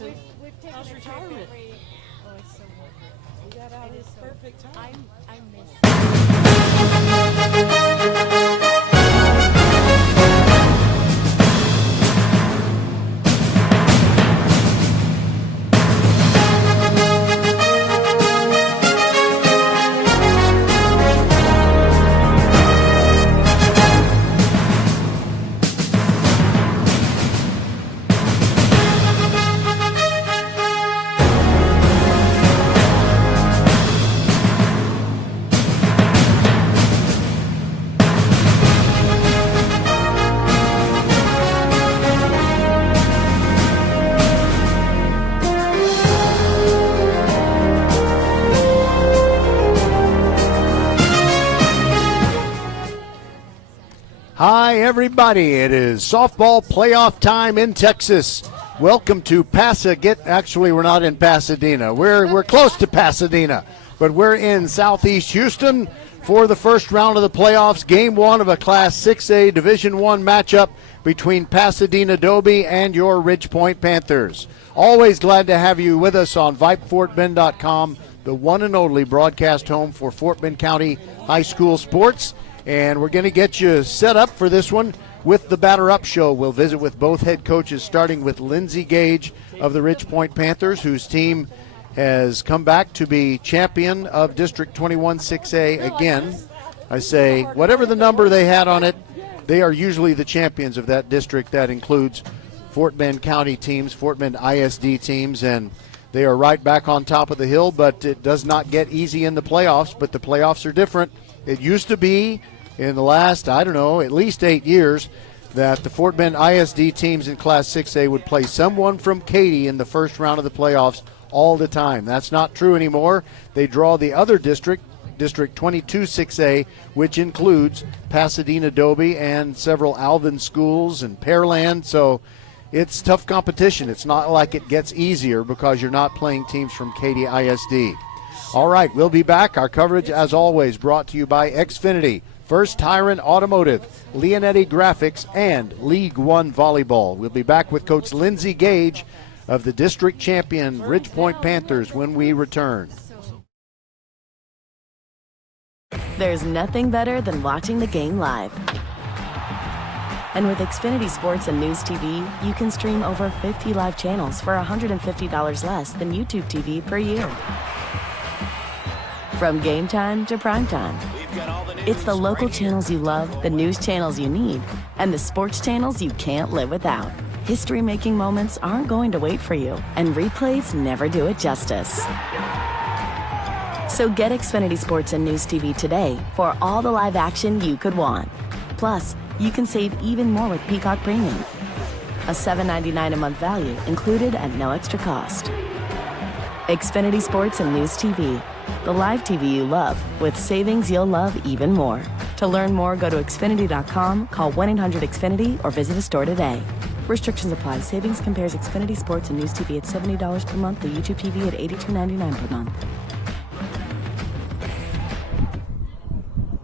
Jackson. We've taken How's a trip retirement? Oh, it's so wonderful. You got out at the perfect time. I miss Hi, everybody. It is softball playoff time in Texas. Welcome to Actually, we're not in Pasadena. We're close to Pasadena, but we're in Southeast Houston for the first round of the playoffs. Game one of a Class 6A Division I matchup between Pasadena Dobie and your Ridgepoint Panthers. Always glad to have you with us on VypeFortBend.com, the one and only broadcast home for Fort Bend County high school sports. And we're going to get you set up for this one with the Batter Up Show. We'll visit with both head coaches, starting with Lindsey Gage of the Ridgepoint Panthers, whose team has come back to be champion of District 21 6A again. I say, whatever the number they had on it, they are usually the champions of that district. That includes Fort Bend County teams, Fort Bend ISD teams, and they are right back on top of the hill, but it does not get easy in the playoffs, but the playoffs are different. It used to be in the last, at least 8 years, that the Fort Bend ISD teams in Class 6A would play someone from Katy in the first round of the playoffs all the time. That's not true anymore. They draw the other district, District 22 6A, which includes Pasadena Dobie and several Alvin schools and Pearland. So it's tough competition. It's not like it gets easier because you're not playing teams from Katy ISD. All right, we'll be back. Our coverage, as always, brought to you by Xfinity, First Tyrant Automotive, Leonetti Graphics, and League One Volleyball. We'll be back with Coach Lindsey Gage of the district champion Ridgepoint Panthers when we return. There's nothing better than watching the game live. And with Xfinity Sports and News TV, you can stream over 50 live channels for $150 less than YouTube TV per year. From game time to prime time. It's the local channels you love, the news channels you need, and the sports channels you can't live without. History-making moments aren't going to wait for you, and replays never do it justice. So get Xfinity Sports and News TV today for all the live action you could want. Plus, you can save even more with Peacock Premium. A $7.99 a month value included at no extra cost. Xfinity Sports and News TV. The live TV you love with savings you'll love even more. To learn more, go to Xfinity.com, call 1-800-XFINITY, or visit a store today. Restrictions apply. Savings compares Xfinity Sports and News TV at $70 per month to YouTube TV at $82.99 per month.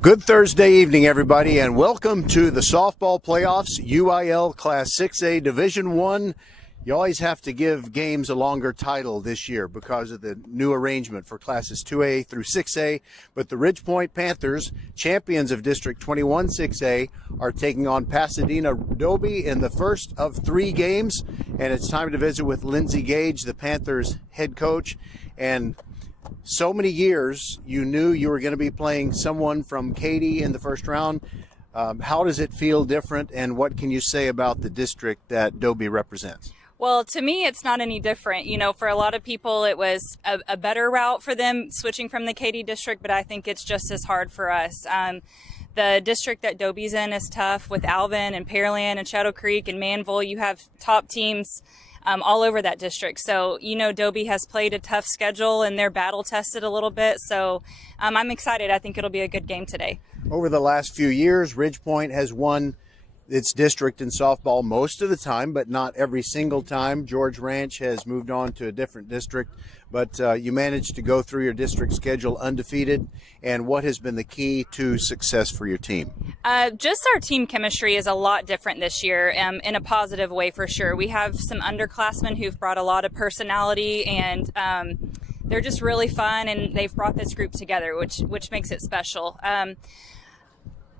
Good Thursday evening, everybody, and welcome to the softball playoffs, UIL Class 6A Division I. You always have to give games a longer title this year because of the new arrangement for Classes 2A through 6A. But the Ridgepoint Panthers, champions of District 21 6A, are taking on Pasadena Dobie in the first of 3 games. And it's time to visit with Lindsey Gage, the Panthers head coach. And so many years you knew you were going to be playing someone from Katy in the first round. How does it feel different, and what can you say about the district that Dobie represents? Well, to me, it's not any different. You know, for a lot of people, it was a better route for them switching from the Katy district, but I think it's just as hard for us. The district that Dobie's in is tough with Alvin and Pearland and Shadow Creek and Manville. You have top teams all over that district. So, you know, Dobie has played a tough schedule and they're battle tested a little bit. So I'm excited. I think it'll be a good game today. Over the last few years, Ridgepoint has won it's district in softball most of the time, but not every single time. George Ranch has moved on to a different district, but you managed to go through your district schedule undefeated. And what has been the key to success for your team? Just our team chemistry is a lot different this year, in a positive way for sure. We have some underclassmen who've brought a lot of personality, and they're just really fun, and they've brought this group together, which makes it special.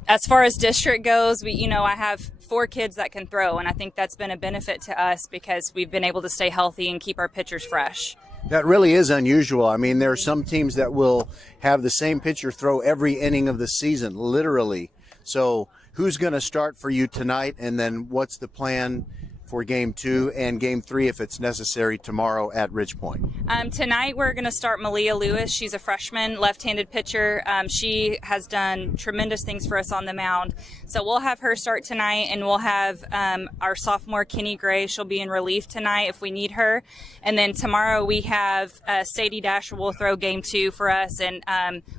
As far as district goes, I have 4 kids that can throw, and I think that's been a benefit to us because we've been able to stay healthy and keep our pitchers fresh. That really is unusual. I mean, there are some teams that will have the same pitcher throw every inning of the season, literally. So who's going to start for you tonight, and then what's the plan for Game 2 and Game 3 if it's necessary tomorrow at Ridgepoint? Tonight we're going to start Malia Lewis. She's a freshman, left-handed pitcher. She has done tremendous things for us on the mound. So we'll have her start tonight, and we'll have our sophomore Kenny Gray. She'll be in relief tonight if we need her. And then tomorrow we have Sadie Dasher will throw Game 2 for us, and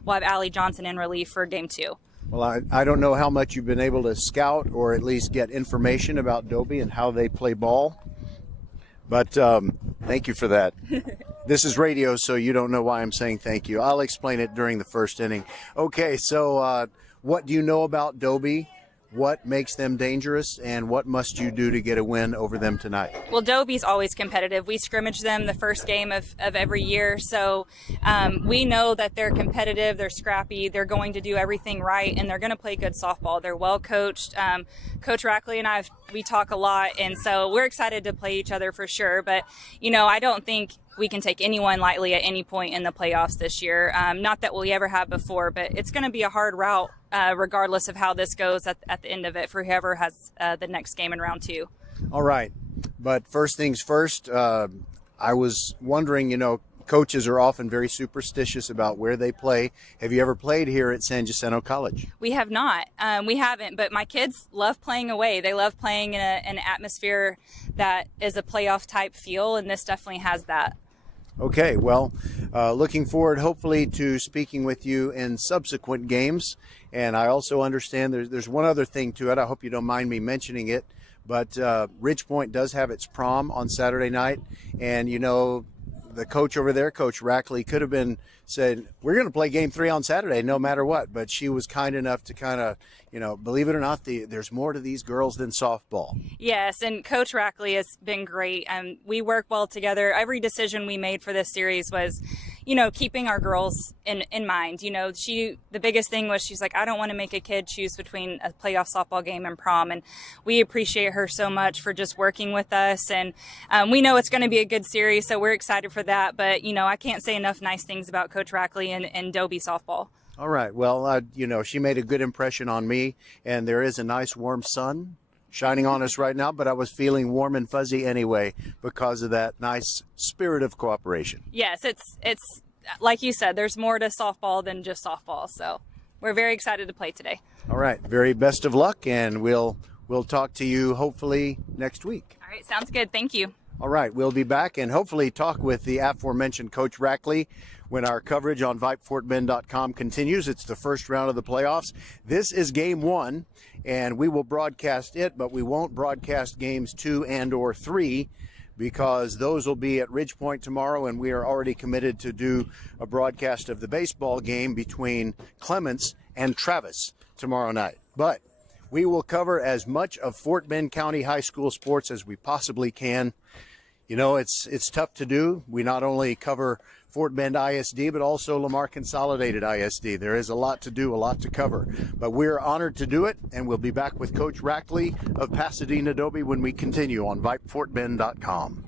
we'll have Allie Johnson in relief for Game 2. Well, I don't know how much you've been able to scout or at least get information about Dobie and how they play ball, but thank you for that. This is radio, so you don't know why I'm saying thank you. I'll explain it during the first inning. Okay, so what do you know about Dobie? What makes them dangerous, and what must you do to get a win over them tonight? Well, Dobie's always competitive. We scrimmage them the first game of every year, so we know that they're competitive, they're scrappy, they're going to do everything right, and they're going to play good softball. They're well coached. Coach Rackley and we talk a lot, and so we're excited to play each other for sure. But, I don't think we can take anyone lightly at any point in the playoffs this year. Not that we ever have before, but it's going to be a hard route regardless of how this goes at the end of it for whoever has the next game in round 2. All right. But first things first, I was wondering, coaches are often very superstitious about where they play. Have you ever played here at San Jacinto College? We have not. We haven't, but my kids love playing away. They love playing in an atmosphere that is a playoff type feel, and this definitely has that. Okay, well, looking forward hopefully to speaking with you in subsequent games. And I also understand there's one other thing to it. I hope you don't mind me mentioning it. But Ridgepoint does have its prom on Saturday night. And, the coach over there, Coach Rackley, could have said, we're going to play Game 3 on Saturday no matter what. But she was kind enough to kind of, believe it or not, there's more to these girls than softball. Yes, and Coach Rackley has been great. We work well together. Every decision we made for this series was, keeping our girls in mind. The biggest thing was she's like, I don't want to make a kid choose between a playoff softball game and prom. And we appreciate her so much for just working with us. And we know it's going to be a good series, so we're excited for that. But, I can't say enough nice things about Coach Rackley and Dobie softball. All right. Well, she made a good impression on me, and there is a nice warm sun shining on us right now, but I was feeling warm and fuzzy anyway because of that nice spirit of cooperation. Yes, it's like you said, there's more to softball than just softball, so we're very excited to play today. All right. Very best of luck, and we'll talk to you hopefully next week. All right. Sounds good. Thank you. All right. We'll be back and hopefully talk with the aforementioned Coach Rackley when our coverage on VypeFortBend.com continues. It's the first round of the playoffs. This is Game 1, and we will broadcast it, but we won't broadcast Games 2 and or 3 because those will be at Ridgepoint tomorrow, and we are already committed to do a broadcast of the baseball game between Clements and Travis tomorrow night. But we will cover as much of Fort Bend County High School sports as we possibly can. It's tough to do. We not only cover Fort Bend ISD, but also Lamar Consolidated ISD. There is a lot to do, a lot to cover. But we're honored to do it, and we'll be back with Coach Rackley of Pasadena Dobie when we continue on VypeFortBend.com.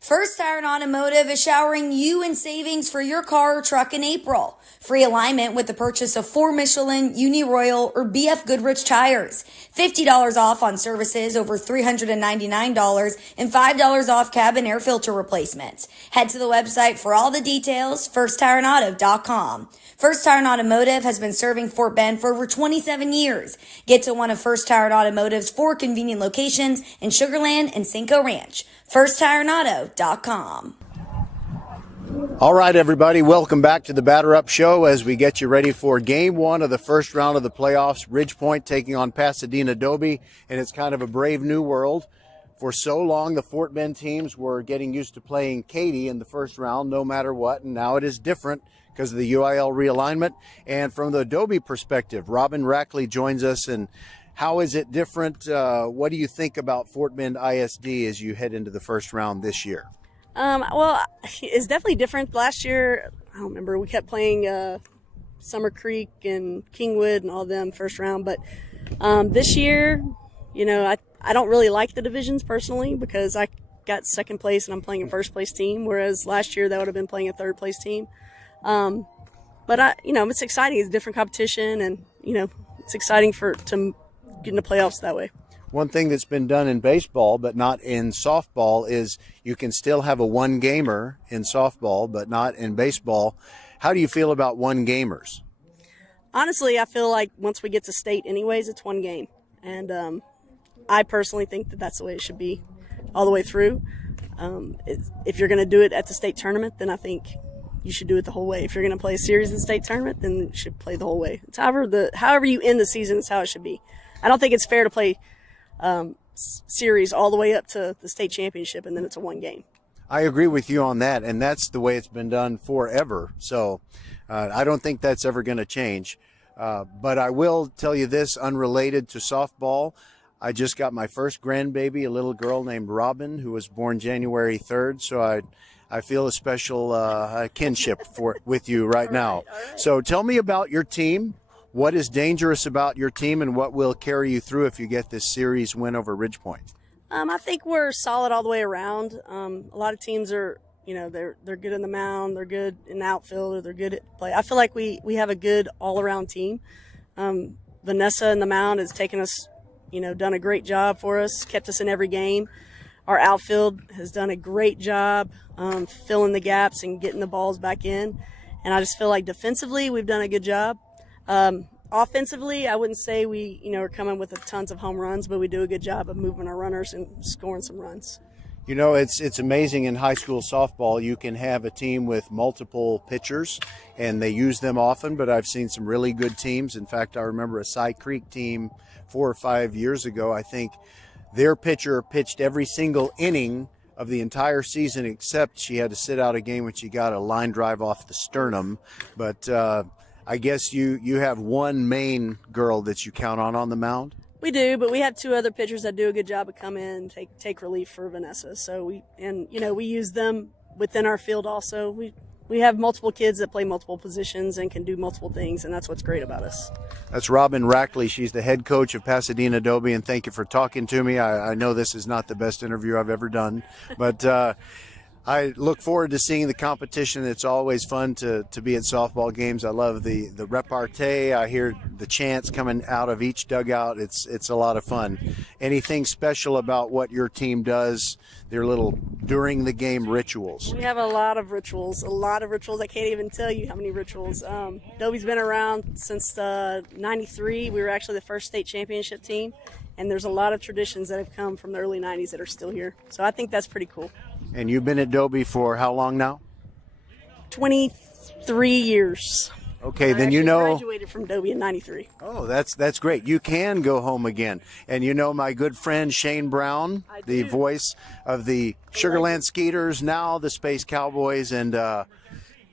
First Iron Automotive is showering you in savings for your car or truck in April. Free alignment with the purchase of 4 Michelin, Uni Royal, or BF Goodrich tires. $50 off on services over $399 and $5 off cabin air filter replacements. Head to the website for all the details, firstironauto.com. First Iron Automotive has been serving Fort Bend for over 27 years. Get to one of First Iron Automotive's 4 convenient locations in Sugar Land and Cinco Ranch. firstironauto.com. All right, everybody, welcome back to the Batter Up Show as we get you ready for Game 1 of the first round of the playoffs. Ridgepoint taking on Pasadena Dobie, and it's kind of a brave new world. For so long, the Fort Bend teams were getting used to playing Katy in the first round no matter what, and now it is different because of the UIL realignment. And from the Dobie perspective, Robin Rackley joins us, and how is it different? What do you think about Fort Bend ISD as you head into the first round this year? Well, it's definitely different. Last year, I don't remember, we kept playing Summer Creek and Kingwood and all them first round. But this year, you know, I don't really like the divisions personally because I got second place and I'm playing a first place team, whereas last year that would have been playing a third place team. But it's exciting. It's a different competition, and it's exciting to get in the playoffs that way. One thing that's been done in baseball but not in softball is you can still have a one-gamer in softball but not in baseball. How do you feel about one-gamers? Honestly, I feel like once we get to state anyways, it's one game. And I personally think that that's the way it should be all the way through. If you're going to do it at the state tournament, then I think you should do it the whole way. If you're going to play a series in the state tournament, then you should play the whole way. It's however you end the season is how it should be. I don't think it's fair to play series all the way up to the state championship and then it's a one game. I agree with you on that, and that's the way it's been done forever. So I don't think that's ever going to change. But I will tell you this, unrelated to softball, I just got my first grandbaby, a little girl named Robin, who was born January 3rd. So I feel a special kinship with you right now. All right. So tell me about your team. What is dangerous about your team, and what will carry you through if you get this series win over Ridgepoint? I think we're solid all the way around. A lot of teams are, they're good in the mound, they're good in the outfield, or they're good at play. I feel like we have a good all-around team. Vanessa in the mound has taken us, done a great job for us, kept us in every game. Our outfield has done a great job filling the gaps and getting the balls back in. And I just feel like defensively we've done a good job. Offensively, I wouldn't say we, are coming with tons of home runs, but we do a good job of moving our runners and scoring some runs. It's amazing in high school softball. You can have a team with multiple pitchers, and they use them often, but I've seen some really good teams. In fact, I remember a Cy Creek team 4 or 5 years ago. I think their pitcher pitched every single inning of the entire season, except she had to sit out a game when she got a line drive off the sternum. But I guess you have one main girl that you count on the mound? We do, but we have 2 other pitchers that do a good job of coming in and take relief for Vanessa. So we use them within our field also. We have multiple kids that play multiple positions and can do multiple things, and that's what's great about us. That's Robin Rackley. She's the head coach of Pasadena Dobie, and thank you for talking to me. I know this is not the best interview I've ever done, but I look forward to seeing the competition. It's always fun to be at softball games. I love the repartee. I hear the chants coming out of each dugout. It's a lot of fun. Anything special about what your team does, their little during the game rituals? We have a lot of rituals. I can't even tell you how many rituals. Dobie's been around since 93. We were actually the first state championship team. And there's a lot of traditions that have come from the early 90s that are still here. So I think that's pretty cool. And you've been at Dobie for how long now? 23 years. Okay, then I graduated from Dobie in 93. Oh, that's great. You can go home again. And my good friend Shane Brown, the voice of the Sugarland Skeeters, now the Space Cowboys, and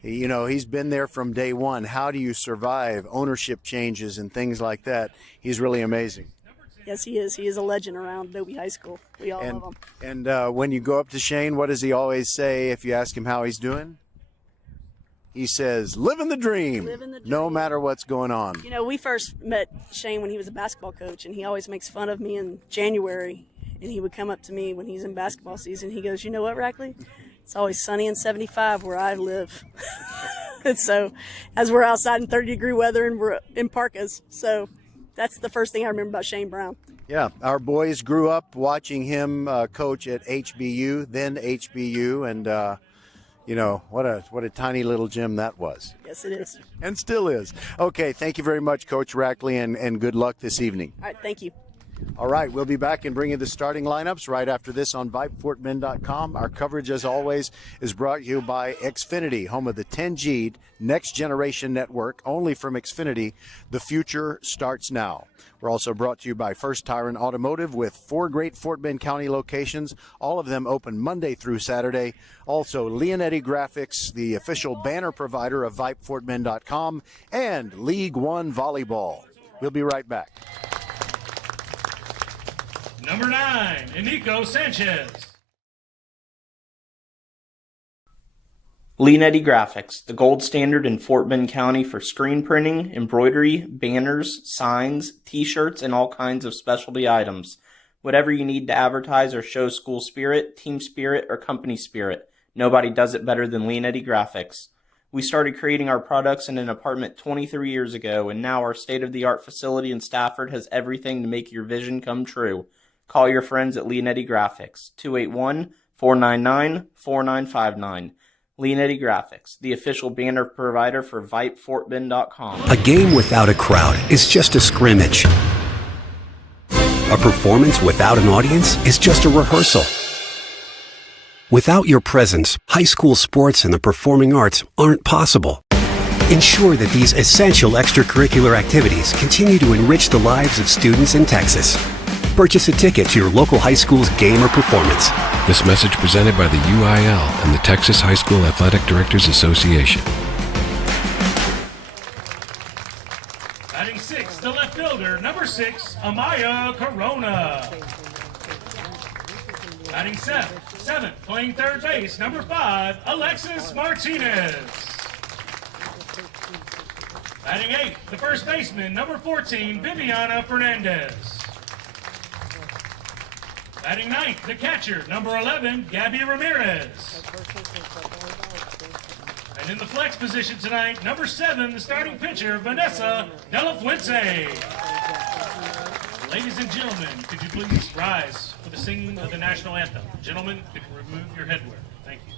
he's been there from day one. How do you survive ownership changes and things like that? He's really amazing. Yes, he is. He is a legend around Dobie High School. We all love him. And when you go up to Shane, what does he always say if you ask him how he's doing? He says, living the dream, no matter what's going on. We first met Shane when he was a basketball coach, and he always makes fun of me in January. And he would come up to me when he's in basketball season. He goes, you know what, Rackley? It's always sunny in 75 where I live. And so, as we're outside in 30-degree weather and we're in parkas. So that's the first thing I remember about Shane Brown. Yeah, our boys grew up watching him coach at HBU, then HBU, and what a tiny little gym that was. Yes, it is. And still is. Okay, thank you very much, Coach Rackley, and good luck this evening. All right, thank you. All right, we'll be back and bring you the starting lineups right after this on VypeFortBend.com. Our coverage, as always, is brought to you by Xfinity, home of the 10G next generation network, only from Xfinity. The future starts now. We're also brought to you by First Tire and Automotive with 4 great Fort Bend County locations, all of them open Monday through Saturday. Also, Leonetti Graphics, the official banner provider of VypeFortBend.com, and League One Volleyball. We'll be right back. Number 9, Inico Sanchez. Leonetti Graphics, the gold standard in Fort Bend County for screen printing, embroidery, banners, signs, t-shirts, and all kinds of specialty items. Whatever you need to advertise or show school spirit, team spirit, or company spirit, nobody does it better than Leonetti Graphics. We started creating our products in an apartment 23 years ago, and now our state-of-the-art facility in Stafford has everything to make your vision come true. Call your friends at Leonetti Graphics, 281-499-4959. Leonetti Graphics, the official banner provider for VypeFortBend.com. A game without a crowd is just a scrimmage. A performance without an audience is just a rehearsal. Without your presence, high school sports and the performing arts aren't possible. Ensure that these essential extracurricular activities continue to enrich the lives of students in Texas. Purchase a ticket to your local high school's game or performance. This message presented by the UIL and the Texas High School Athletic Directors Association. Batting 6, the left fielder, number 6, Amaya Corona. Batting 7th, playing third base, number 5, Alexis Martinez. Batting 8th, the first baseman, number 14, Viviana Fernandez. Batting 9th, the catcher, number 11, Gabby Ramirez. And in the flex position tonight, number 7, the starting pitcher, Vanessa De La Fuente. Ladies and gentlemen, could you please rise for the singing of the national anthem? Gentlemen, could you remove your headwear? Thank you.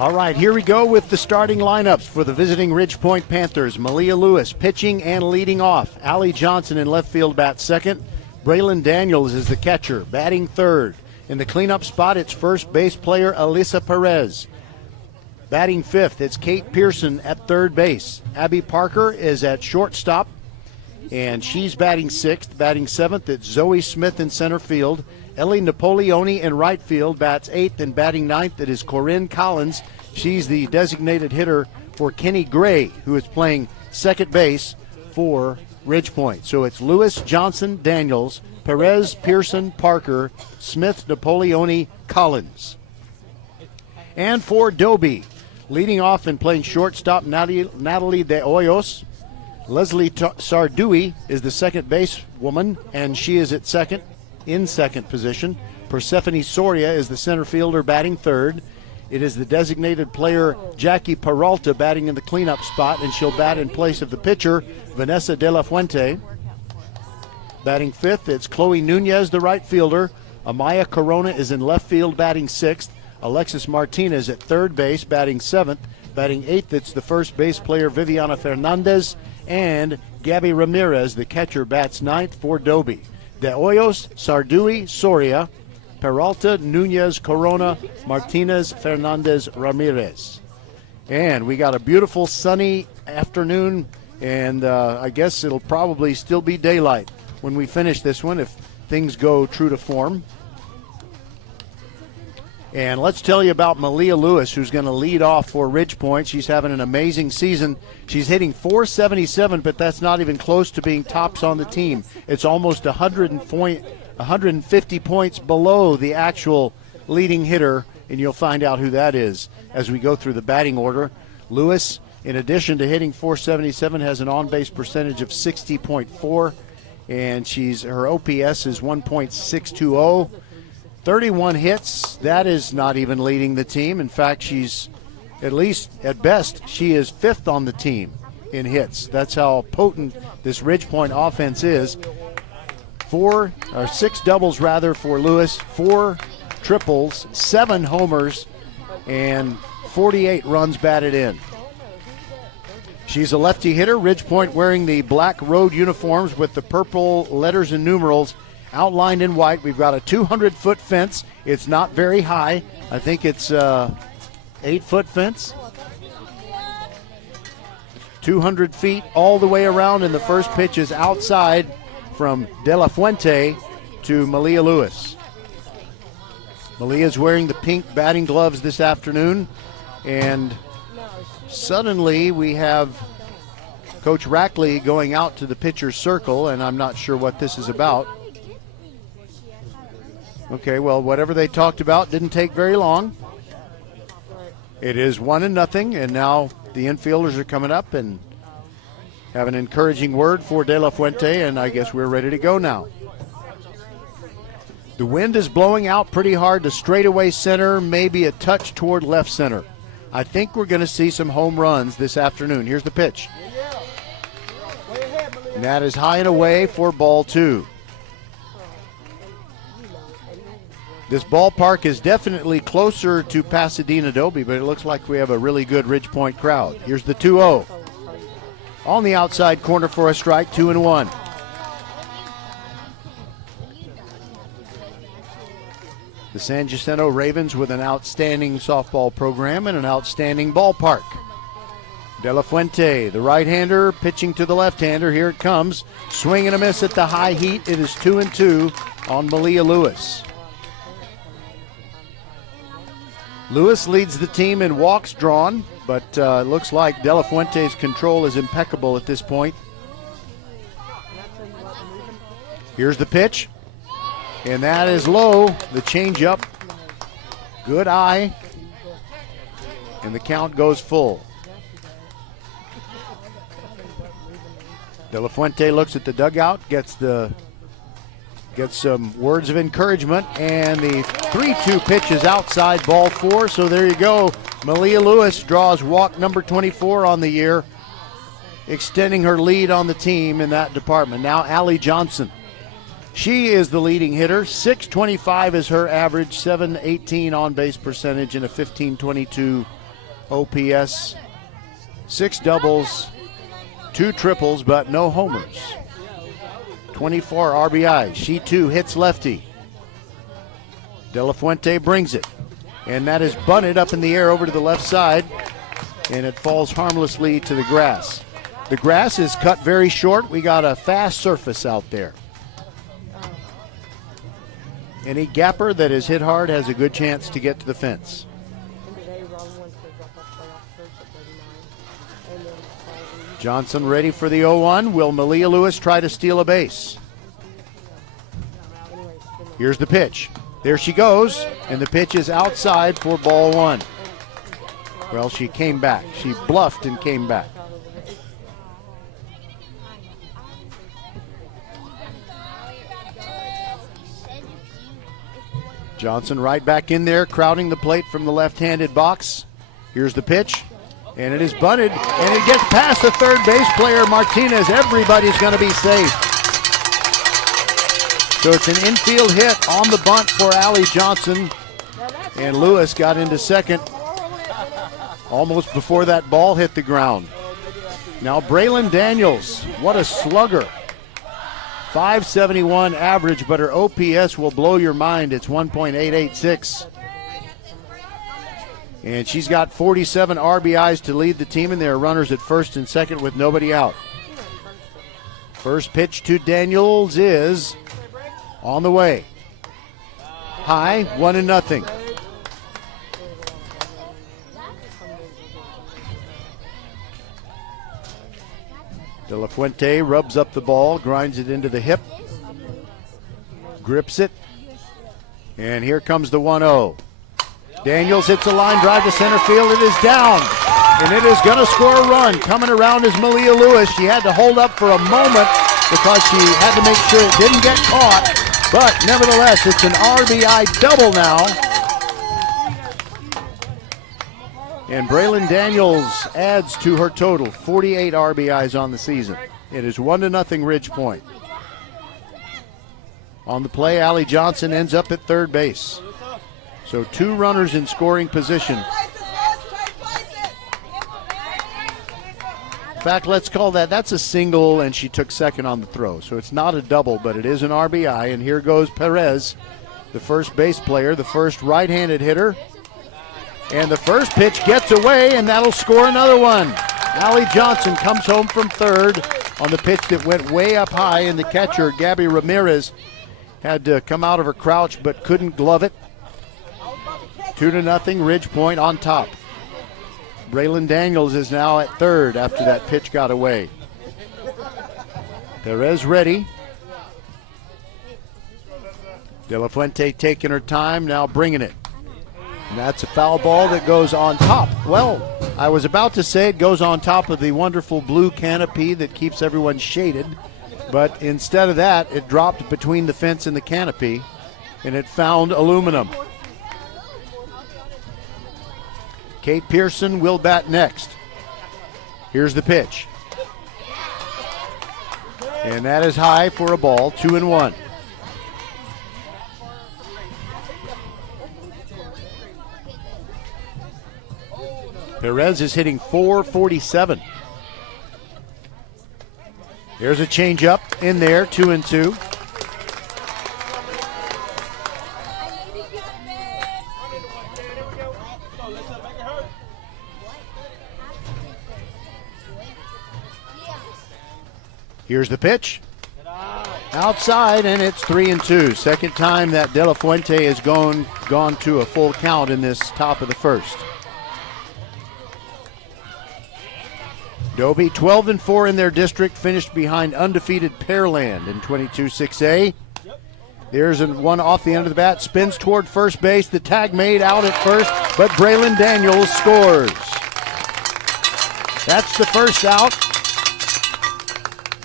All right, here we go with the starting lineups for the visiting Ridge Point Panthers. Malia Lewis pitching and leading off. Allie Johnson in left field bats second. Braylon Daniels is the catcher, batting third. In the cleanup spot, it's first base player Alyssa Perez. Batting fifth, it's Kate Pearson at third base. Abby Parker is at shortstop, and she's batting sixth. Batting seventh, it's Zoe Smith in center field. Ellie Napoleoni in right field bats eighth, and batting ninth, it is Corinne Collins. She's the designated hitter for Kenny Gray, who is playing second base for Ridge Point. So it's Lewis, Johnson, Daniels, Perez, Pearson, Parker, Smith, Napoleoni, Collins. And for Dobie, leading off and playing shortstop, Natalie De Hoyos. Leslie Sardui is the second base woman, and she is at second, in second position. Persephone Soria is the center fielder, batting third. It is the designated player Jackie Peralta batting in the cleanup spot, and she'll bat in place of the pitcher Vanessa De La Fuente. Batting fifth, it's Chloe Nunez, the right fielder. Amaya Corona is in left field, batting sixth. Alexis Martinez at third base, batting seventh. Batting eighth, it's the first base player Viviana Fernandez. And Gabby Ramirez, the catcher, bats ninth for Dobie. De Hoyos, Sardui, Soria, Peralta, Nunez, Corona, Martinez, Fernandez, Ramirez. And we got a beautiful sunny afternoon, and I guess it'll probably still be daylight when we finish this one if things go true to form. And let's tell you about Malia Lewis, who's going to lead off for Ridgepoint. She's having an amazing season. She's hitting .477, but that's not even close to being tops on the team. It's almost 150 points below the actual leading hitter, and you'll find out who that is as we go through the batting order. Lewis, in addition to hitting .477, has an on-base percentage of 60.4, and her OPS is 1.620. 31 hits. That is not even leading the team. In fact, she's at best, she is fifth on the team in hits. That's how potent this Ridgepoint offense is. 6 doubles rather for Lewis, 4 triples, 7 homers, and 48 runs batted in. She's a lefty hitter. Ridgepoint wearing the black road uniforms with the purple letters and numerals outlined in white. We've got a 200-foot fence. It's not very high. I think it's 8-foot fence. 200 feet all the way around, and the first pitch is outside from De La Fuente to Malia Lewis. Malia's wearing the pink batting gloves this afternoon, and suddenly we have Coach Rackley going out to the pitcher's circle, and I'm not sure what this is about. Okay, well, whatever they talked about didn't take very long. It is 1-0, and now the infielders are coming up and have an encouraging word for De La Fuente, and I guess we're ready to go now. The wind is blowing out pretty hard to straightaway center, maybe a touch toward left center. I think we're going to see some home runs this afternoon. Here's the pitch. And that is high and away for ball 2. This ballpark is definitely closer to Pasadena Dobie, but it looks like we have a really good Ridgepoint crowd. Here's the 2-0. On the outside corner for a strike, 2-1. The San Jacinto Ravens with an outstanding softball program and an outstanding ballpark. De La Fuente, the right-hander, pitching to the left-hander. Here it comes. Swing and a miss at the high heat. It is 2-2 on Malia Lewis. Lewis leads the team in walks drawn, but it looks like De La Fuente's control is impeccable at this point. Here's the pitch, and that is low. The changeup, good eye, and the count goes full. De La Fuente looks at the dugout, gets some words of encouragement, and the 3-2 pitch is outside, ball 4. So there you go. Malia Lewis draws walk number 24 on the year, extending her lead on the team in that department. Now Allie Johnson. She is the leading hitter. .625 is her average, .718 on-base percentage, and a .1522 OPS. 6 doubles, 2 triples, but no homers. 24 RBIs. She too hits lefty. De La Fuente brings it, and that is bunted up in the air over to the left side, and it falls harmlessly to the grass. The grass is cut very short. We got a fast surface out there. Any gapper that is hit hard has a good chance to get to the fence. Johnson ready for the 0-1. Will Malia Lewis try to steal a base? Here's the pitch. There she goes, and the pitch is outside for ball 1. Well, she came back. She bluffed and came back. Johnson right back in there, crowding the plate from the left-handed box. Here's the pitch. And it is bunted, and it gets past the third base player, Martinez. Everybody's going to be safe. So it's an infield hit on the bunt for Allie Johnson. And Lewis got into second almost before that ball hit the ground. Now Braylon Daniels, what a slugger. 571 average, but her OPS will blow your mind. It's 1.886. And she's got 47 RBIs to lead the team, and there are runners at first and second with nobody out. First pitch to Daniels is on the way. High, 1-0. De La Fuente rubs up the ball, grinds it into the hip, grips it, and here comes the 1-0. Daniels hits a line drive to center field. It is down, and it is going to score a run. Coming around is Malia Lewis. She had to hold up for a moment because she had to make sure it didn't get caught, but nevertheless, it's an RBI double now. And Braylon Daniels adds to her total, 48 RBIs on the season. It is 1-0 Ridge Point. On the play, Allie Johnson ends up at third base. So 2 runners in scoring position. In fact, let's call that's a single, and she took second on the throw. So it's not a double, but it is an RBI. And here goes Perez, the first base player, the first right-handed hitter. And the first pitch gets away, and that'll score another one. Allie Johnson comes home from third on the pitch that went way up high, and the catcher, Gabby Ramirez, had to come out of her crouch but couldn't glove it. 2-0, Ridge Point on top. Braylon Daniels is now at third after that pitch got away. Perez ready. De La Fuente taking her time, now bringing it. And that's a foul ball that goes on top. Well, I was about to say it goes on top of the wonderful blue canopy that keeps everyone shaded, but instead of that, it dropped between the fence and the canopy, and it found aluminum. Kate Pearson will bat next. Here's the pitch. And that is high for a ball, 2-1. Perez is hitting .447. There's a changeup in there, 2-2. Here's the pitch. Outside, and it's 3-2. Second time that De La Fuente has gone to a full count in this top of the first. Dobie 12-4 in their district, finished behind undefeated Pearland in 22-6A. There's one off the end of the bat, spins toward first base. The tag made out at first, but Braylon Daniels scores. That's the first out.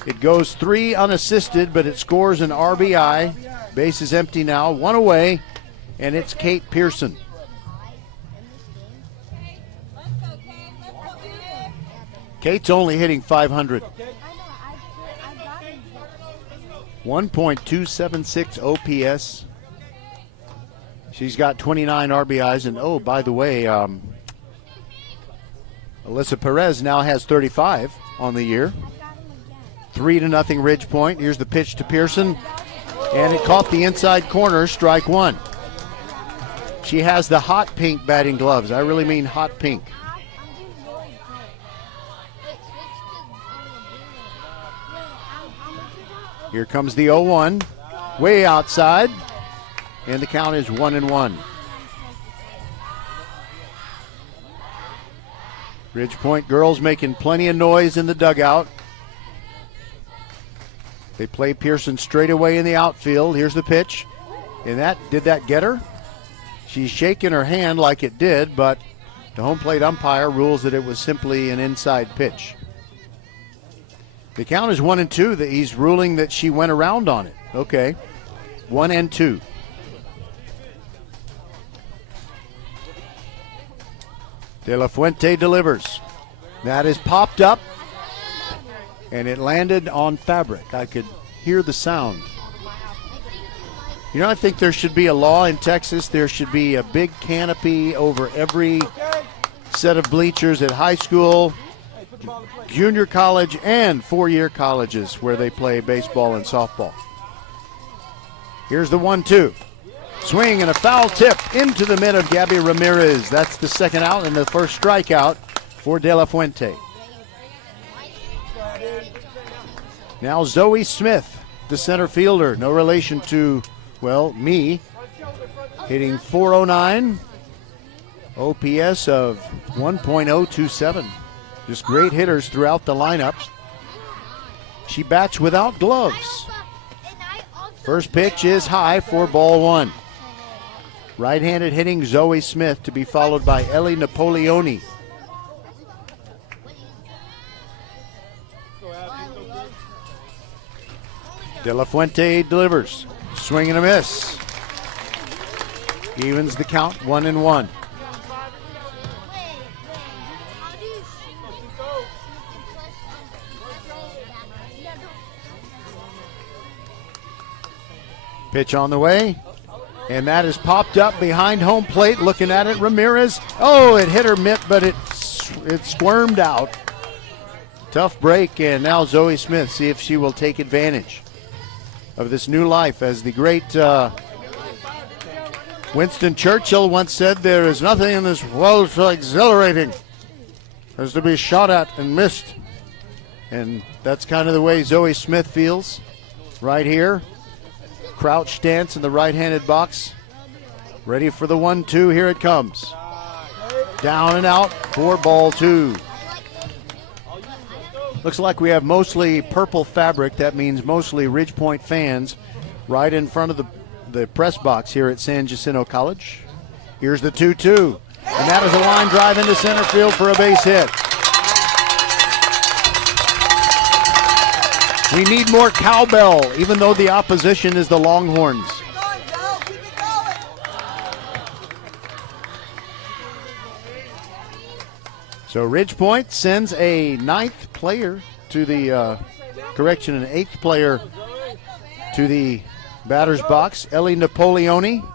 It goes 3 unassisted, but it scores an RBI. Base is empty now, 1 away, and it's Kate Pearson. Kate's only hitting .500. 1.276 OPS. She's got 29 RBIs, and oh, by the way, Alyssa Perez now has 35 on the year. 3-0 Ridge Point. Here's the pitch to Pearson, and it caught the inside corner, strike one. She has the hot pink batting gloves. I really mean hot pink. Here comes the 0-1, way outside, and the count is 1-1. Ridge Point girls making plenty of noise in the dugout. They play Pearson straight away in the outfield. Here's the pitch. And did that get her? She's shaking her hand like it did, but the home plate umpire rules that it was simply an inside pitch. The count is 1-2. He's ruling that she went around on it. Okay. 1-2. De La Fuente delivers. That is popped up, and it landed on fabric. I could hear the sound. You know, I think there should be a law in Texas. There should be a big canopy over every set of bleachers at high school, junior college and four-year colleges where they play baseball and softball. Here's the 1-2. Swing and a foul tip into the mid of Gabby Ramirez. That's the second out and the first strikeout for De La Fuente. Now Zoe Smith, the center fielder. No relation to, well, me. Hitting .409. OPS of 1.027. Just great hitters throughout the lineup. She bats without gloves. First pitch is high for ball one. Right-handed hitting Zoe Smith to be followed by Ellie Napoleoni. De La Fuente delivers. Swing and a miss. Evens the count 1-1. Pitch on the way. And that is popped up behind home plate. Looking at it, Ramirez. Oh, it hit her mitt, but it squirmed out. Tough break, and now Zoe Smith, see if she will take advantage of this new life. As the great Winston Churchill once said, there is nothing in this world so exhilarating as to be shot at and missed. And that's kind of the way Zoe Smith feels right here. Crouch stance in the right-handed box. Ready for the 1-2. Here it comes. Down and out for ball two. Looks like we have mostly purple fabric. That means mostly Ridgepoint fans right in front of the press box here at San Jacinto College. Here's the 2-2. And that is a line drive into center field for a base hit. We need more cowbell, even though the opposition is the Longhorns. So Ridgepoint sends a ninth player to the, an eighth player to the batter's box. Ellie Napoleoni,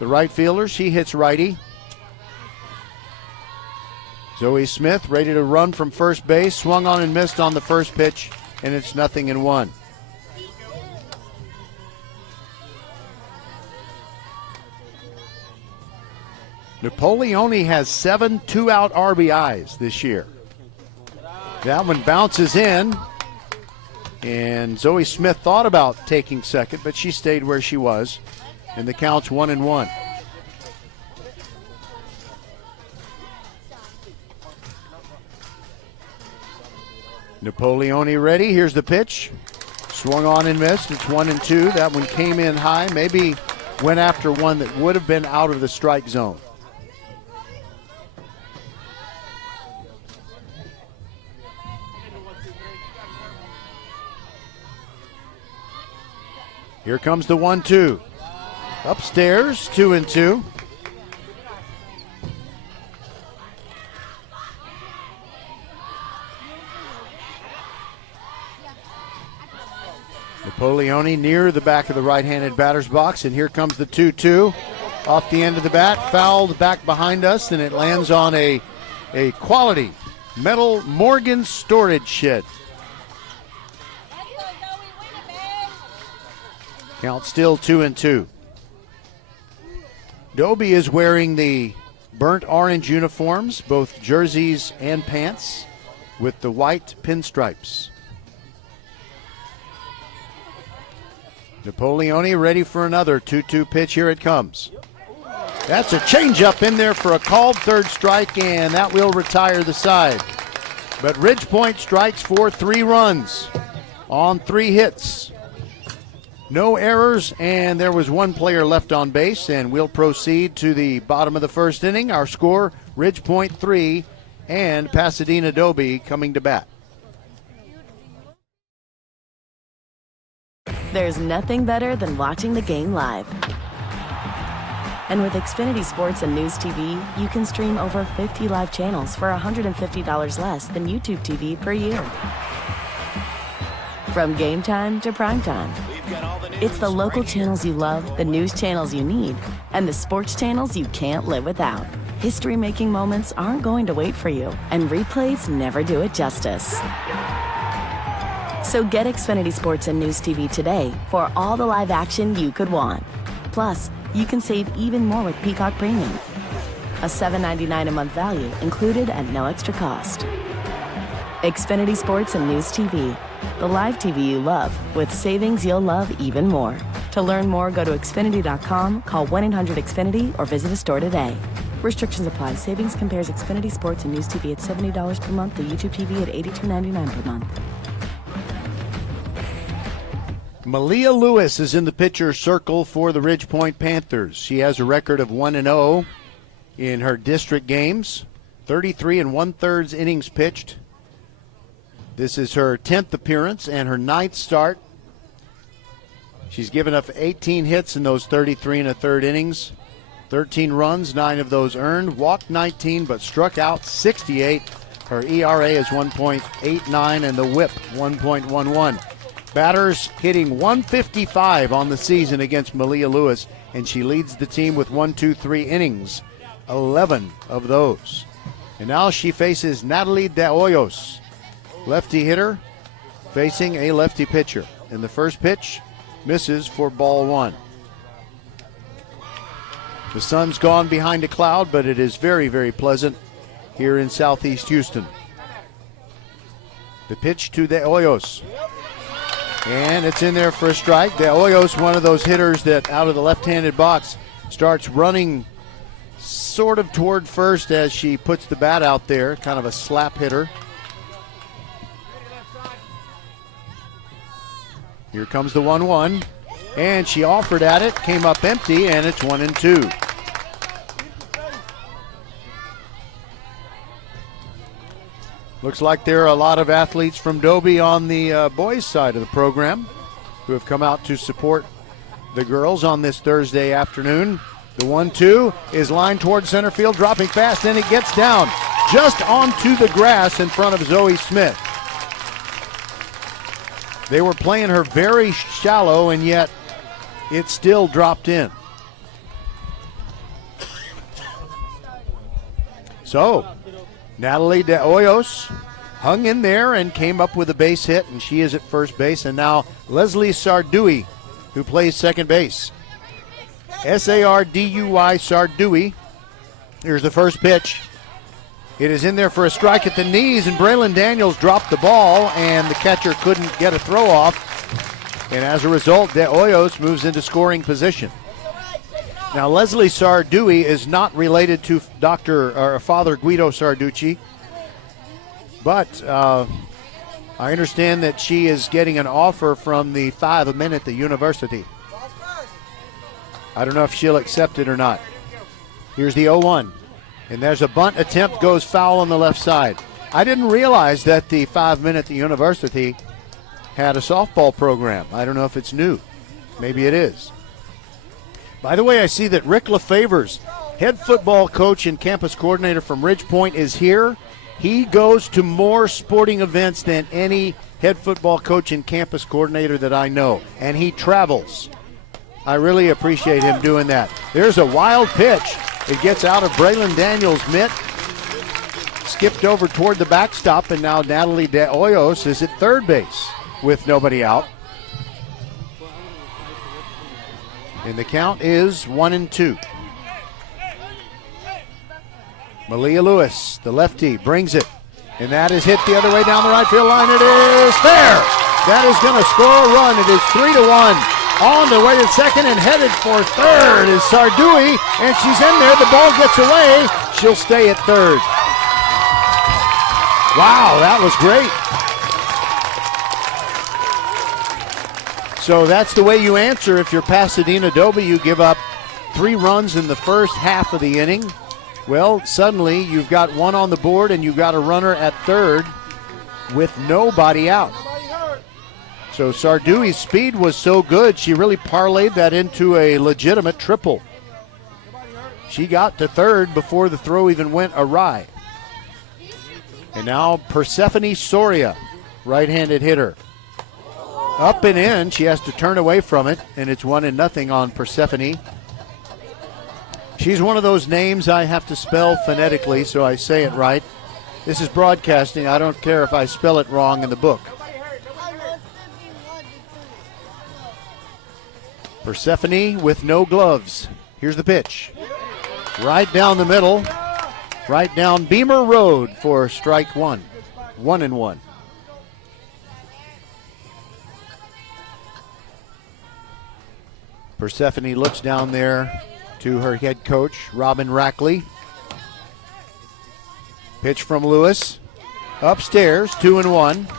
the right fielder, she hits righty. Zoe Smith ready to run from first base, swung on and missed on the first pitch. And it's 0-1. Napoleoni has 7 two-out RBIs this year. That one bounces in, and Zoe Smith thought about taking second, but she stayed where she was, and the count's 1-1. Napoleoni ready. Here's the pitch. Swung on and missed. It's 1-2. That one came in high. Maybe went after one that would have been out of the strike zone. Here comes the 1-2. Upstairs, 2-2. Napoleoni near the back of the right-handed batter's box, and here comes the 2-2 off the end of the bat, fouled back behind us, and it lands on a quality metal Morgan storage shed. Count still 2-2. Dobie is wearing the burnt orange uniforms, both jerseys and pants, with the white pinstripes. Napoleoni ready for another 2-2 pitch. Here it comes. That's a changeup in there for a called third strike, and that will retire the side. But Ridgepoint strikes for 3 runs on 3 hits. No errors, and there was 1 player left on base, and we'll proceed to the bottom of the first inning. Our score, Ridgepoint 3 and Pasadena Dobie coming to bat. There's nothing better than watching the game live. And with Xfinity Sports and News TV, you can stream over 50 live channels for $150 less than YouTube TV per year. From game time to prime time. It's the local channels you love, the news channels you need, and the sports channels you can't live without. history-making moments aren't going to wait for you, and replays never do it justice. So get Xfinity Sports and News TV today for all the live action you could want. Plus, you can save even more with Peacock Premium. A $7.99 a month value included at no extra cost. Xfinity Sports and News TV. The live TV you love with savings you'll love even more. To learn more, go to Xfinity.com, call 1-800-XFINITY, or visit a store today. Restrictions apply. Savings compares Xfinity Sports and News TV at $70 per month to YouTube TV at $82.99 per month. Malia Lewis is in the pitcher's circle for the Ridgepoint Panthers. She has a record of 1-0 in her district games, 33 1/3 innings pitched. This is her 10th appearance and her 9th start. She's given up 18 hits in those 33 1/3 innings, 13 runs, 9 of those earned, walked 19 but struck out 68. Her ERA is 1.89 and the whip 1.11. Batters hitting 155 on the season against Malia Lewis, and she leads the team with 3 innings, 11 of those. And now she faces Natalie De Hoyos, lefty hitter facing a lefty pitcher. And the first pitch misses for ball 1. The sun's gone behind a cloud, but it is very, very pleasant here in southeast Houston. The pitch to De Hoyos. And it's in there for a strike. De Hoyos, one of those hitters that out of the left-handed box starts running sort of toward first as she puts the bat out there, kind of a slap hitter. Here comes the 1-1, and she offered at it, came up empty, and it's 1-2. Looks like there are a lot of athletes from Dobie on the boys' side of the program who have come out to support the girls on this Thursday afternoon. The 1-2 is lined toward center field, dropping fast, and it gets down just onto the grass in front of Zoe Smith. They were playing her very shallow, and yet it still dropped in. So, Natalie De Hoyos hung in there and came up with a base hit, and she is at first base. And now Leslie Sarduy, who plays second base. Sarduy Sarduy. Here's the first pitch. It is in there for a strike at the knees, and Braylon Daniels dropped the ball, and the catcher couldn't get a throw off. And as a result, De Hoyos moves into scoring position. Now, Leslie Sarduy is not related to Father Guido Sarducci, but I understand that she is getting an offer from the 5 men at the university. I don't know if she'll accept it or not. Here's the 0-1, and there's a bunt attempt, goes foul on the left side. I didn't realize that the 5 men at the university had a softball program. I don't know if it's new. Maybe it is. By the way, I see that Rick LaFavors, head football coach and campus coordinator from Ridgepoint, is here. He goes to more sporting events than any head football coach and campus coordinator that I know, and he travels. I really appreciate him doing that. There's a wild pitch. It gets out of Braylon Daniels' mitt, skipped over toward the backstop, and now Natalie De Hoyos is at third base with nobody out. And the count is 1-2. Malia Lewis, the lefty, brings it. And that is hit the other way down the right field line. It is there. That is going to score a run. It is 3-1. On the way to second and headed for third is Sarduy. And she's in there. The ball gets away. She'll stay at third. Wow, that was great. So that's the way you answer if you're Pasadena Dobie. You give up 3 runs in the first half of the inning. Well, suddenly you've got 1 on the board and you've got a runner at third with nobody out. So Sarduy's speed was so good, she really parlayed that into a legitimate triple. She got to third before the throw even went awry. And now Persephone Soria, right-handed hitter. Up and in, she has to turn away from it, and it's 1-0 on Persephone. She's one of those names I have to spell phonetically, so I say it right. This is broadcasting. I don't care if I spell it wrong in the book. Persephone with no gloves. Here's the pitch. Right down the middle. Right down Beamer Road for strike one. 1-1. Persephone looks down there to her head coach, Robin Rackley. Pitch from Lewis. Upstairs, 2-1.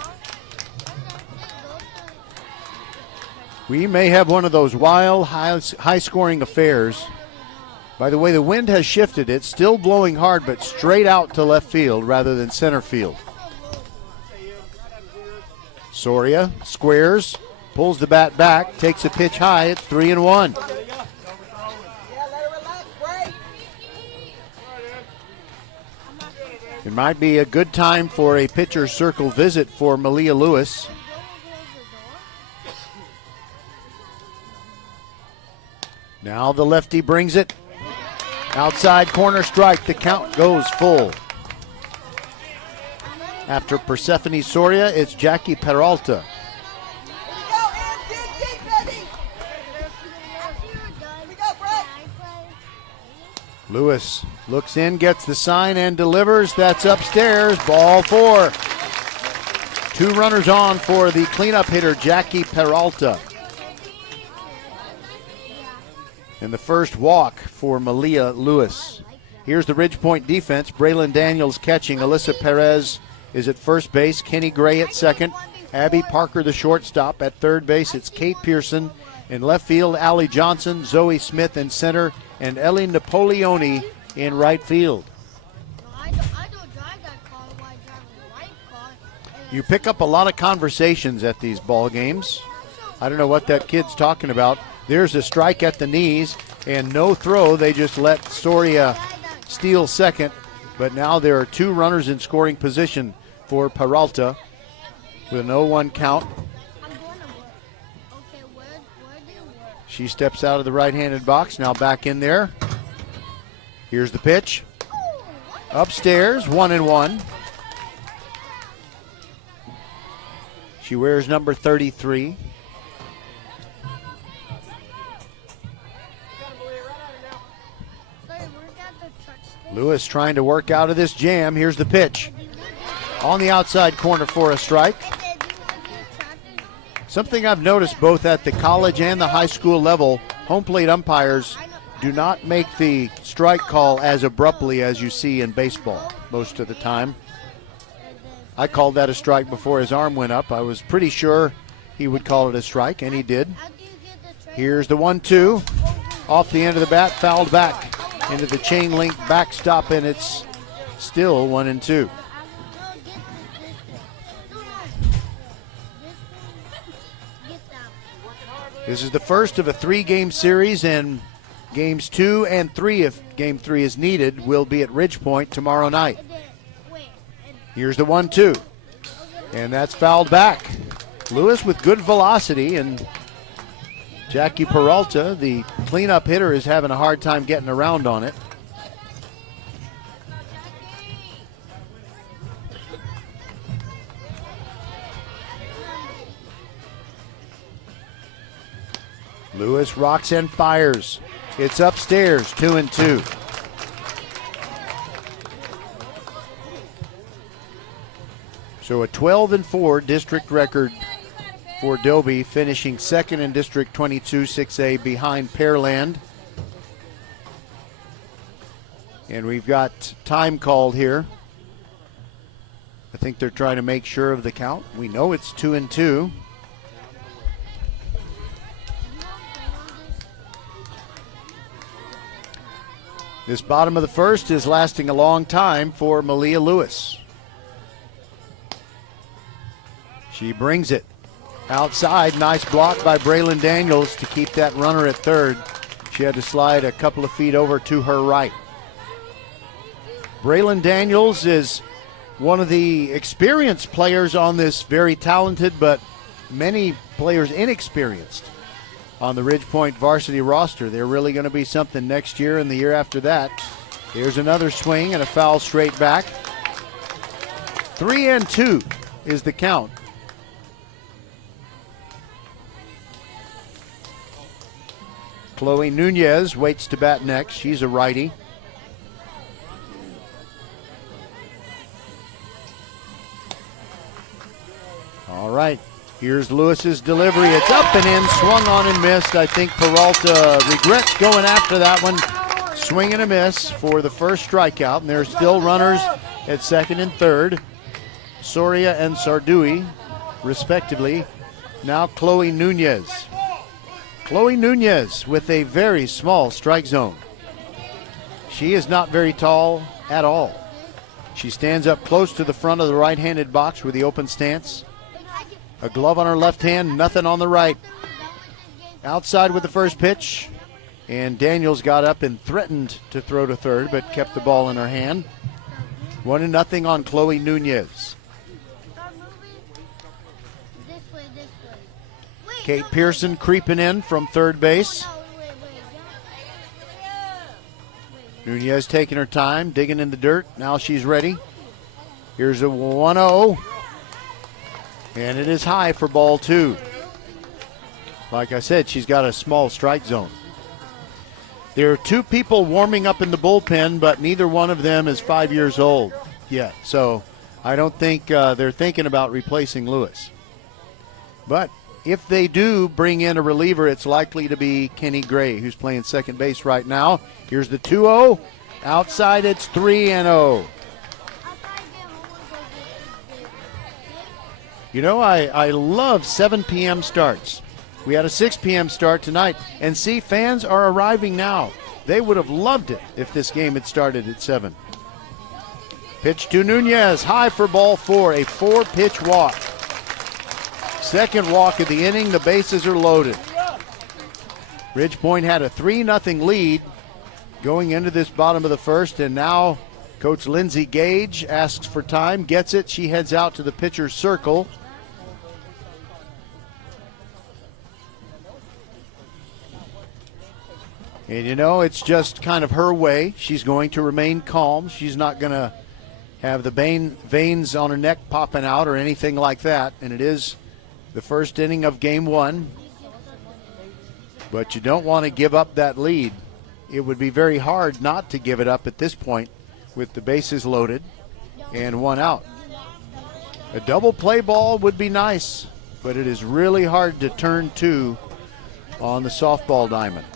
We may have one of those wild, high-scoring affairs. By the way, the wind has shifted. It's still blowing hard, but straight out to left field rather than center field. Soria squares, pulls the bat back, takes a pitch high. It's 3-1. It might be a good time for a pitcher's circle visit for Malia Lewis. Now the lefty brings it. Outside corner strike. The count goes full. After Persephone Soria, it's Jackie Peralta. Lewis looks in, gets the sign, and delivers. That's upstairs. Ball 4. 2 runners on for the cleanup hitter, Jackie Peralta. And the first walk for Malia Lewis. Here's the Ridgepoint defense. Braylon Daniels catching. Alyssa Perez is at first base. Kenny Gray at second. Abby Parker, the shortstop. At third base, it's Kate Pearson. In left field, Allie Johnson, Zoe Smith in center, and Ellie Napoleone in right field. You pick up a lot of conversations at these ball games. I don't know what that kid's talking about. There's a strike at the knees and no throw. They just let Soria steal second, but now there are 2 runners in scoring position for Peralta with an 0-1 count. She steps out of the right-handed box, now back in there. Here's the pitch. Upstairs, 1-1. She wears number 33. Lewis trying to work out of this jam. Here's the pitch. On the outside corner for a strike. Something I've noticed both at the college and the high school level, home plate umpires do not make the strike call as abruptly as you see in baseball most of the time. I called that a strike before his arm went up. I was pretty sure he would call it a strike, and he did. Here's the 1-2. Off the end of the bat, fouled back into the chain link backstop, and it's still 1-2. This is the first of a 3-game series, and games 2 and 3, if game 3 is needed, will be at Ridgepoint tomorrow night. Here's the 1-2, and that's fouled back. Lewis with good velocity, and Jackie Peralta, the cleanup hitter, is having a hard time getting around on it. Lewis rocks and fires. It's upstairs, 2-2. So a 12-4 district record for Dobie, finishing second in District 22 6A behind Pearland. And we've got time called here. I think they're trying to make sure of the count. We know it's 2-2. This bottom of the first is lasting a long time for Malia Lewis. She brings it outside. Nice block by Braylon Daniels to keep that runner at third. She had to slide a couple of feet over to her right. Braylon Daniels is one of the experienced players on this very talented but many players inexperienced on the Ridgepoint varsity roster. They're really going to be something next year and the year after that. Here's another swing and a foul straight back. 3-2 is the count. Chloe Nunez waits to bat next. She's a righty. All right, here's Lewis's delivery. It's up and in, swung on and missed. I think Peralta regrets going after that one. Swing and a miss for the first strikeout, and there's still runners at second and third. Soria and Sardui, respectively. Now Chloe Nunez. Chloe Nunez with a very small strike zone. She is not very tall at all. She stands up close to the front of the right-handed box with the open stance. A glove on her left hand, nothing on the right. Outside with the first pitch, and Daniels got up and threatened to throw to third, but kept the ball in her hand. 1-0 on Chloe Nunez. Kate Pearson creeping in from third base. Nunez taking her time, digging in the dirt. Now she's ready. Here's a 1-0. And it is high for ball two. Like I said, she's got a small strike zone. There are two people warming up in the bullpen, but neither one of them is 5 years old yet. So I don't think they're thinking about replacing Lewis. But if they do bring in a reliever, it's likely to be Kenny Gray, who's playing second base right now. Here's the 2-0. Outside, it's 3-0. You know, I love 7 p.m. starts. We had a 6 p.m. start tonight, and see, fans are arriving now. They would have loved it if this game had started at 7. Pitch to Nunez, high for ball 4, a 4-pitch walk. Second walk of the inning, the bases are loaded. Ridgepoint had a 3-0 lead going into this bottom of the first, and now Coach Lindsay Gage asks for time, gets it. She heads out to the pitcher's circle. And you know, it's just kind of her way. She's going to remain calm. She's not going to have the veins on her neck popping out or anything like that. And it is the first inning of game 1. But you don't want to give up that lead. It would be very hard not to give it up at this point with the bases loaded and 1 out. A double play ball would be nice, but it is really hard to turn 2 on the softball diamond.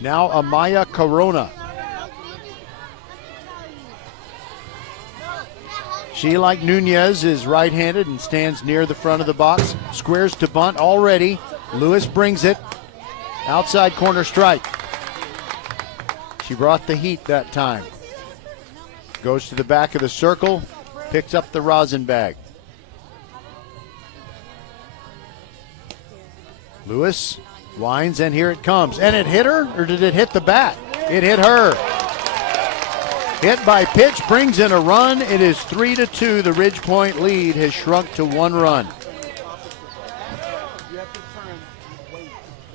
Now Amaya Corona. She, like Nunez, is right-handed and stands near the front of the box. Squares to bunt already. Lewis brings it. Outside corner strike. She brought the heat that time. Goes to the back of the circle. Picks up the rosin bag. Lewis winds, and here it comes. And it hit her, or did it hit the bat? It hit her. Hit by pitch, brings in a run. It is 3-2. The Ridgepoint lead has shrunk to 1 run.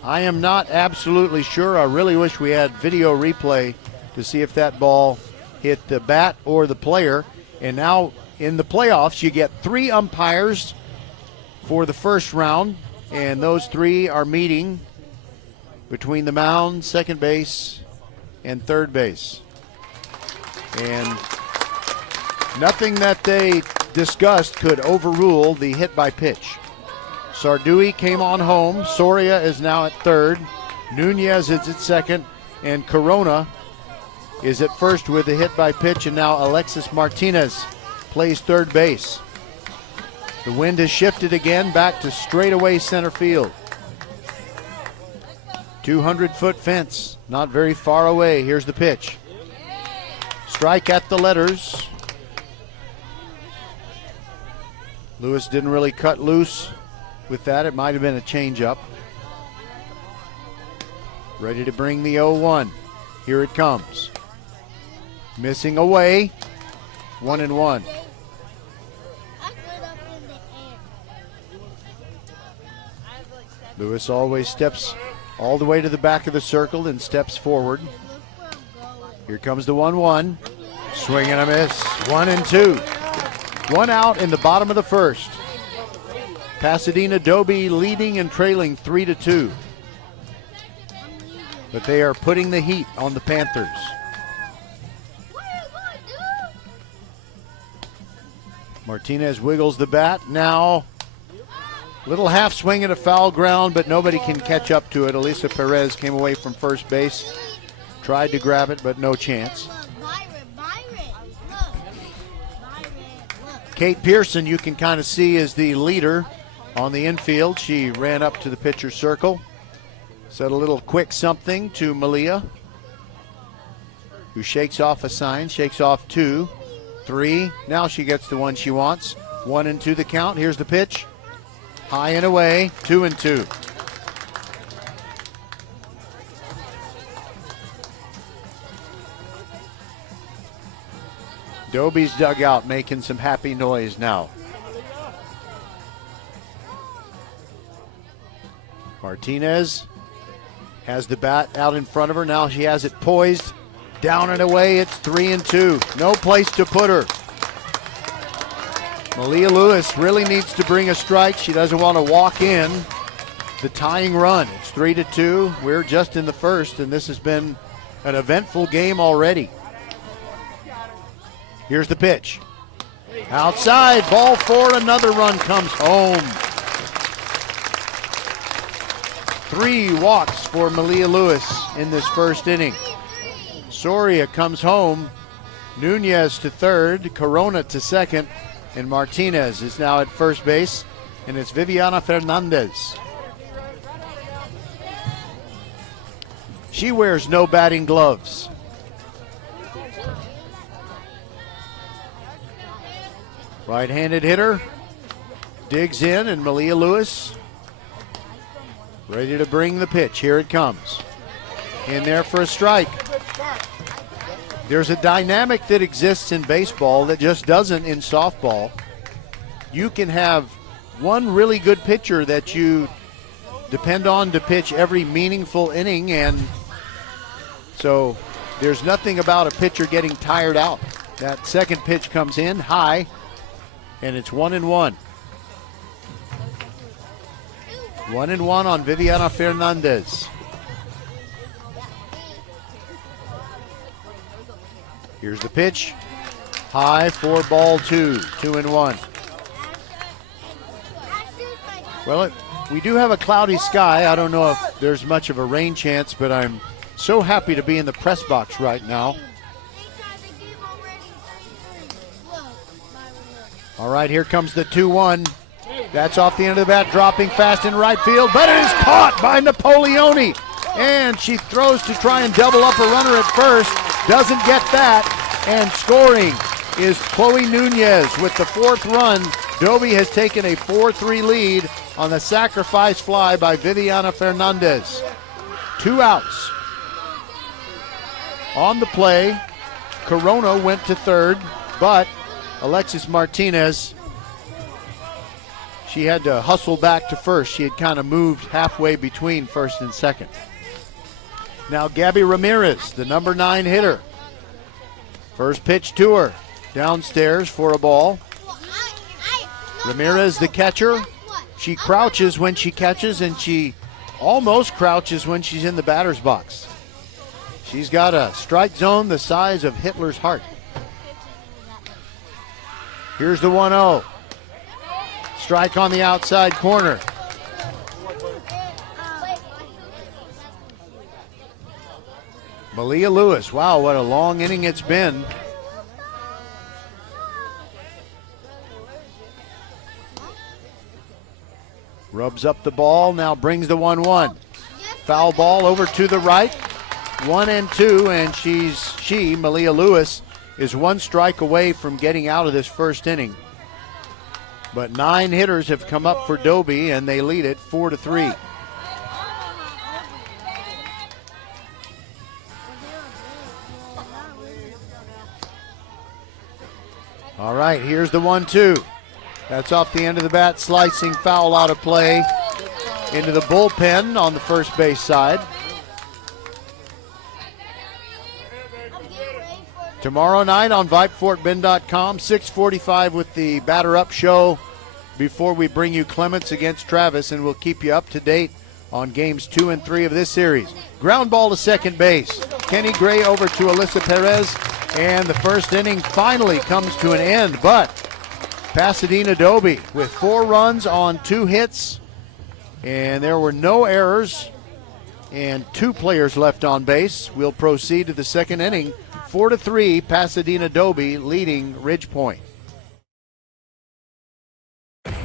I am not absolutely sure. I really wish we had video replay to see if that ball hit the bat or the player. And now in the playoffs, you get 3 umpires for the first round, and those 3 are meeting between the mound, second base, and third base. And nothing that they discussed could overrule the hit by pitch. Sardui came on home. Soria is now at third. Nunez is at second. And Corona is at first with the hit by pitch. And now Alexis Martinez plays third base. The wind has shifted again back to straightaway center field. 200-foot fence, not very far away. Here's the pitch. Strike at the letters. Lewis didn't really cut loose with that. It might have been a changeup. Ready to bring the 0-1. Here it comes. Missing away. 1-1. Lewis always steps all the way to the back of the circle and steps forward. Here comes the 1-1. Swing and a miss. 1-2. 1 out in the bottom of the first. Pasadena Dobie leading and trailing 3-2. But they are putting the heat on the Panthers. Martinez wiggles the bat. Now, little half swing at a foul ground, but nobody can catch up to it. Elisa Perez came away from first base. Tried to grab it, but no chance. Kate Pearson, you can kind of see, is the leader on the infield. She ran up to the pitcher's circle. Said a little quick something to Malia, who shakes off a sign, shakes off 2, 3. Now she gets the one she wants. 1-2 the count. Here's the pitch. High and away, 2-2. Dobie's dugout making some happy noise now. Martinez has the bat out in front of her. Now she has it poised. Down and away, it's 3-2. No place to put her. Malia Lewis really needs to bring a strike. She doesn't want to walk in the tying run. It's 3-2. We're just in the first, and this has been an eventful game already. Here's the pitch. Outside, ball 4, another run comes home. 3 walks for Malia Lewis in this first inning. Soria comes home. Nunez to third, Corona to second, and Martinez is now at first base, and it's Viviana Fernandez. She wears no batting gloves. Right-handed hitter digs in, and Malia Lewis ready to bring the pitch. Here it comes. In there for a strike. There's a dynamic that exists in baseball that just doesn't in softball. You can have one really good pitcher that you depend on to pitch every meaningful inning, and so there's nothing about a pitcher getting tired out. That second pitch comes in high, and it's 1-1. 1-1 on Viviana Fernandez. Here's the pitch. High for ball 2. 2-1. Well, we do have a cloudy sky. I don't know if there's much of a rain chance, but I'm so happy to be in the press box right now. All right, here comes the 2-1. That's off the end of the bat, dropping fast in right field, but it is caught by Napoleone. And she throws to try and double up a runner at first. Doesn't get that. And scoring is Chloe Nunez with the 4th run. Dobie has taken a 4-3 lead on the sacrifice fly by Viviana Fernandez. 2 outs. On the play, Corona went to third, but Alexis Martinez, she had to hustle back to first. She had kind of moved halfway between first and second. Now Gabby Ramirez, the number 9 hitter. First pitch to her. Downstairs for a ball. Ramirez, the catcher. She crouches when she catches, and she almost crouches when she's in the batter's box. She's got a strike zone the size of Hitler's heart. Here's the 1-0. Strike on the outside corner. Malia Lewis, wow, what a long inning it's been. Rubs up the ball, now brings the 1-1. Foul ball over to the right. 1-2, and Malia Lewis, is 1 strike away from getting out of this first inning. But 9 hitters have come up for Dobie, and they lead it 4-3. All right, here's the 1-2. That's off the end of the bat, slicing foul out of play. into the bullpen on the first base side. Tomorrow night on VypeFortBend.com, 6:45 with the Batter Up show before we bring you Clements against Travis, and we'll keep you up to date on games 2 and 3 of this series. Ground ball to second base. Kenny Gray over to Alyssa Perez, and the first inning finally comes to an end, but Pasadena Dobie with 4 runs on 2 hits, and there were no errors and 2 players left on base. We'll proceed to the second inning. 4-3, Pasadena Dobie leading Ridge Point.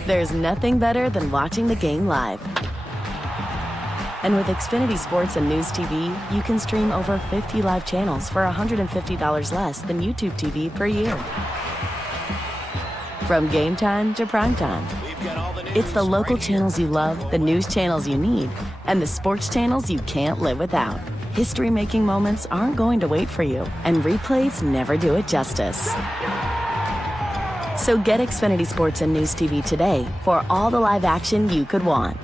There's nothing better than watching the game live. And with Xfinity Sports and News TV, you can stream over 50 live channels for $150 less than YouTube TV per year. From game time to prime time. It's the local channels you love, the news channels you need, and the sports channels you can't live without. History-making moments aren't going to wait for you, and replays never do it justice. So get Xfinity Sports and News TV today for all the live action you could want.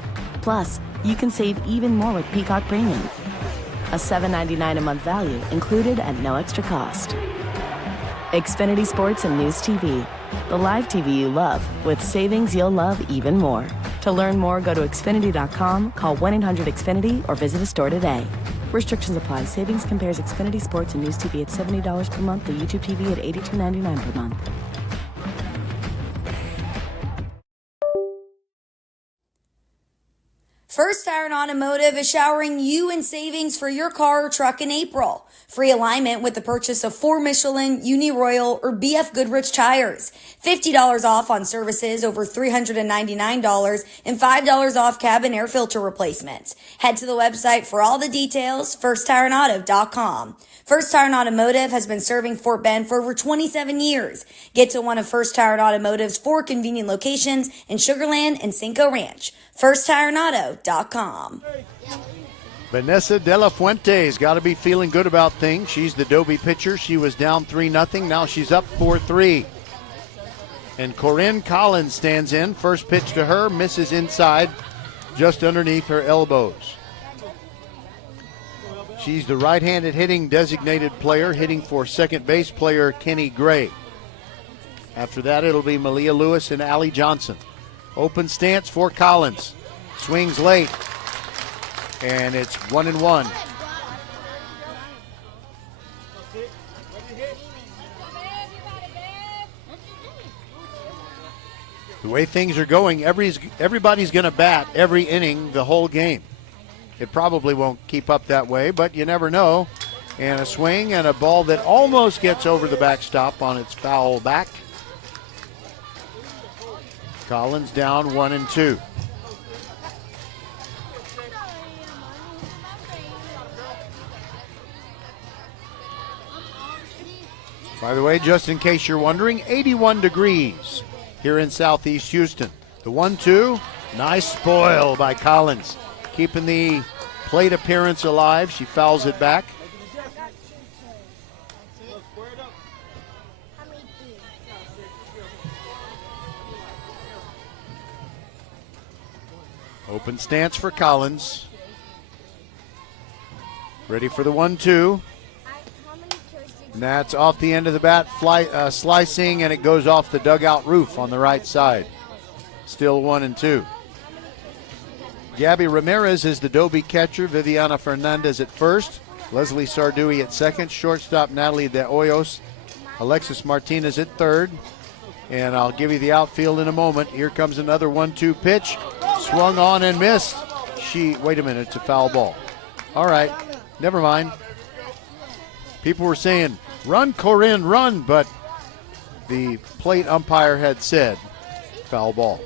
Plus, you can save even more with Peacock Premium. A $7.99 a month value included at no extra cost. Xfinity Sports and News TV. The live TV you love with savings you'll love even more. To learn more, go to Xfinity.com, call 1-800-XFINITY, or visit a store today. Restrictions apply. Savings compares Xfinity Sports and News TV at $70 per month to YouTube TV at $82.99 per month. First Iron Automotive is showering you in savings for your car or truck in April. Free alignment with the purchase of 4 Michelin, Uni Royal, or BF Goodrich tires. $50 off on services over $399 and $5 off cabin air filter replacements. Head to the website for all the details, firstironauto.com. First Iron Automotive has been serving Fort Bend for over 27 years. Get to one of First Iron Automotive's 4 convenient locations in Sugar Land and Cinco Ranch. firstironauto.com. Vanessa De La Fuente's got to be feeling good about things. She's the Dobie pitcher. She was down 3-0. Now she's up 4-3. And Corinne Collins stands in. First pitch to her, misses inside, just underneath her elbows. She's the right-handed hitting designated player, hitting for second base player Kenny Gray. After that, it'll be Malia Lewis and Allie Johnson. Open stance for Collins. Swings late. And it's 1-1. The way things are going, everybody's going to bat every inning the whole game. It probably won't keep up that way, but you never know. And a swing and a ball that almost gets over the backstop on its foul back. Collins down 1-2. By the way, just in case you're wondering, 81 degrees here in Southeast Houston. The 1-2, nice spoil by Collins. Keeping the plate appearance alive. She fouls it back. Open stance for Collins. Ready for the 1-2. And that's off the end of the bat, slicing, and it goes off the dugout roof on the right side. Still 1-2. Gabby Ramirez is the Dobie catcher. Viviana Fernandez at first. Leslie Sardui at second. Shortstop Natalie De Hoyos. Alexis Martinez at third. And I'll give you the outfield in a moment. Here comes another 1-2 pitch. Swung on and missed. Wait a minute, it's a foul ball. All right, never mind. People were saying, run, Corinne, run, but the plate umpire had said foul ball.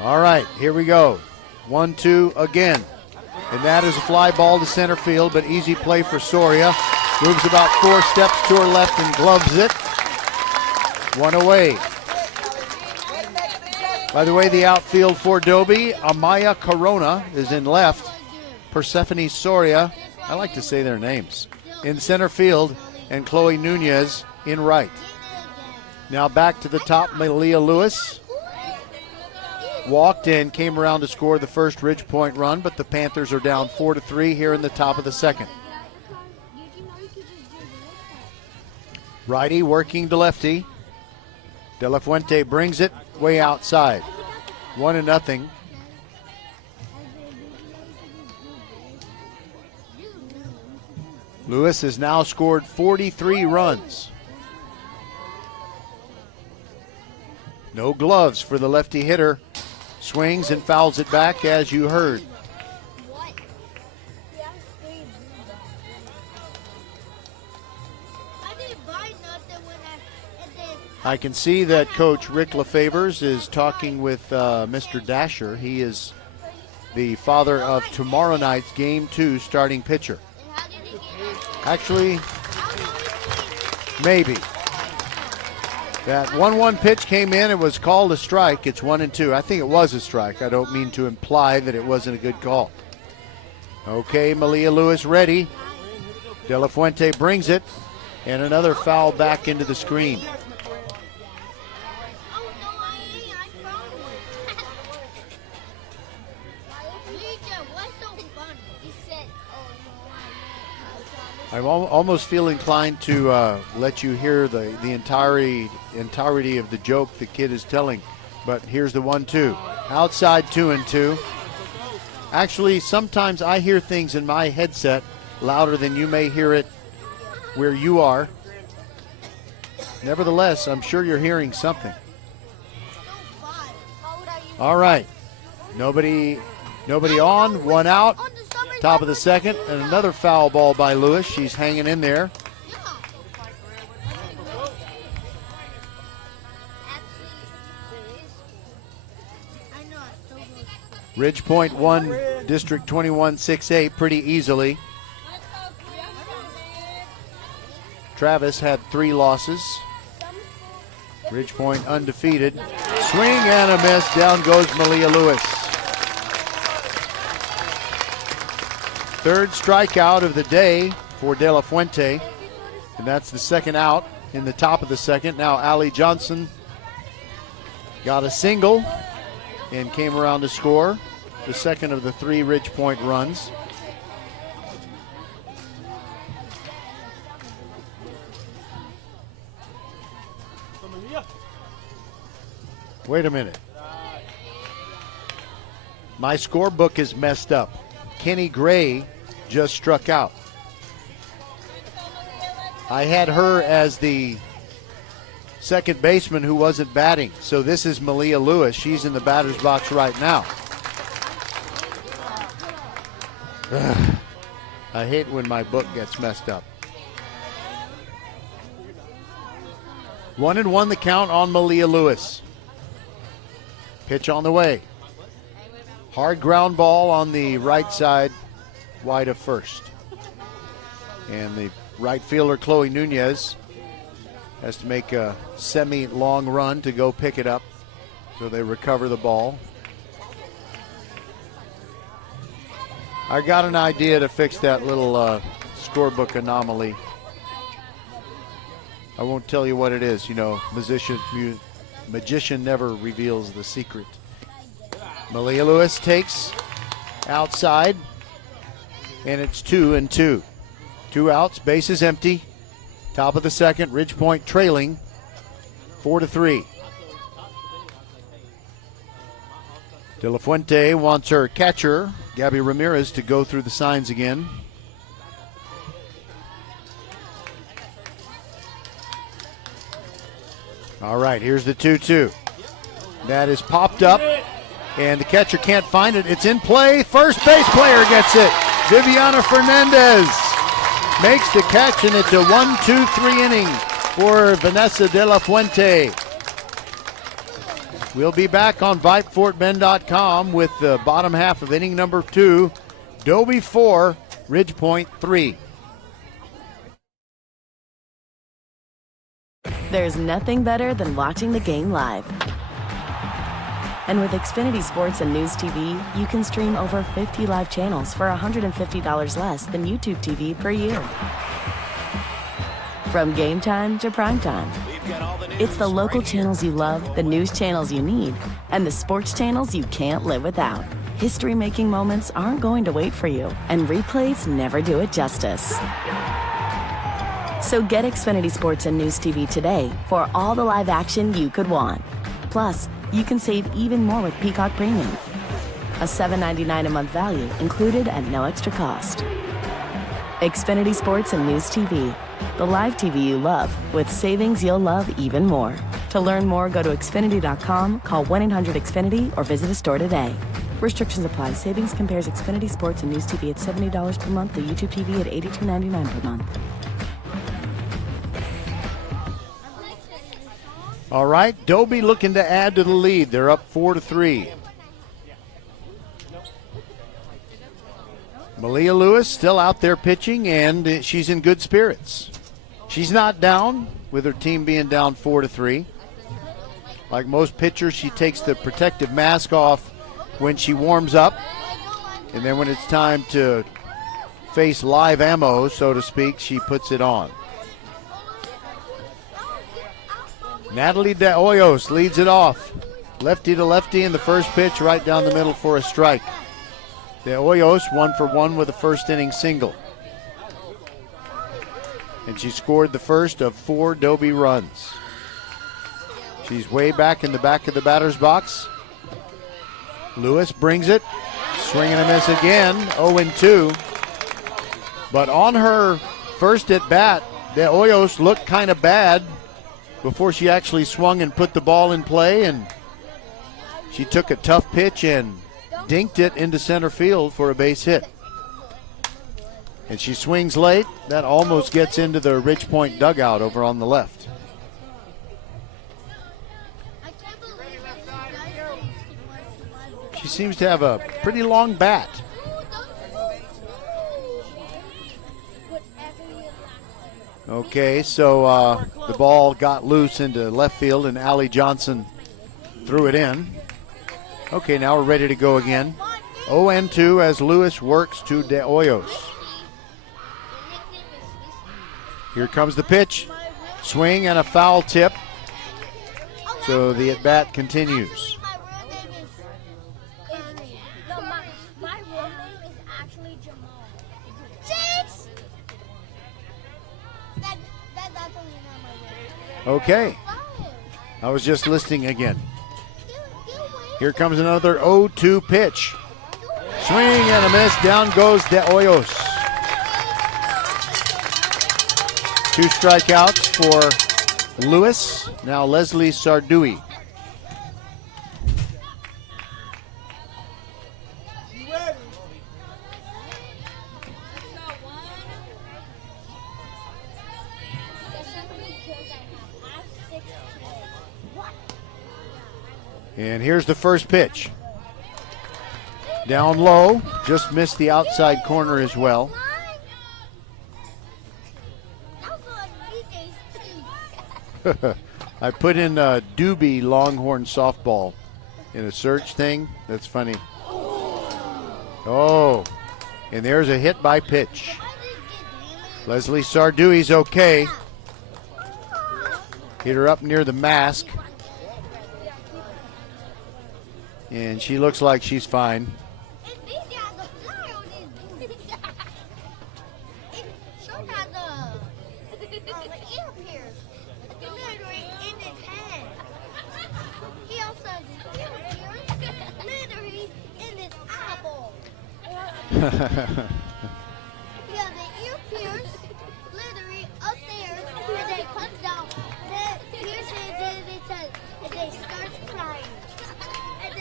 All right, here we go. 1-2 again. And that is a fly ball to center field, but easy play for Soria. Moves about 4 steps to her left and gloves it. One away. By the way, the outfield for Dobie, Amaya Corona is in left. Persephone Soria, I like to say their names, in center field, and Chloe Nunez in right. Now back to the top, Malia Lewis. Walked in, came around to score the first Ridge Point run, but the Panthers are down 4-3 here in the top of the second. Righty working to lefty. De La Fuente brings it way outside. 1-0. Lewis has now scored 43 runs. No gloves for the lefty hitter. Swings and fouls it back, as you heard. I can see that Coach Rick LaFavors is talking with Mr. Dasher. He is the father of tomorrow night's Game 2 starting pitcher. Actually, maybe. That 1-1 pitch came in and was called a strike. It's 1-2. I think it was a strike. I don't mean to imply that it wasn't a good call. Okay, Malia Lewis ready. De La Fuente brings it, and another foul back into the screen. I almost feel inclined to let you hear the entirety of the joke the kid is telling, but here's the 1-2. Outside 2-2. Actually, sometimes I hear things in my headset louder than you may hear it where you are. Nevertheless, I'm sure you're hearing something. All right. Nobody on, one out. Top of the second, and another foul ball by Lewis. She's hanging in there. Ridge Point won District 21 6-8 pretty easily. Travis had 3 losses. Ridge Point undefeated. Swing and a miss. Down goes Malia Lewis. Third strikeout of the day for De La Fuente, and that's the second out in the top of the second. Now Allie Johnson got a single and came around to score the second of the 3 Ridge Point runs. Wait a minute. My scorebook is messed up. Kenny Gray just struck out. I had her as the second baseman who wasn't batting. So this is Malia Lewis. She's in the batter's box right now. Ugh. I hate when my book gets messed up. 1-1 the count on Malia Lewis. Pitch on the way. Hard ground ball on the right side, wide of first. And the right fielder, Chloe Nunez, has to make a semi-long run to go pick it up. So they recover the ball. I got an idea to fix that little scorebook anomaly. I won't tell you what it is. You know, magician never reveals the secret. Malia Lewis takes outside, and it's 2-2. 2 outs, bases empty. Top of the second, Ridge Point trailing 4-3. De La Fuente wants her catcher, Gabby Ramirez, to go through the signs again. All right, here's the 2-2. That is popped up, and the catcher can't find it. It's in play. First base player gets it. Viviana Fernandez makes the catch, and it's a 1-2-3 inning for Vanessa De La Fuente. We'll be back on VypeFortBend.com with the bottom half of inning number 2. Dobie 4, Ridge Point 3. There's nothing better than watching the game live. And with Xfinity Sports and News TV, you can stream over 50 live channels for $150 less than YouTube TV per year. From game time to prime time, It's the local channels you love, the news channels you need, and the sports channels you can't live without. History-making moments aren't going to wait for you, and replays never do it justice. So get Xfinity Sports and News TV today for all the live action you could want. Plus, you can save even more with Peacock Premium. A $7.99 a month value included at no extra cost. Xfinity Sports and News TV, the live TV you love with savings you'll love even more. To learn more, go to Xfinity.com, call 1-800-XFINITY, or visit a store today. Restrictions apply. Savings compares Xfinity Sports and News TV at $70 per month to YouTube TV at $82.99 per month. All right, Dobie looking to add to the lead. They're up 4-3. Malia Lewis still out there pitching, and she's in good spirits. She's not down, with her team being down 4-3. Like most pitchers, she takes the protective mask off when she warms up, and then when it's time to face live ammo, so to speak, she puts it on. Natalie De Hoyos leads it off. Lefty to lefty in the first pitch, right down the middle for a strike. De Hoyos 1-for-1 with a first inning single. And she scored the first of 4 Dobie runs. She's way back in the back of the batter's box. Lewis brings it. Swing and a miss again, 0-2. But on her first at bat, De Hoyos looked kind of bad before she actually swung and put the ball in play, and she took a tough pitch and dinked it into center field for a base hit. And she swings late. That almost gets into the Ridge Point dugout over on the left. She seems to have a pretty long bat. Okay, so the ball got loose into left field, and Allie Johnson threw it in. Okay, now we're ready to go again. 0-2 as Lewis works to De Hoyos. Here comes the pitch. Swing and a foul tip. So the at-bat continues. Okay. I was just listening again. Here comes another 0-2 pitch. Swing and a miss. Down goes De Hoyos. 2 strikeouts for Lewis. Now Leslie Sardui. And here's the first pitch. Down low, just missed the outside corner as well. I put in Dobie Longhorn softball in a search thing. That's funny. Oh, and there's a hit by pitch. Leslie Sardui's okay. Hit her up near the mask. And she looks like she's fine.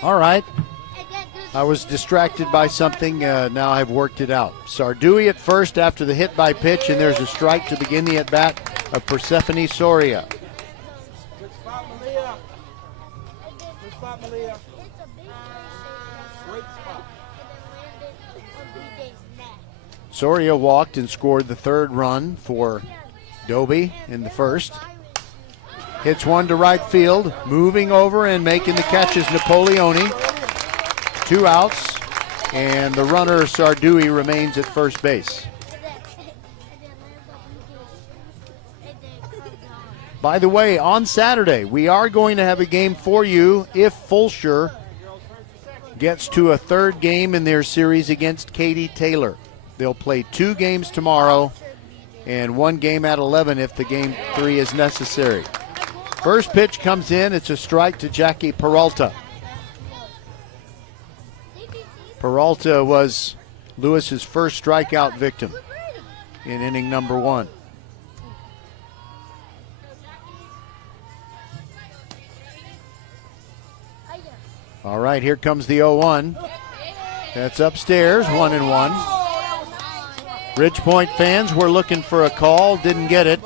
All right. I was distracted by something. Now I've worked it out. Sardui at first after the hit by pitch, and there's a strike to begin the at-bat of Persephone Soria. Good spot, Malia. Good spot, Malia. Great spot. Soria walked and scored the third run for Dobie in the first. Hits one to right field, moving over and making the catch is Napoleone. 2 outs, and the runner Sardui remains at first base. By the way, on Saturday, we are going to have a game for you if Fulshear gets to a third game in their series against Katy Taylor. They'll play 2 games tomorrow and 1 game at 11 if the game 3 is necessary. First pitch comes in. It's a strike to Jackie Peralta. Peralta was Lewis's first strikeout victim in inning number 1. All right, here comes the 0-1. That's upstairs, 1-1. Ridgepoint fans were looking for a call, didn't get it.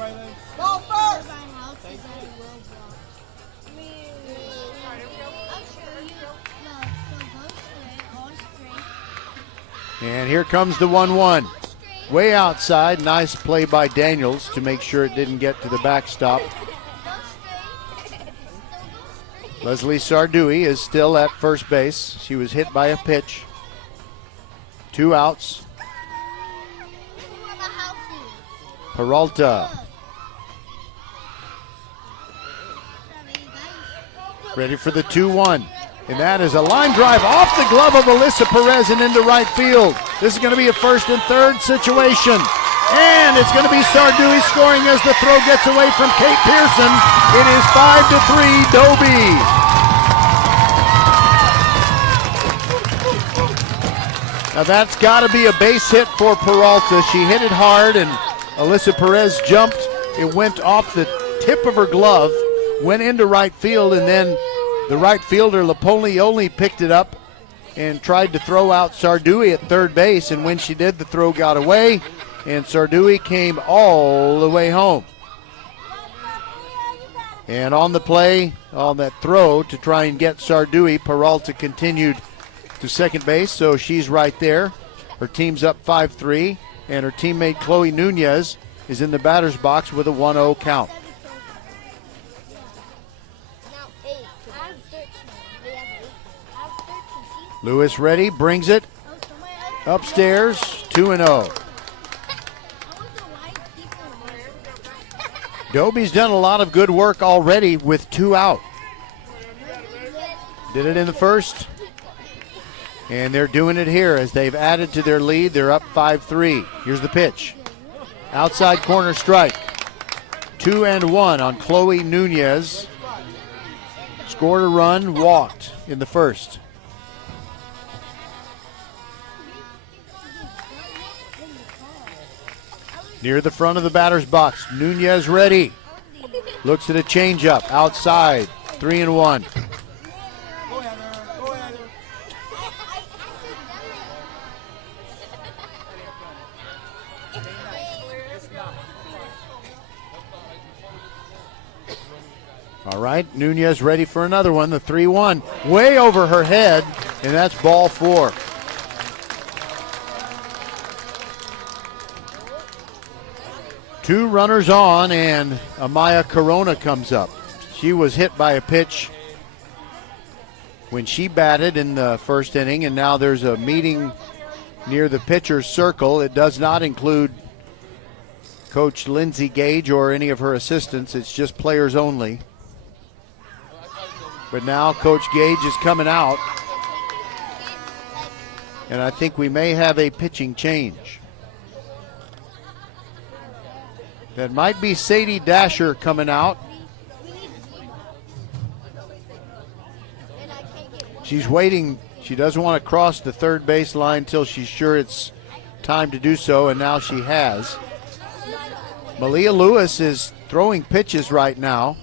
And here comes the 1-1. Way outside, nice play by Daniels to make sure it didn't get to the backstop. Leslie Sardui is still at first base. She was hit by a pitch. 2 outs. Peralta. Ready for the 2-1. And that is a line drive off the glove of Alyssa Perez and into right field. This is going to be a first and third situation. And it's going to be Sardui scoring as the throw gets away from Kate Pearson. It is 5-3 Dobie. Now that's got to be a base hit for Peralta. She hit it hard and Alyssa Perez jumped. It went off the tip of her glove, went into right field, and then the right fielder, Lapolioni, picked it up and tried to throw out Sardui at third base, and when she did, the throw got away, and Sardui came all the way home. And on the play, on that throw to try and get Sardui, Peralta continued to second base, so she's right there. Her team's up 5-3, and her teammate Chloe Nunez is in the batter's box with a 1-0 count. Lewis ready, brings it upstairs, 2-0. Dobie's done a lot of good work already with 2 out. Did it in the first, and they're doing it here as they've added to their lead. They're up 5-3. Here's the pitch. Outside corner strike. 2-1 on Chloe Nunez. Scored a run, walked in the first. Near the front of the batter's box, Nunez ready. Looks at a changeup outside, 3-1. All right, Nunez ready for another one, the 3-1. Way over her head, and that's ball 4. Two runners on, and Amaya Corona comes up. She was hit by a pitch when she batted in the first inning, and now there's a meeting near the pitcher's circle. It does not include Coach Lindsay Gage or any of her assistants. It's just players only. But now Coach Gage is coming out, and I think we may have a pitching change. That might be Sadie Dasher coming out. She's waiting. She doesn't want to cross the third base line until she's sure it's time to do so, and now she has. Malia Lewis is throwing pitches right now.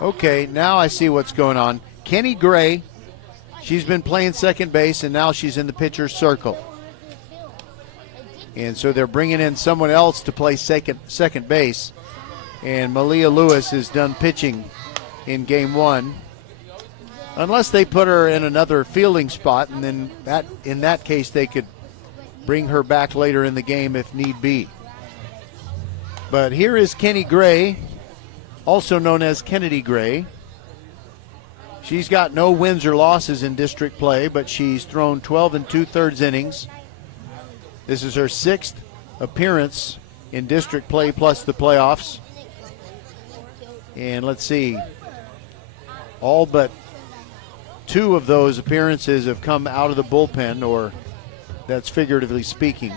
Okay, now I see what's going on. Kenny Gray, she's been playing second base, and now she's in the pitcher's circle. And so they're bringing in someone else to play second base. And Malia Lewis is done pitching in game 1. Unless they put her in another fielding spot, and then in that case they could bring her back later in the game if need be. But here is Kenny Gray, also known as Kennedy Gray. She's got no wins or losses in district play, but she's thrown 12 2/3 innings. This is her 6th appearance in district play plus the playoffs. And let's see, all but 2 of those appearances have come out of the bullpen, or that's figuratively speaking,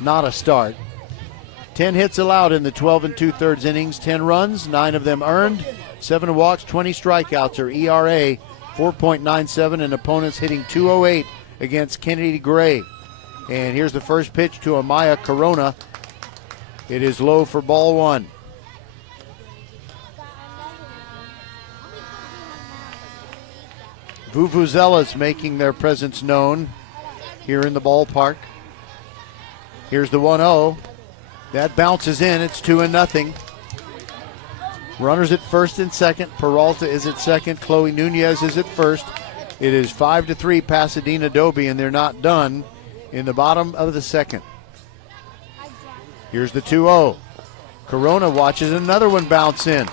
not a start. 10 hits allowed in the 12 2/3 innings, 10 runs, 9 of them earned, 7 walks, 20 strikeouts. Or ERA 4.97, and opponents hitting .208 against Kennedy Gray. And here's the first pitch to Amaya Corona. It is low for ball 1. Vuvuzelas making their presence known here in the ballpark. Here's the 1-0. That bounces in. It's 2-0. Runners at first and second. Peralta is at second. Chloe Nunez is at first. It is 5-3 Pasadena Dobie, and they're not done in the bottom of the second. Here's the 2-0. Corona watches another one bounce in.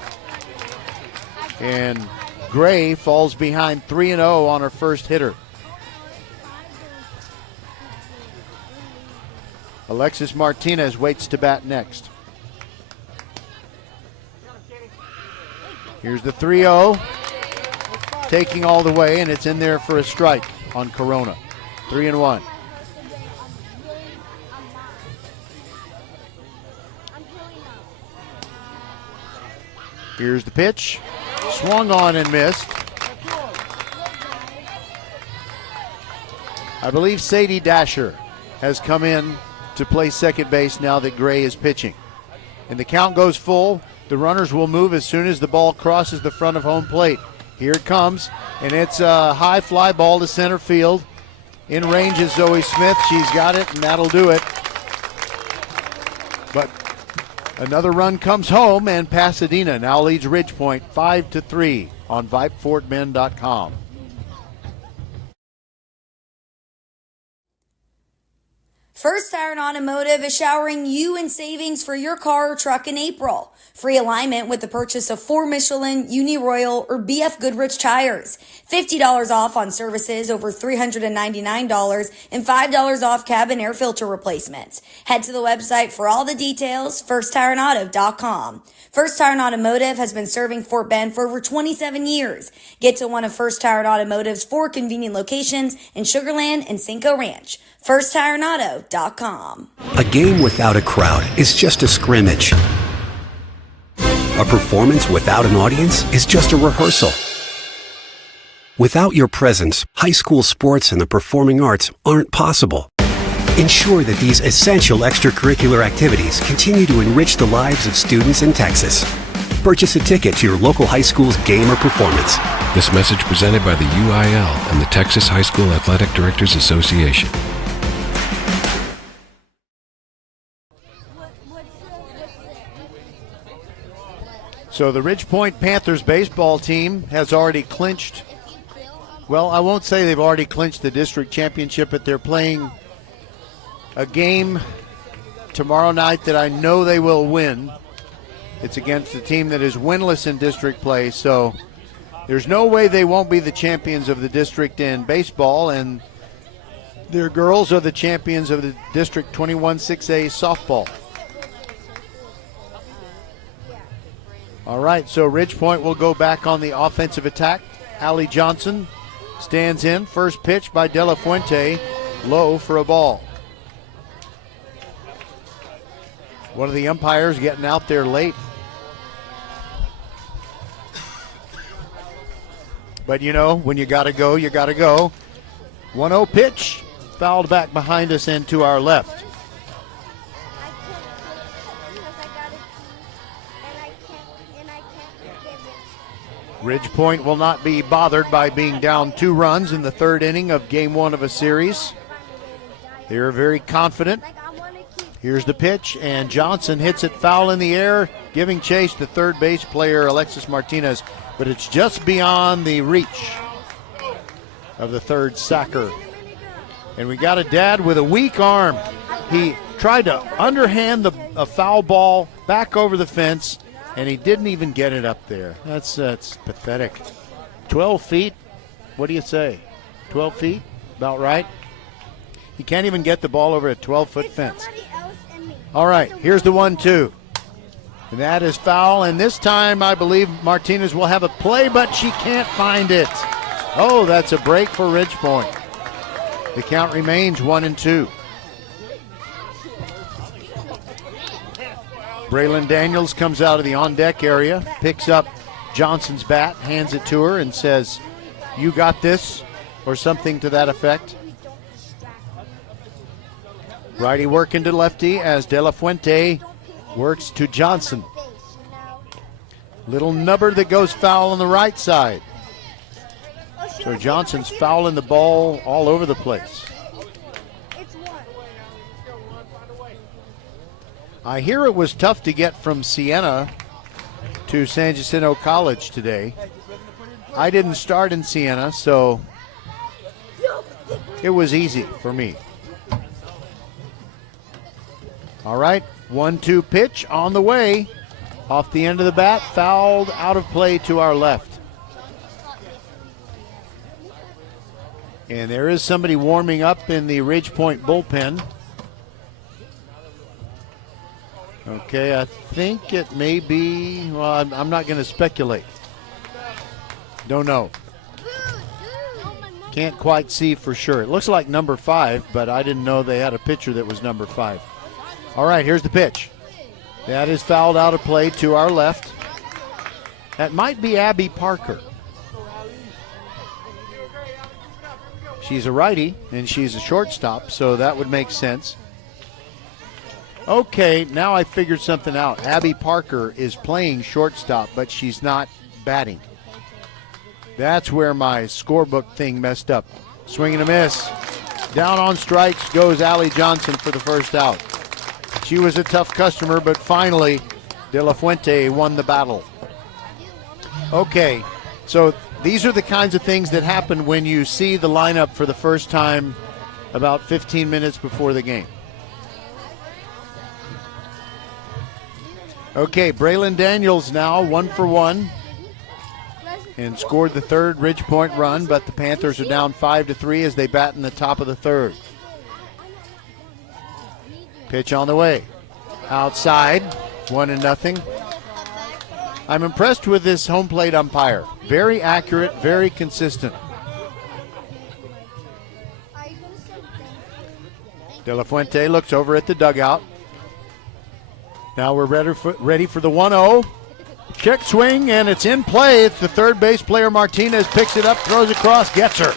And Gray falls behind 3-0 on her first hitter. Alexis Martinez waits to bat next. Here's the 3-0. Taking all the way, and it's in there for a strike on Corona. 3-1. Here's the pitch. Swung on and missed. I believe Sadie Dasher has come in to play second base now that Gray is pitching. And the count goes full. The runners will move as soon as the ball crosses the front of home plate. Here it comes, and it's a high fly ball to center field. In range is Zoe Smith. She's got it, and that'll do it. But another run comes home, and Pasadena now leads Ridgepoint 5-3 on VypeFortBend.com. First Tire and Automotive is showering you in savings for your car or truck in April. Free alignment with the purchase of 4 Michelin, Uni Royal, or BF Goodrich tires. $50 off on services over $399 and $5 off cabin air filter replacements. Head to the website for all the details, firsttireandauto.com. First Tire and Automotive has been serving Fort Bend for over 27 years. Get to one of First Tire and Automotive's 4 convenient locations in Sugar Land and Cinco Ranch. firsttireandauto.com. A game without a crowd is just a scrimmage. A performance without an audience is just a rehearsal. Without your presence, high school sports and the performing arts aren't possible. Ensure that these essential extracurricular activities continue to enrich the lives of students in Texas. Purchase a ticket to your local high school's game or performance. This message presented by the UIL and the Texas High School Athletic Directors Association. So the Ridgepoint Panthers baseball team has already clinched, well, I won't say they've already clinched the district championship, but they're playing a game tomorrow night that I know they will win. It's against a team that is winless in district play, so there's no way they won't be the champions of the district in baseball, and their girls are the champions of the District 21-6A softball. All right, so Ridgepoint will go back on the offensive attack. Allie Johnson stands in. First pitch by De La Fuente, low for a ball. One of the umpires getting out there late. But you know, when you gotta go, you gotta go. 1-0 pitch, fouled back behind us and to our left. Ridgepoint will not be bothered by being down 2 runs in the 3rd inning of game 1 of a series. They're very confident. Here's the pitch, and Johnson hits it foul in the air, giving chase to third base player Alexis Martinez, but it's just beyond the reach of the third sacker. And we got a dad with a weak arm. He tried to underhand a foul ball back over the fence, and he didn't even get it up there. That's pathetic. 12 feet, what do you say? 12 feet, about right. He can't even get the ball over a 12-foot fence. All right, here's the 1-2. And that is foul, and this time I believe Martinez will have a play, but she can't find it. Oh, that's a break for Ridgepoint. The count remains 1-2. Braylon Daniels comes out of the on-deck area, picks up Johnson's bat, hands it to her, and says, "You got this," or something to that effect. Righty working to lefty as De La Fuente works to Johnson. Little nubber that goes foul on the right side. So Johnson's fouling the ball all over the place. I hear it was tough to get from Siena to San Jacinto College today. I didn't start in Siena, so it was easy for me. All right, 1-2 pitch on the way. Off the end of the bat, fouled out of play to our left. And there is somebody warming up in the Ridgepoint bullpen. Okay, I think it may be, well, I'm not going to speculate. Don't know. Can't quite see for sure. It looks like number 5, but I didn't know they had a pitcher that was number 5. All right, here's the pitch. That is fouled out of play to our left. That might be Abby Parker. She's a righty, and she's a shortstop, so that would make sense. Okay, now I figured something out. Abby Parker is playing shortstop, but she's not batting. That's where my scorebook thing messed up. Swing and a miss. Down on strikes goes Allie Johnson for the first out. She was a tough customer, but finally De La Fuente won the battle. Okay, so these are the kinds of things that happen when you see the lineup for the first time about 15 minutes before the game. Okay, Braylon Daniels now 1 for 1 and scored the third Ridgepoint run, but the Panthers are down 5-3 as they bat in the top of the third. Pitch on the way. Outside, 1-0. I'm impressed with this home plate umpire. Very accurate, very consistent. De La Fuente looks over at the dugout. Now we're ready for the 1-0. Check swing, and it's in play. It's the third base player. Martinez picks it up, throws across, gets her.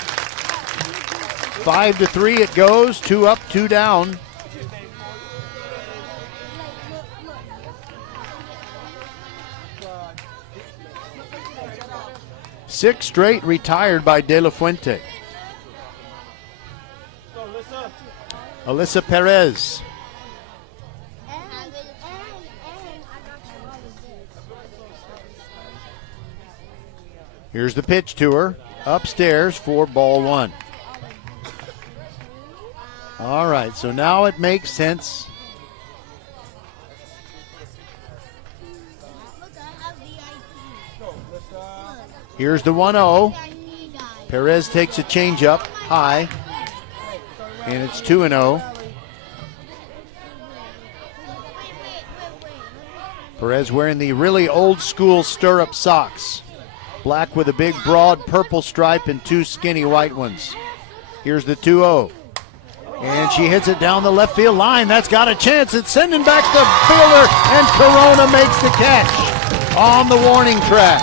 5-3 it goes. 2 up, 2 down. Six straight retired by De La Fuente. Alyssa Perez. Here's the pitch to her. Upstairs for ball 1. All right, so now it makes sense. Here's the 1-0. Perez takes a changeup high, and it's 2-0. Perez wearing the really old school stirrup socks. Black with a big broad purple stripe and 2 skinny white ones. Here's the 2-0. And she hits it down the left field line. That's got a chance. It's sending back the fielder, and Corona makes the catch on the warning track.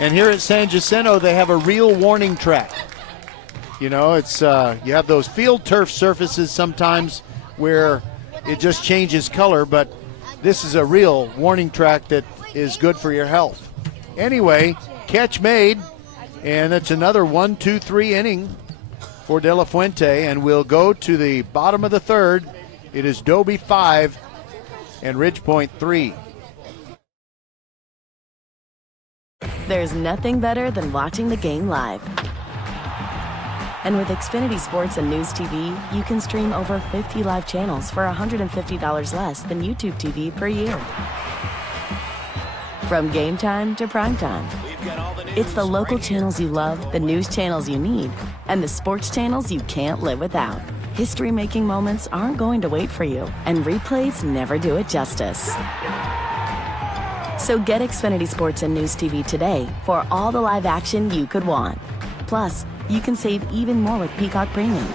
And here at San Jacinto, they have a real warning track. You know, it's you have those field turf surfaces sometimes where it just changes color, but this is a real warning track that is good for your health. Anyway, catch made, and it's another 1-2-3 inning for De La Fuente, and we'll go to the bottom of the third. It is Dobie 5 and Ridgepoint 3. There's nothing better than watching the game live. And with Xfinity Sports and News TV, you can stream over 50 live channels for $150 less than YouTube TV per year. From game time to prime time, it's the local channels you love, the news channels you need, and the sports channels you can't live without. history-making moments aren't going to wait for you, and replays never do it justice. So get Xfinity Sports and News TV today for all the live action you could want. Plus, you can save even more with Peacock Premium.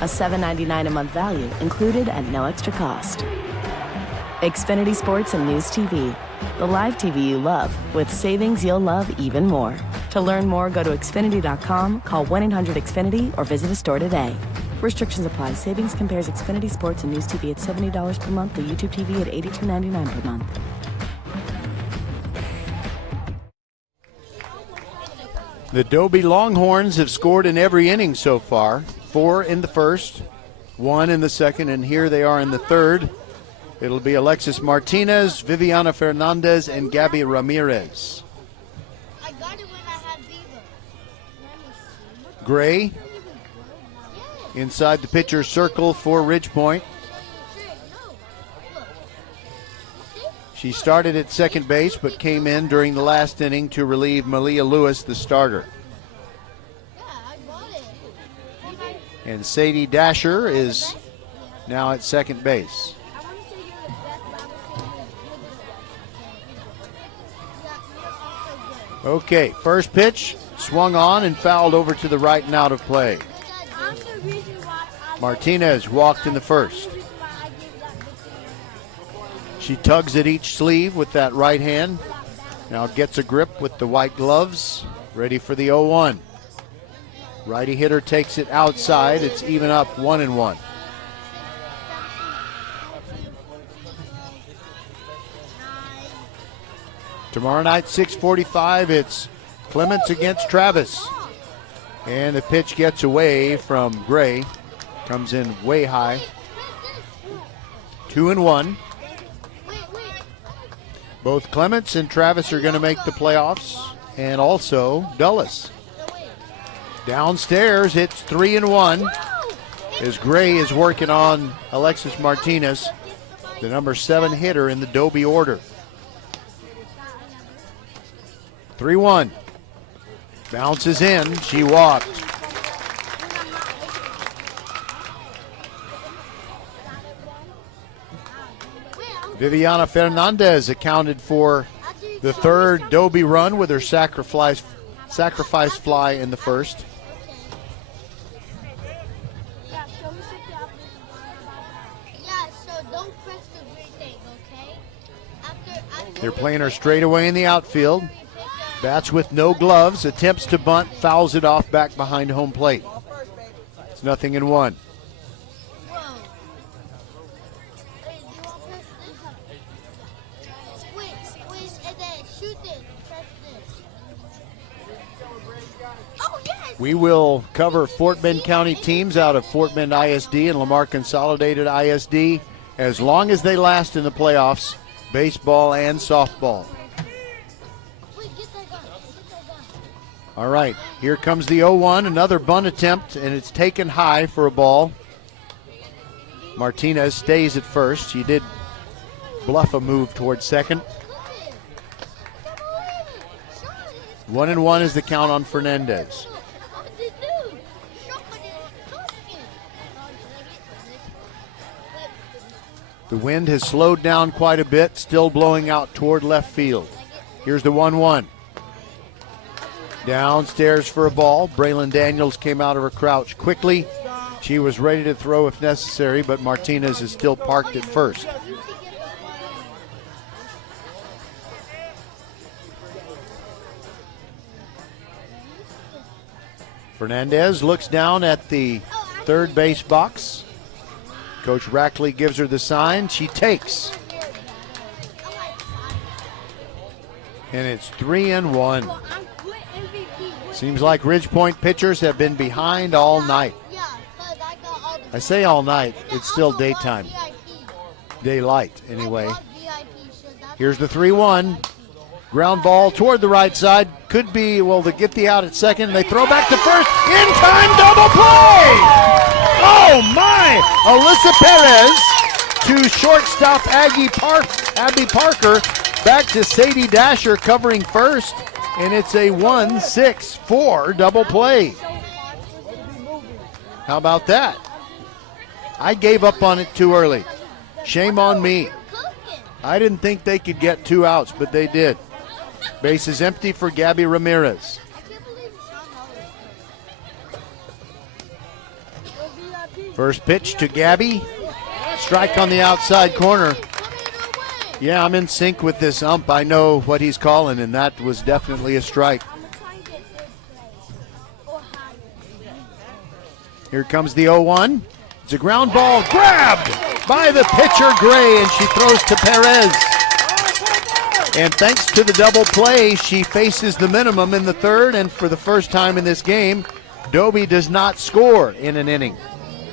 A $7.99 a month value included at no extra cost. Xfinity Sports and News TV. The live TV you love with savings you'll love even more. To learn more, go to Xfinity.com, call 1-800-XFINITY, or visit a store today. Restrictions apply. Savings compares Xfinity Sports and News TV at $70 per month to YouTube TV at $82.99 per month. The Dobie Longhorns have scored in every inning so far. 4 in the first, 1 in the second, and here they are in the third. It'll be Alexis Martinez, Viviana Fernandez, and Gabby Ramirez. I got it when I had Viva. Gray inside the pitcher's circle for Ridgepoint. She started at second base but came in during the last inning to relieve Malia Lewis, the starter. And Sadie Dasher is now at second base. Okay, first pitch, swung on and fouled over to the right and out of play. Martinez walked in the first. She tugs at each sleeve with that right hand. Now gets a grip with the white gloves, ready for the 0-1. Righty hitter takes it outside. It's even up 1-1. Tomorrow night, 6:45, it's Clements against Travis. And the pitch gets away from Gray. Comes in way high. 2-1. Both Clements and Travis are going to make the playoffs, and also Dulles. Downstairs, it's 3-1 as Gray is working on Alexis Martinez, the number 7 hitter in the Dobie order. 3-1. Bounces in. She walked. Viviana Fernandez accounted for the third Dobie run with her sacrifice fly in the first. They're playing her straight away in the outfield. Bats with no gloves, attempts to bunt, fouls it off back behind home plate. It's 0-1. We will cover Fort Bend County teams out of Fort Bend ISD and Lamar Consolidated ISD as long as they last in the playoffs, baseball and softball. All right, here comes the 0-1, another bunt attempt, and it's taken high for a ball. Martinez stays at first. She did bluff a move towards second. 1-1 is the count on Fernandez. The wind has slowed down quite a bit, still blowing out toward left field. Here's the 1-1. Downstairs for a ball. Braylon Daniels came out of her crouch quickly. She was ready to throw if necessary, but Martinez is still parked at first. Fernandez looks down at the third base box. Coach Rackley gives her the sign. She takes. And it's 3-1. Seems like Ridgepoint pitchers have been behind all night. I say all night, it's still daytime. Daylight, anyway. Here's the 3-1. Ground ball toward the right side. Could be, well, they get the out at second. They throw back to first. In time, double play! Oh, my! Alyssa Perez to shortstop Abby Parker. Back to Sadie Dasher covering first. And it's a 1-6-4 double play. How about that? I gave up on it too early. Shame on me. I didn't think they could get 2 outs, but they did. Base is empty for Gabby Ramirez. First pitch to Gabby. Strike on the outside corner. Yeah, I'm in sync with this ump. I know what he's calling, and that was definitely a strike. Here comes the 0-1. It's a ground ball grabbed by the pitcher, Gray, and she throws to Perez. And thanks to the double play, she faces the minimum in the third, and for the first time in this game, Dobie does not score in an inning.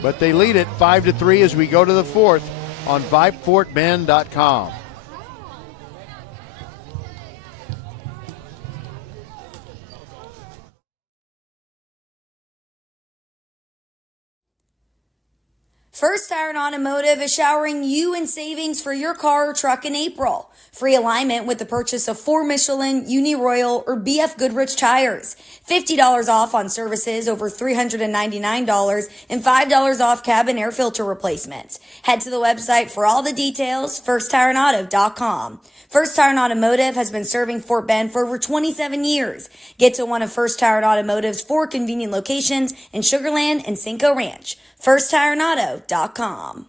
But they lead it 5-3 as we go to the fourth on VypeFortBend.com. First Iron Automotive is showering you in savings for your car or truck in April. Free alignment with the purchase of 4 Michelin, Uni Royal, or BF Goodrich tires. $50 off on services over $399 and $5 off cabin air filter replacements. Head to the website for all the details, firstironauto.com. First Iron Automotive has been serving Fort Bend for over 27 years. Get to one of First Iron Automotive's 4 convenient locations in Sugar Land and Cinco Ranch. firstironauto.com.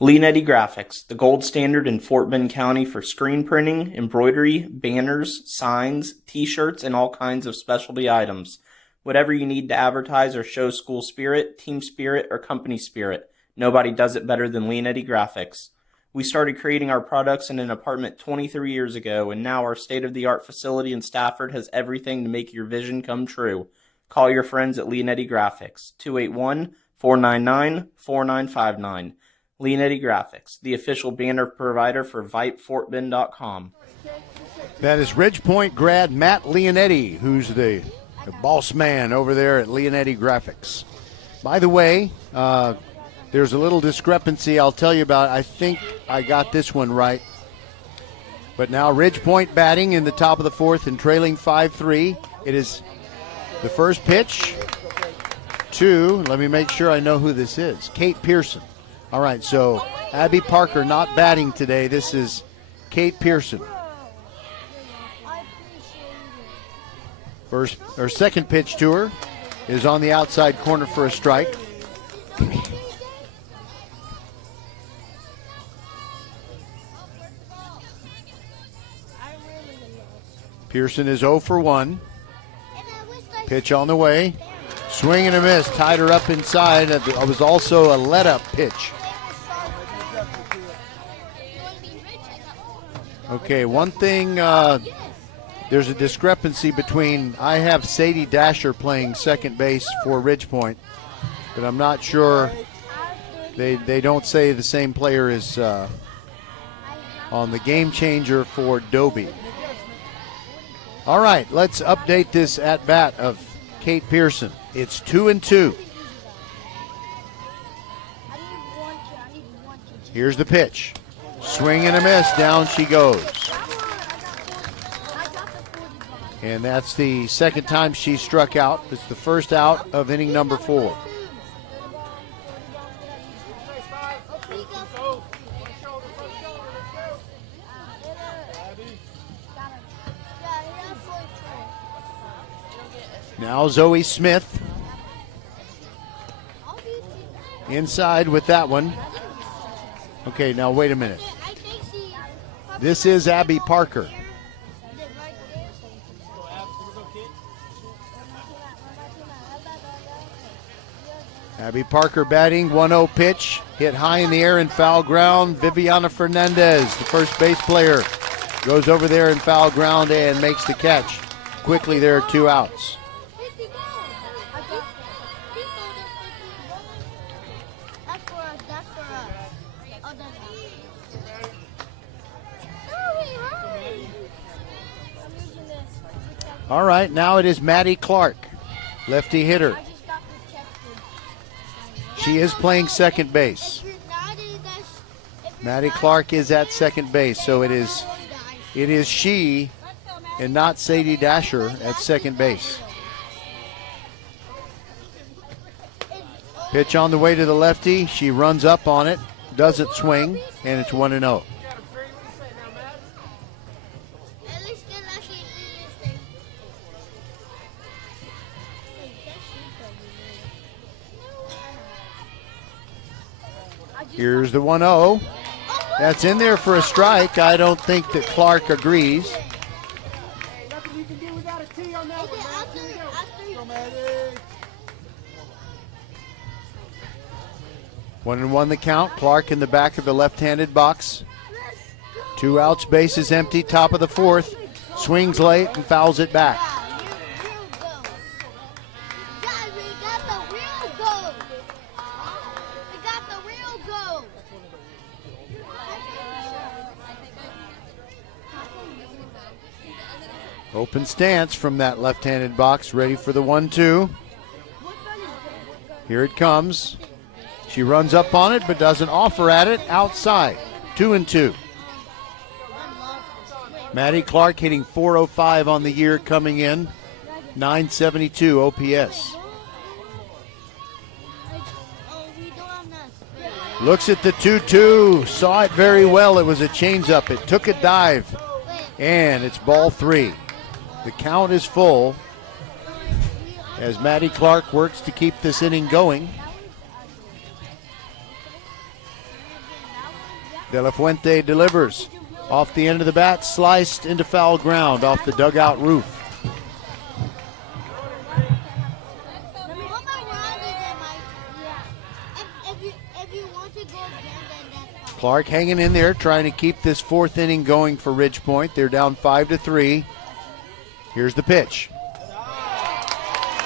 Leonetti Graphics, the gold standard in Fort Bend County for screen printing, embroidery, banners, signs, t-shirts, and all kinds of specialty items. Whatever you need to advertise or show school spirit, team spirit, or company spirit, nobody does it better than Leonetti Graphics. We started creating our products in an apartment 23 years ago, and now our state-of-the-art facility in Stafford has everything to make your vision come true. Call your friends at Leonetti Graphics, 281-499-4959. Leonetti Graphics, the official banner provider for VypeFortBend.com. That is Ridgepoint grad Matt Leonetti, who's the boss man over there at Leonetti Graphics. By the way, there's a little discrepancy I'll tell you about. I think I got this one right. But now Ridgepoint batting in the top of the fourth and trailing 5-3. It is the first pitch to, let me make sure I know who this is, Kate Pearson. All right, so Abby Parker not batting today. This is Kate Pearson. Second pitch to her is on the outside corner for a strike. Pearson is 0 for 1. Pitch on the way. Swing and a miss. Tied her up inside. It was also a let-up pitch. Okay, one thing, there's a discrepancy between, I have Sadie Dasher playing second base for Ridgepoint, but I'm not sure, they don't say the same player is on the game changer for Dobie. All right, let's update this at-bat of Kate Pearson. It's 2-2. Here's the pitch. Swing and a miss. Down she goes. And that's the second time she struck out. It's the first out of inning number 4. Now Zoe Smith inside with that one. Okay, now wait a minute. This is Abby Parker. Abby Parker batting, 1-0 pitch, hit high in the air and foul ground. Viviana Fernandez, the first base player, goes over there in foul ground and makes the catch. Quickly there are 2 outs. All right, now it is Maddie Clark, lefty hitter. She is playing second base. Maddie Clark is at second base, so it is she and not Sadie Dasher at second base. Pitch on the way to the lefty. She runs up on it, doesn't swing, and it's 1-0. At least they'll actually do this thing. Here's the 1-0. That's in there for a strike. I don't think that Clark agrees. Nothing you can do without a T on that one, man. Come at it. 1-1 the count. Clark in the back of the left-handed box. 2 outs, bases empty, top of the 4th. Swings late and fouls it back. Open stance from that left-handed box, ready for the 1-2. Here it comes. She runs up on it, but doesn't offer at it. Outside, 2-2. Maddie Clark hitting .405 on the year coming in, .972 OPS. Looks at the 2-2, saw it very well. It was a changeup. It took a dive, and it's ball 3. The count is full as Maddie Clark works to keep this inning going. De La Fuente delivers. Off the end of the bat, sliced into foul ground off the dugout roof. Clark hanging in there, trying to keep this 4th inning going for Ridge Point. They're down 5-3. Here's the pitch.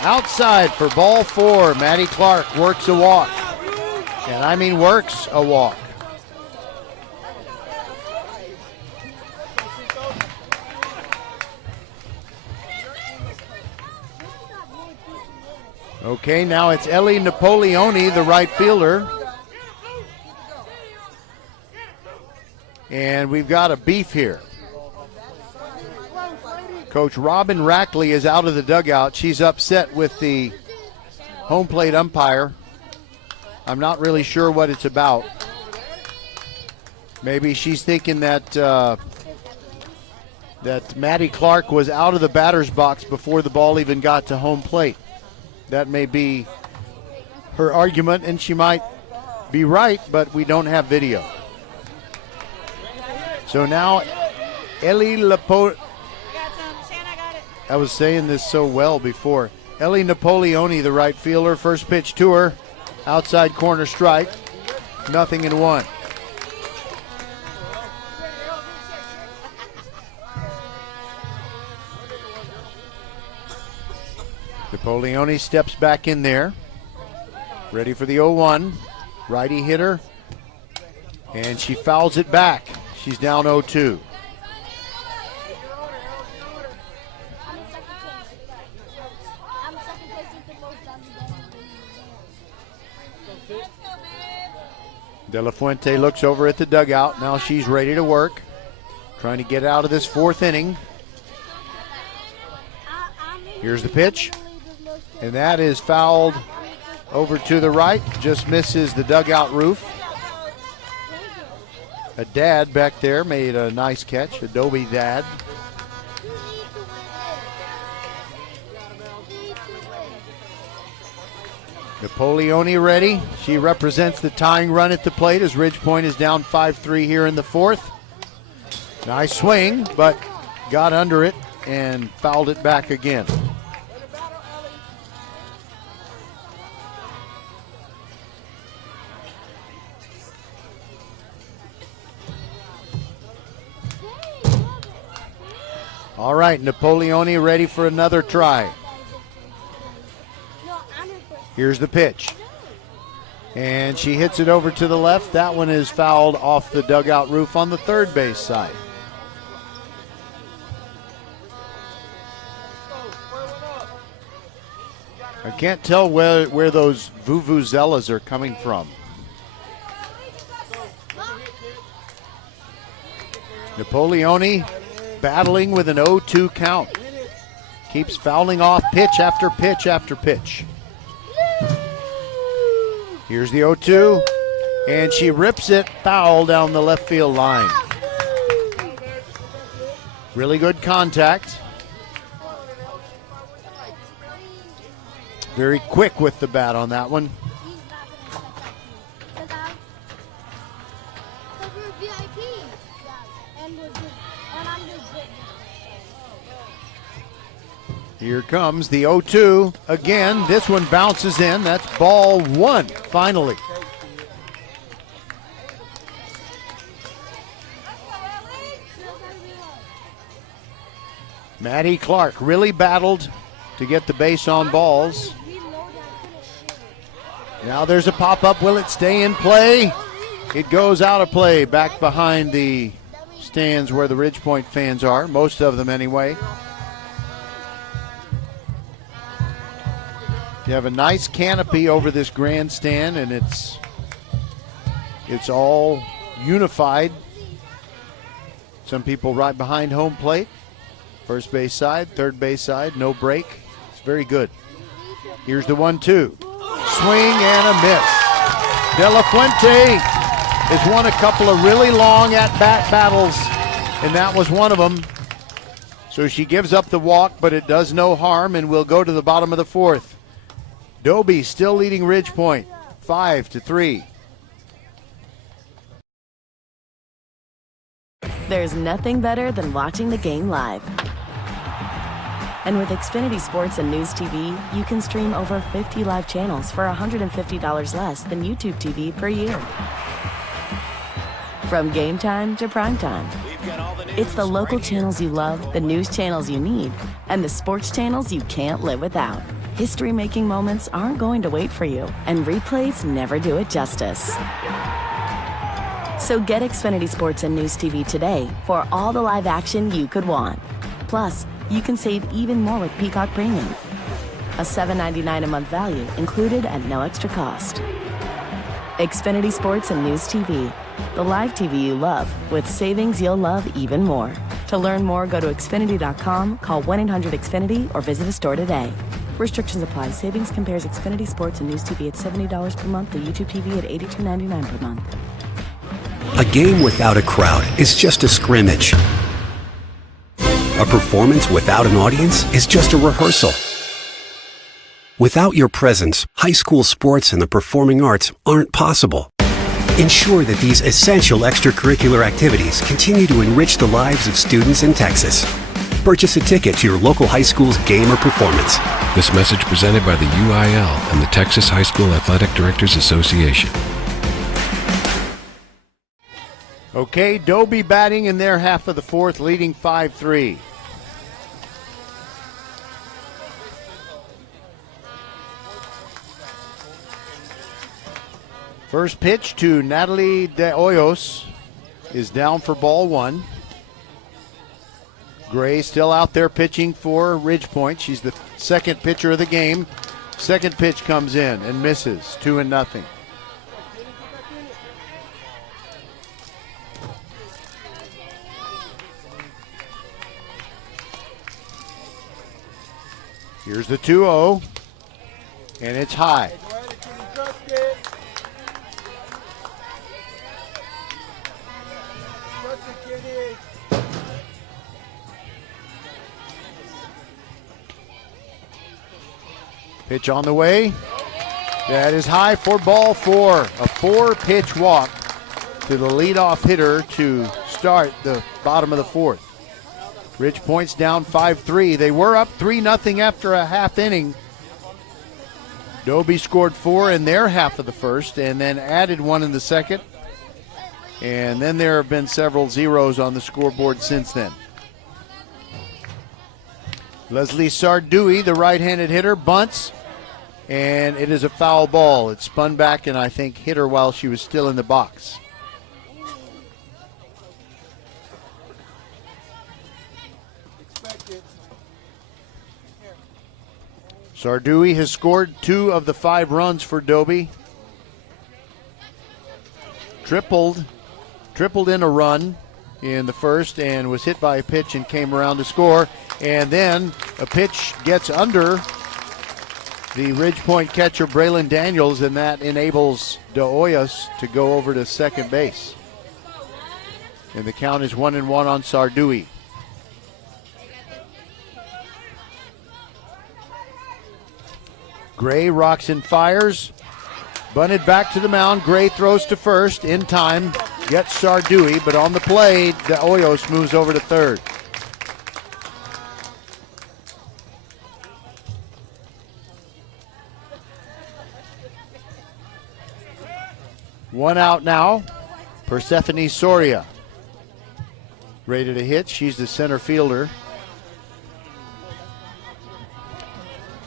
Outside for ball 4. Maddie Clark works a walk. And I mean works a walk. Okay, now it's Ellie Napoleone, the right fielder. And we've got a beef here. Coach Robin Rackley is out of the dugout. She's upset with the home plate umpire. I'm not really sure what it's about. Maybe she's thinking that that Maddie Clark was out of the batter's box before the ball even got to home plate. That may be her argument, and she might be right, but we don't have video. So now Ellie Lapo. I was saying this so well before. Ellie Napoleone, the right fielder, first pitch to her, outside corner strike, 0-1. Napoleone steps back in there, ready for the 0-1. Righty hitter, and she fouls it back. She's down 0-2. De La Fuente looks over at the dugout. Now she's ready to work, trying to get out of this 4th inning. Here's the pitch, and that is fouled over to the right, just misses the dugout roof. A dad back there made a nice catch, a Dobie dad. Napoleone ready. She represents the tying run at the plate as Ridge Point is down 5-3 here in the 4th. Nice swing, but got under it and fouled it back again. All right, Napoleone ready for another try. Here's the pitch. And she hits it over to the left. That one is fouled off the dugout roof on the third base side. I can't tell where those vuvuzelas are coming from. Napoleone battling with an 0-2 count. Keeps fouling off pitch after pitch after pitch. Here's the 0-2, and she rips it foul down the left field line. Really good contact. Very quick with the bat on that one. Here comes the 0-2 again. This one bounces in. That's ball one, finally. Maddie Clark really battled to get the base on balls. Now there's a pop-up. Will it stay in play? It goes out of play back behind the stands where the Ridge Point fans are, most of them anyway. You have a nice canopy over this grandstand, and it's all unified. Some people right behind home plate. First base side, third base side, no break. It's very good. Here's the 1-2. Swing and a miss. De La Fuente has won a couple of really long at-bat battles, and that was one of them. So she gives up the walk, but it does no harm, and we'll go to the bottom of the fourth. Dobie still leading Ridge Point, 5-3. There's nothing better than watching the game live. And with Xfinity Sports and News TV, you can stream over 50 live channels for $150 less than YouTube TV per year. From game time to prime time. It's the local channels you love, the news channels you need, and the sports channels you can't live without. History-making moments aren't going to wait for you, and replays never do it justice. So get Xfinity Sports and News TV today for all the live action you could want. Plus, you can save even more with Peacock Premium. A $7.99 a month value included at no extra cost. Xfinity Sports and News TV. The live TV you love with savings you'll love even more. To learn more, go to Xfinity.com, call 1-800-XFINITY, or visit a store today. Restrictions apply. Savings compares Xfinity Sports and News TV at $70 per month to YouTube TV at $82.99 per month. A game without a crowd is just a scrimmage. A performance without an audience is just a rehearsal. Without your presence, high school sports and the performing arts aren't possible. Ensure that these essential extracurricular activities continue to enrich the lives of students in Texas. Purchase a ticket to your local high school's game or performance. This message presented by the UIL and the Texas High School Athletic Directors Association. Okay, Dobie batting in their half of the fourth, leading 5-3. First pitch to Natalie De Hoyos is down for ball one. Gray still out there pitching for Ridge Point. She's the second pitcher of the game. Second pitch comes in and misses, 2-0. Here's the 2-0, and it's high. Pitch on the way. That is high for ball four. A 4-pitch walk to the leadoff hitter to start the bottom of the fourth. Ridge Point's down 5-3. They were up 3-0 after a half inning. Dobie scored 4 in their half of the first and then added 1 in the second. And then there have been several zeros on the scoreboard since then. Leslie Sardui, the right-handed hitter, bunts, and it is a foul ball. It spun back and I think hit her while she was still in the box. Sardui has scored 2 of the 5 runs for Dobie. Tripled in a run in the first and was hit by a pitch and came around to score. And then a pitch gets under the Ridge Point catcher Braylon Daniels, and that enables De Hoyos to go over to second base. And the count is 1-1 on Sardui. Gray rocks and fires. Bunted back to the mound. Gray throws to first. In time, gets Sardui, but on the play, De Hoyos moves over to third. One out now. Persephone Soria. Ready to hit. She's the center fielder.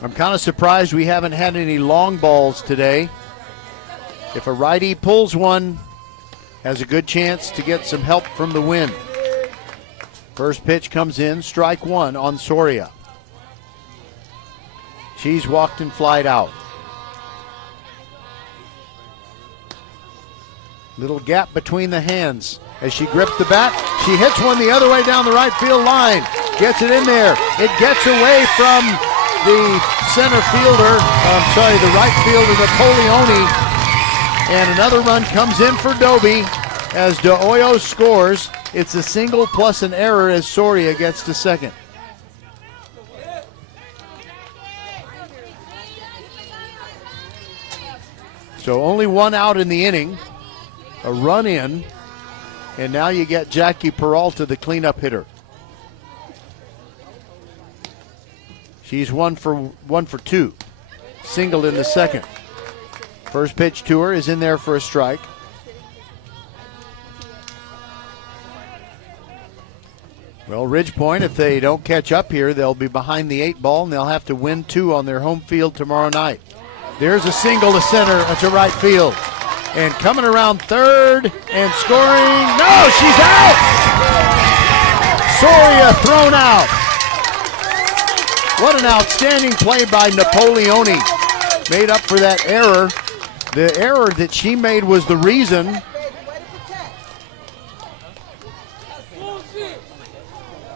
I'm kind of surprised we haven't had any long balls today. If a righty pulls one, has a good chance to get some help from the wind. First pitch comes in, strike one on Soria. She's walked and flied out. Little gap between the hands as she grips the bat. She hits one the other way down the right field line. Gets it in there. It gets away from the center fielder, the right fielder, Napoleone. And another run comes in for Dobie as De Hoyos scores. It's a single plus an error as Soria gets to second. So only one out in the inning. A run in, and now you get Jackie Peralta, the cleanup hitter. She's one for two. Singled in the second. First pitch to her is in there for a strike. Well, Ridge Point, if they don't catch up here, they'll be behind the 8 ball, and they'll have to win 2 on their home field tomorrow night. There's a single to center, to right field. And coming around third and scoring. No, she's out! Soria thrown out. What an outstanding play by Napoleone. Made up for that error. The error that she made was the reason.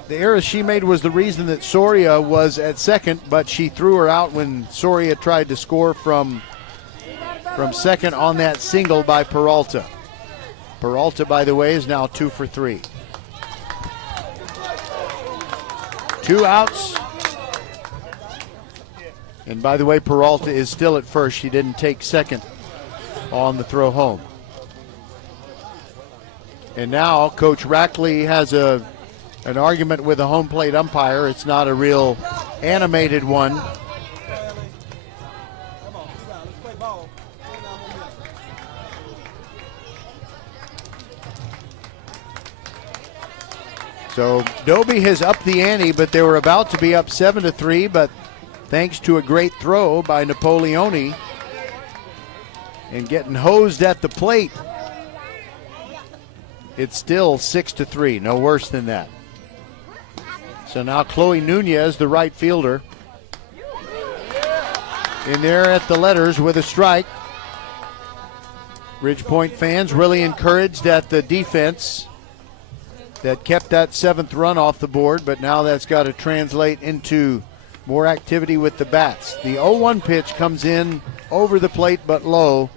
The error she made was the reason that Soria was at second, but she threw her out when Soria tried to score from second on that single by Peralta. Peralta, by the way, is now 2 for 3. 2 outs. And by the way, Peralta is still at first. She didn't take second on the throw home. And now Coach Rackley has an argument with a home plate umpire. It's not a real animated one. So Dobie has upped the ante, but they were about to be up 7-3, but thanks to a great throw by Napoleone and getting hosed at the plate, it's still 6-3, no worse than that. So now Chloe Nunez, the right fielder, in there at the letters with a strike. Ridge Point fans really encouraged at the defense that kept that 7th run off the board, but now that's got to translate into more activity with the bats. The 0-1 pitch comes in over the plate but low,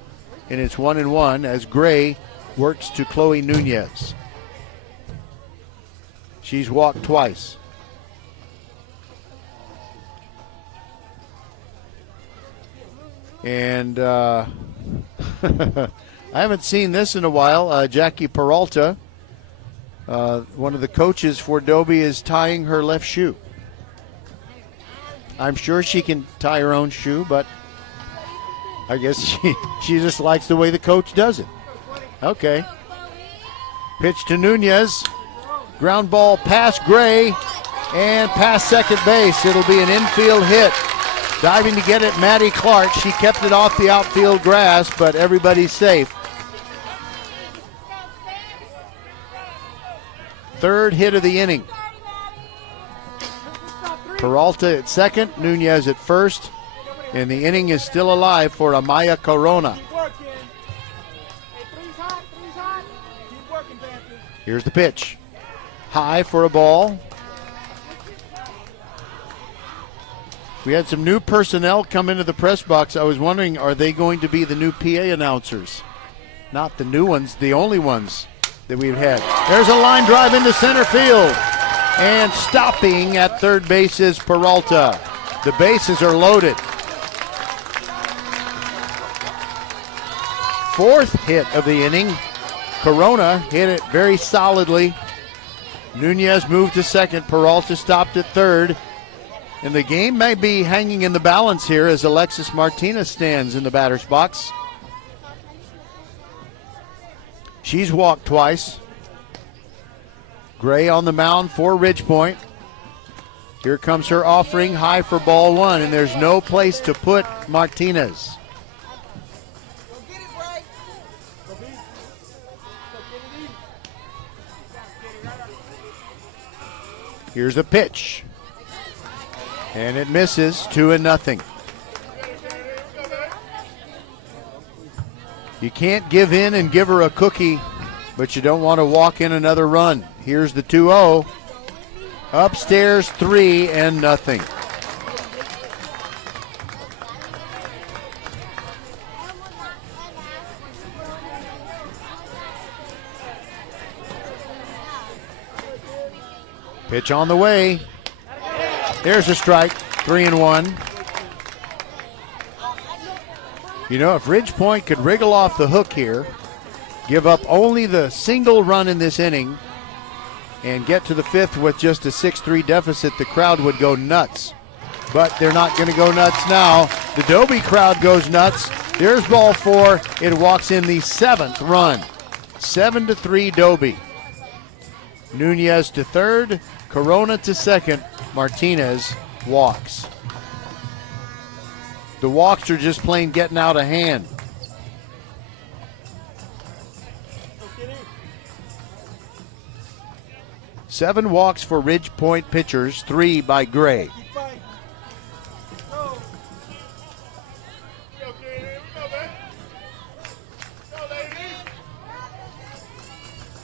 and it's 1-1 as Gray works to Chloe Nunez. She's walked twice. And I haven't seen this in a while. Jackie Peralta, one of the coaches for Dobie, is tying her left shoe. I'm sure she can tie her own shoe, but I guess she just likes the way the coach does it. Okay. Pitch to Nunez. Ground ball past Gray and past second base. It'll be an infield hit. Diving to get it, Maddie Clark. She kept it off the outfield grass, but everybody's safe. Third hit of the inning. Peralta at second, Nunez at first, and the inning is still alive for Amaya Corona. Here's the pitch. High for a ball. We had some new personnel come into the press box. I was wondering, are they going to be the new PA announcers? Not the new ones, the only ones that we've had. There's a line drive into center field. And stopping at third base is Peralta. The bases are loaded. Fourth hit of the inning. Corona hit it very solidly. Nunez moved to second. Peralta stopped at third. And the game may be hanging in the balance here as Alexis Martinez stands in the batter's box. She's walked twice. Gray on the mound for Ridgepoint. Here comes her offering, high for ball one, and there's no place to put Martinez. Here's a pitch. And it misses, 2-0. You can't give in and give her a cookie, but you don't want to walk in another run. Here's the 2-0. Upstairs, 3-0. Pitch on the way. There's a strike, 3-1. You know, if Ridgepoint could wriggle off the hook here, give up only the single run in this inning, and get to the fifth with just a 6-3 deficit, the crowd would go nuts. But they're not going to go nuts now. The Dobie crowd goes nuts. There's ball four. It walks in the seventh run. 7-3 Dobie. Nunez to third. Corona to second. Martinez walks. The walks are just plain getting out of hand. Seven walks for Ridgepoint pitchers, 3 by Gray.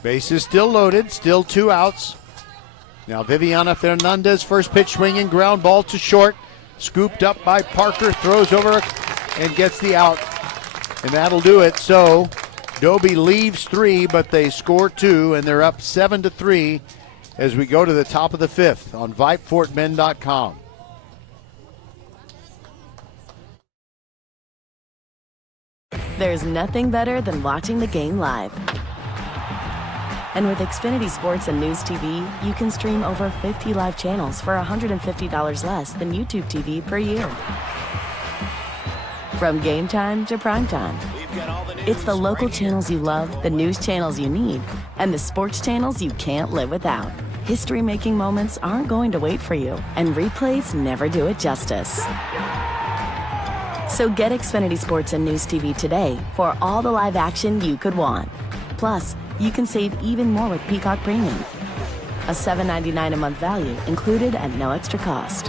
Bases still loaded, still 2 outs. Now Viviana Fernandez, first pitch swinging, ground ball to short. Scooped up by Parker, throws over and gets the out. And that'll do it. So Dobie leaves 3, but they score 2, and they're up 7-3 as we go to the top of the fifth on VypeFortBend.com. There's nothing better than watching the game live. And with Xfinity Sports and News TV, you can stream over 50 live channels for $150 less than YouTube TV per year. From game time to prime time. It's the local channels you love, the news channels you need, and the sports channels you can't live without. History-making moments aren't going to wait for you, and replays never do it justice. So get Xfinity Sports and News TV today for all the live action you could want. Plus, you can save even more with Peacock Premium. A $7.99 a month value included at no extra cost.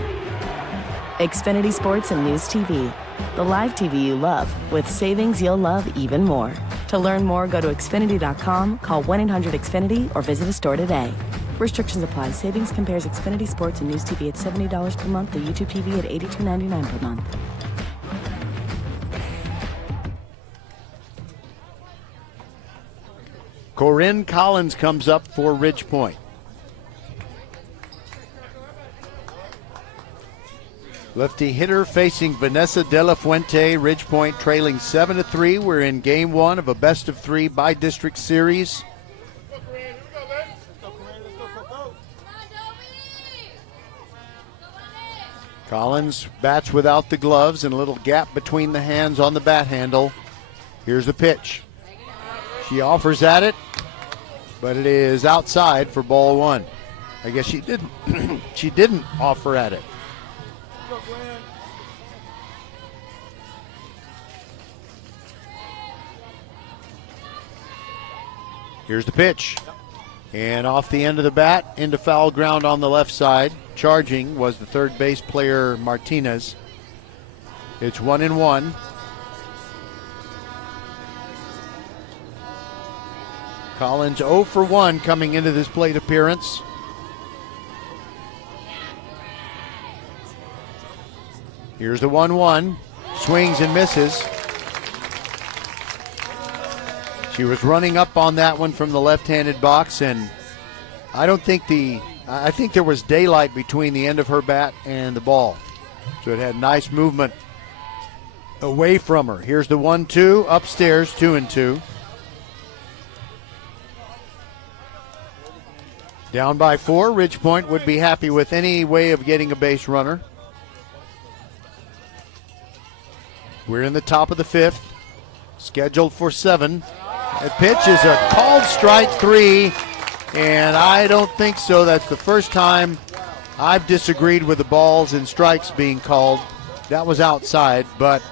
Xfinity Sports and News TV. The live TV you love with savings you'll love even more. To learn more, go to Xfinity.com, call 1-800-XFINITY, or visit a store today. Restrictions apply. Savings compares Xfinity Sports and News TV at $70 per month to YouTube TV at $82.99 per month. Corinne Collins comes up for Ridgepoint. Lefty hitter facing Vanessa De La Fuente. Ridgepoint trailing 7-3. We're in game 1 of a best-of-3 by-district series. Collins bats without the gloves and a little gap between the hands on the bat handle. Here's the pitch. She offers at it, but it is outside for ball 1. I guess she didn't. She didn't offer at it. Here's the pitch. And off the end of the bat, into foul ground on the left side. Charging was the third base player, Martinez. It's 1-1. Collins 0 for 1 coming into this plate appearance. Here's the 1-1. Swings and misses. She was running up on that one from the left-handed box, and I think there was daylight between the end of her bat and the ball. So it had nice movement away from her. Here's the 1-2, upstairs, 2-2. Down by 4, Ridgepoint would be happy with any way of getting a base runner. We're in the top of the 5th, scheduled for 7. That pitch is a called strike 3, and I don't think so. That's the first time I've disagreed with the balls and strikes being called. That was outside, but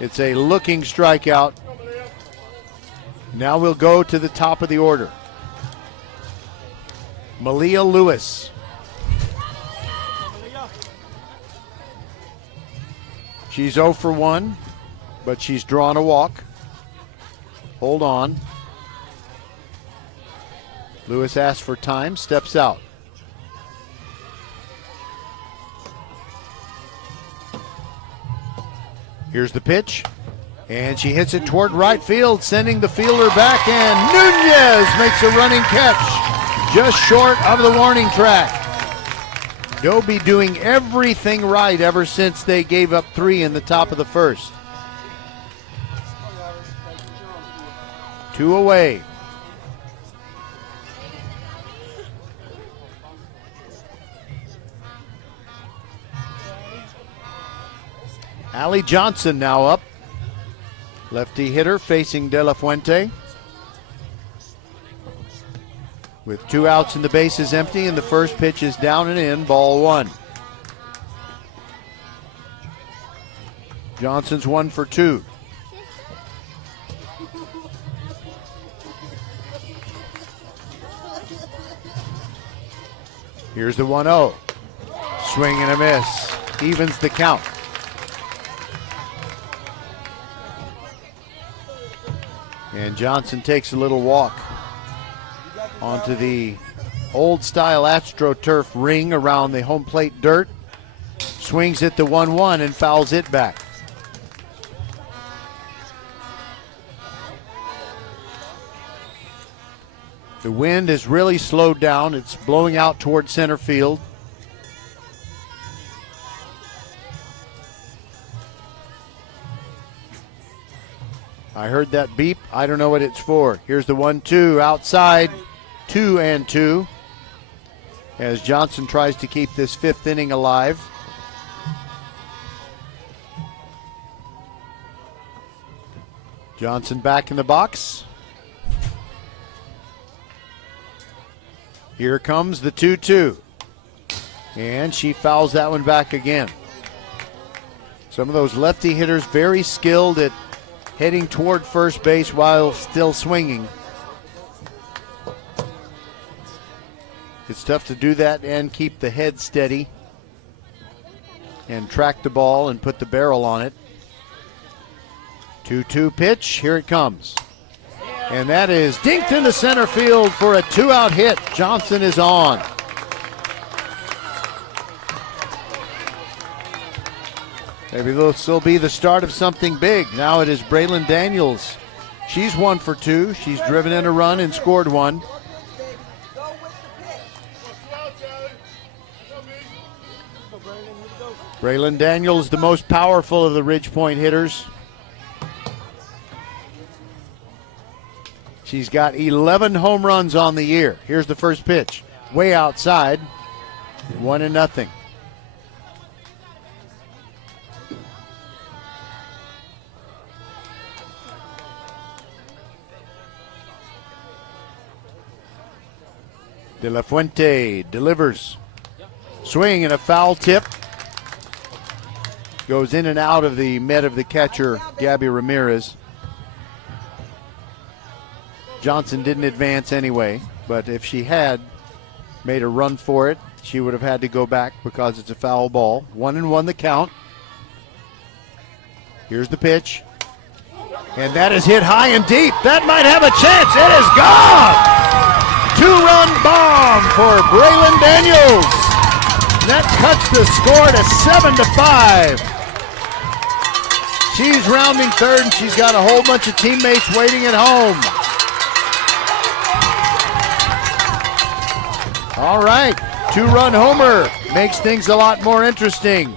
it's a looking strikeout. Now we'll go to the top of the order. Malia Lewis. She's 0 for 1, but she's drawn a walk. Hold on. Lewis asks for time, steps out. Here's the pitch, and she hits it toward right field, sending the fielder back, and Nunez makes a running catch just short of the warning track. Dobie doing everything right ever since they gave up 3 in the top of the 1st. 2 away. Allie Johnson now up. Lefty hitter facing De La Fuente. With 2 outs and the bases empty, and the first pitch is down and in, ball 1. Johnson's 1 for 2. Here's the 1-0. Swing and a miss. Evens the count. And Johnson takes a little walk onto the old-style AstroTurf ring around the home plate dirt. Swings at the 1-1 and fouls it back. The wind has really slowed down. It's blowing out toward center field. I heard that beep. I don't know what it's for. Here's the 1-2 outside, 2-2. As Johnson tries to keep this 5th inning alive. Johnson back in the box. Here comes the 2-2. And she fouls that one back again. Some of those lefty hitters very skilled at heading toward first base while still swinging. It's tough to do that and keep the head steady and track the ball and put the barrel on it. 2-2 pitch, here it comes. And that is dinked into center field for a 2-out hit. Johnson is on. Maybe this will be the start of something big. Now it is Braylon Daniels. She's 1 for 2. She's driven in a run and scored 1. Braylon Daniels, the most powerful of the Ridgepoint hitters. She's got 11 home runs on the year. Here's the first pitch. Way outside. 1-0. De La Fuente delivers. Swing and a foul tip. Goes in and out of the mitt of the catcher, Gabby Ramirez. Johnson didn't advance anyway, but if she had made a run for it, she would have had to go back because it's a foul ball. 1-1 the count. Here's the pitch. And that is hit high and deep. That might have a chance. It is gone! 2-run bomb for Braylon Daniels. That cuts the score to 7-5. She's rounding third, and she's got a whole bunch of teammates waiting at home. All right, 2-run homer makes things a lot more interesting.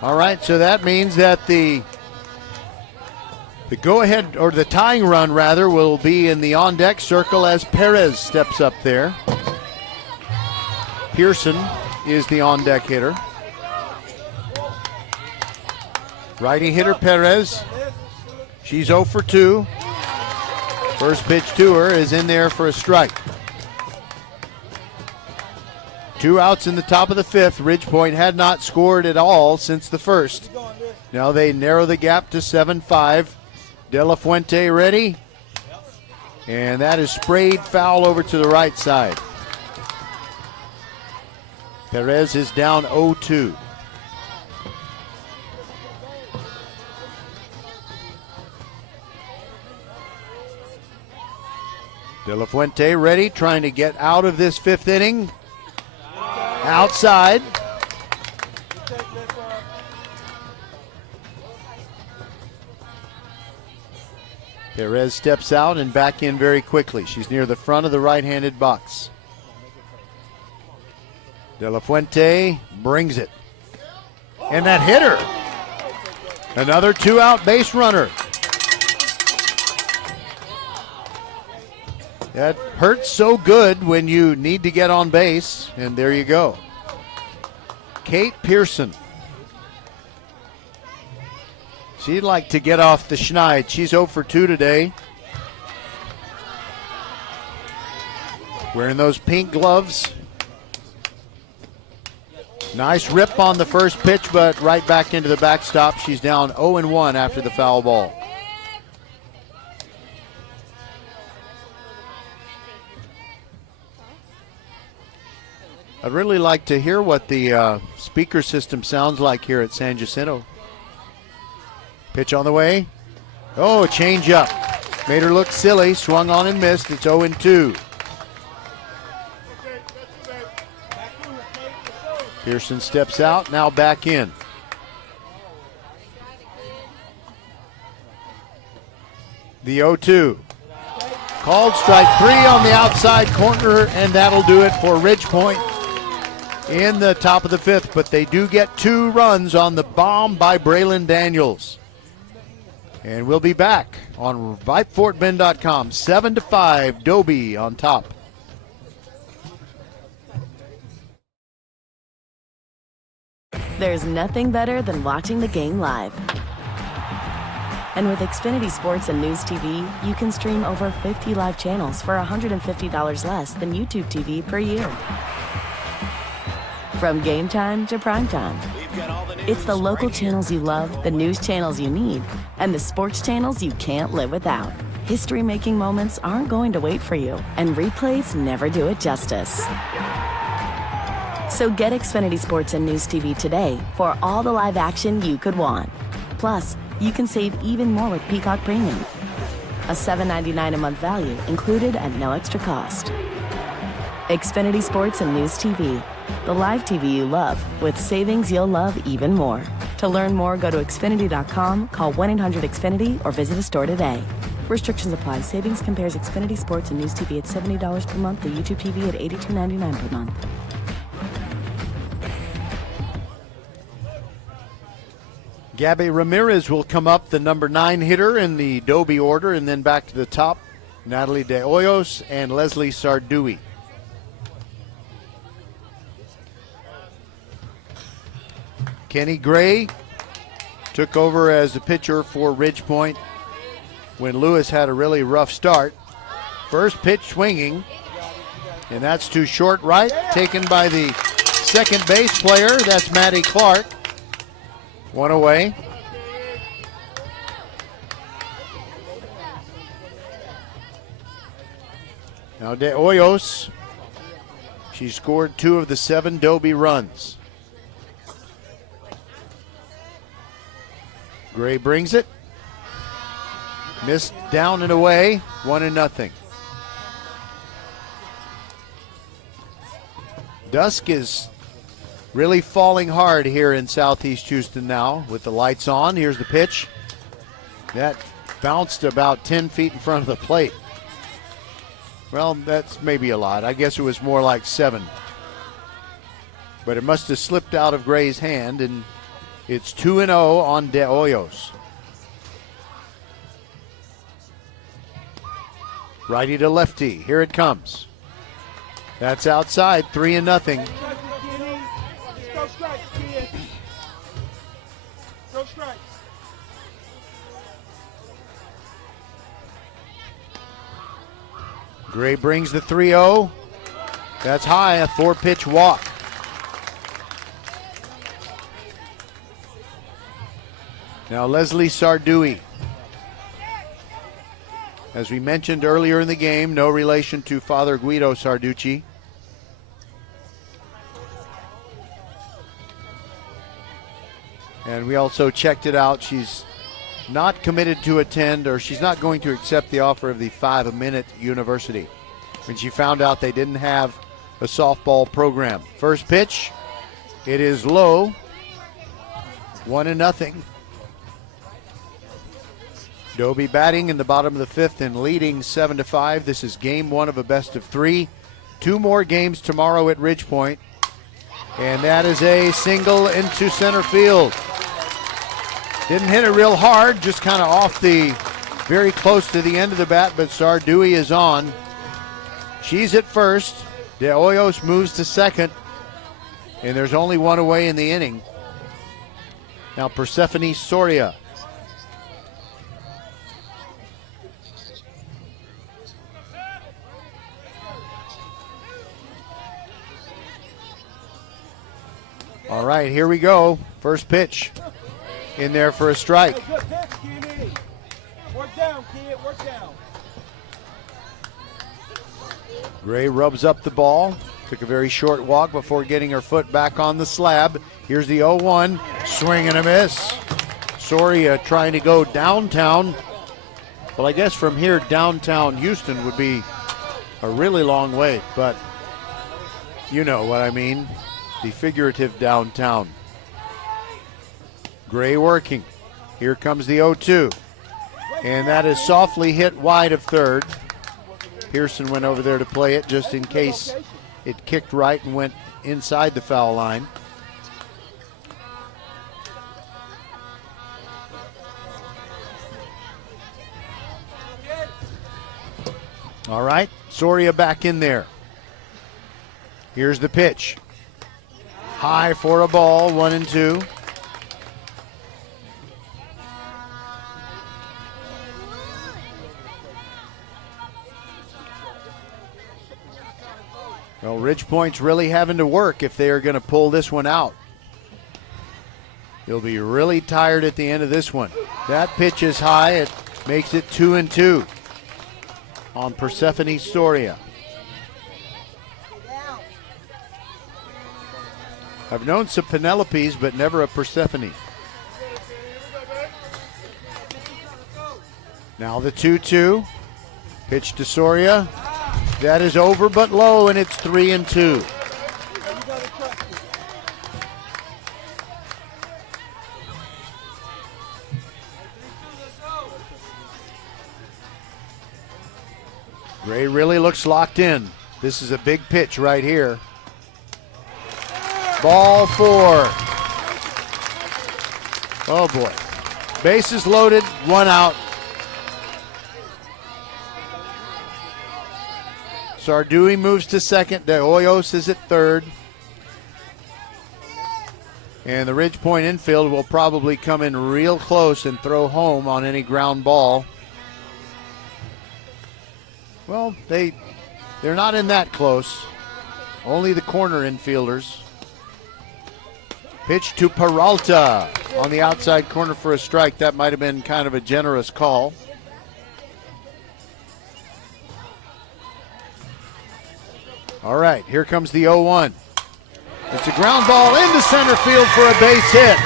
All right, so that means that the go-ahead, or the tying run rather, will be in the on-deck circle as Perez steps up there. Pearson is the on-deck hitter. Righty hitter Perez. She's 0 for 2. First pitch to her is in there for a strike. 2 outs in the top of the 5th. Ridgepoint had not scored at all since the first. Now they narrow the gap to 7-5. De La Fuente ready. And that is sprayed foul over to the right side. Perez is down 0-2. De La Fuente ready, trying to get out of this 5th inning. Outside. Perez steps out and back in very quickly. She's near the front of the right-handed box. De La Fuente brings it. And that hitter. Another 2-out base runner. That hurts so good when you need to get on base, and there you go. Kate Pearson. She'd like to get off the schneid. She's 0 for 2 today. Wearing those pink gloves. Nice rip on the first pitch, but right back into the backstop. She's down 0-1 after the foul ball. I'd really like to hear what the speaker system sounds like here at San Jacinto. Pitch on the way. Oh, change up. Made her look silly. Swung on and missed. It's 0-2. Pearson steps out. Now back in. The 0-2. Called strike 3 on the outside corner, and that'll do it for Ridgepoint in the top of the 5th, but they do get 2 runs on the bomb by Braylon Daniels. And we'll be back on VypeFortBend.com. 7-5, Dobie on top. There's nothing better than watching the game live. And with Xfinity Sports and News TV, you can stream over 50 live channels for $150 less than YouTube TV per year. From game time to prime time. It's the local channels you love, the news channels you need, and the sports channels you can't live without. History-making moments aren't going to wait for you, and replays never do it justice. So get Xfinity Sports and News TV today for all the live action you could want. Plus, you can save even more with Peacock Premium. A $7.99 a month value included at no extra cost. Xfinity Sports and News TV. The live TV you love with savings you'll love even more. To learn more, go to Xfinity.com, call 1-800-XFINITY, or visit a store today. Restrictions apply. Savings compares Xfinity Sports and News TV at $70 per month to YouTube TV at $82.99 per month. Gabby Ramirez will come up, the number 9 hitter in the Dobie order, and then back to the top, Natalie De Hoyos and Leslie Sardui. Kenny Gray took over as the pitcher for Ridgepoint when Lewis had a really rough start. First pitch swinging, and that's too short right, taken by the second base player. That's Maddie Clark. 1 away. Now De Hoyos, she scored 2 of the 7 Dobie runs. Gray brings it. Missed down and away. 1-0. Dusk is really falling hard here in Southeast Houston now with the lights on. Here's the pitch. That bounced about 10 feet in front of the plate. Well, that's maybe a lot. I guess it was more like 7. But it must have slipped out of Gray's hand, and it's 2-0 on De Hoyos. Righty to lefty. Here it comes. That's outside, 3-0. Go strikes, kid. Go strikes. Gray brings the 3-0. That's high, a 4-pitch walk. Now Leslie Sardui. As we mentioned earlier in the game, no relation to Father Guido Sarducci. And we also checked it out. She's not committed to attend, or she's not going to accept the offer of the 5-minute university when she found out they didn't have a softball program. First pitch, it is low, 1-0. Dobie batting in the bottom of the 5th and leading 7-5. This is game 1 of a best of 3. 2 more games tomorrow at Ridgepoint. And that is a single into center field. Didn't hit it real hard, just kind of off the, very close to the end of the bat, but Sardui is on. She's at first. De Hoyos moves to second. And there's only 1 away in the inning. Now Persephone Soria. All right, here we go. First pitch in there for a strike. Good pitch, Kenny. Work down, kid. Work down. Gray rubs up the ball. Took a very short walk before getting her foot back on the slab. Here's the 0-1. Swing and a miss. Soria trying to go downtown. Well, I guess from here downtown Houston would be a really long way, but you know what I mean. The figurative downtown. Gray working. Here comes the 0-2. And that is softly hit wide of third. Pearson went over there to play it just in case it kicked right and went inside the foul line. All right, Soria back in there. Here's the pitch. High for a ball, 1-2. Well, Ridgepoint's really having to work if they are going to pull this one out. He'll be really tired at the end of this one. That pitch is high. It makes it 2-2 on Persephone Soria. I've known some Penelopes, but never a Persephone. Now the 2-2. Pitch to Soria. That is over but low, and it's 3-2. Gray really looks locked in. This is a big pitch right here. Ball 4. Oh boy. Bases loaded, 1 out. Sardui moves to second. De Hoyos is at third. And the Ridgepoint infield will probably come in real close and throw home on any ground ball. Well, they're not in that close. Only the corner infielders. Pitch to Peralta on the outside corner for a strike. That might have been kind of a generous call. All right, here comes the 0-1. It's a ground ball into center field for a base hit.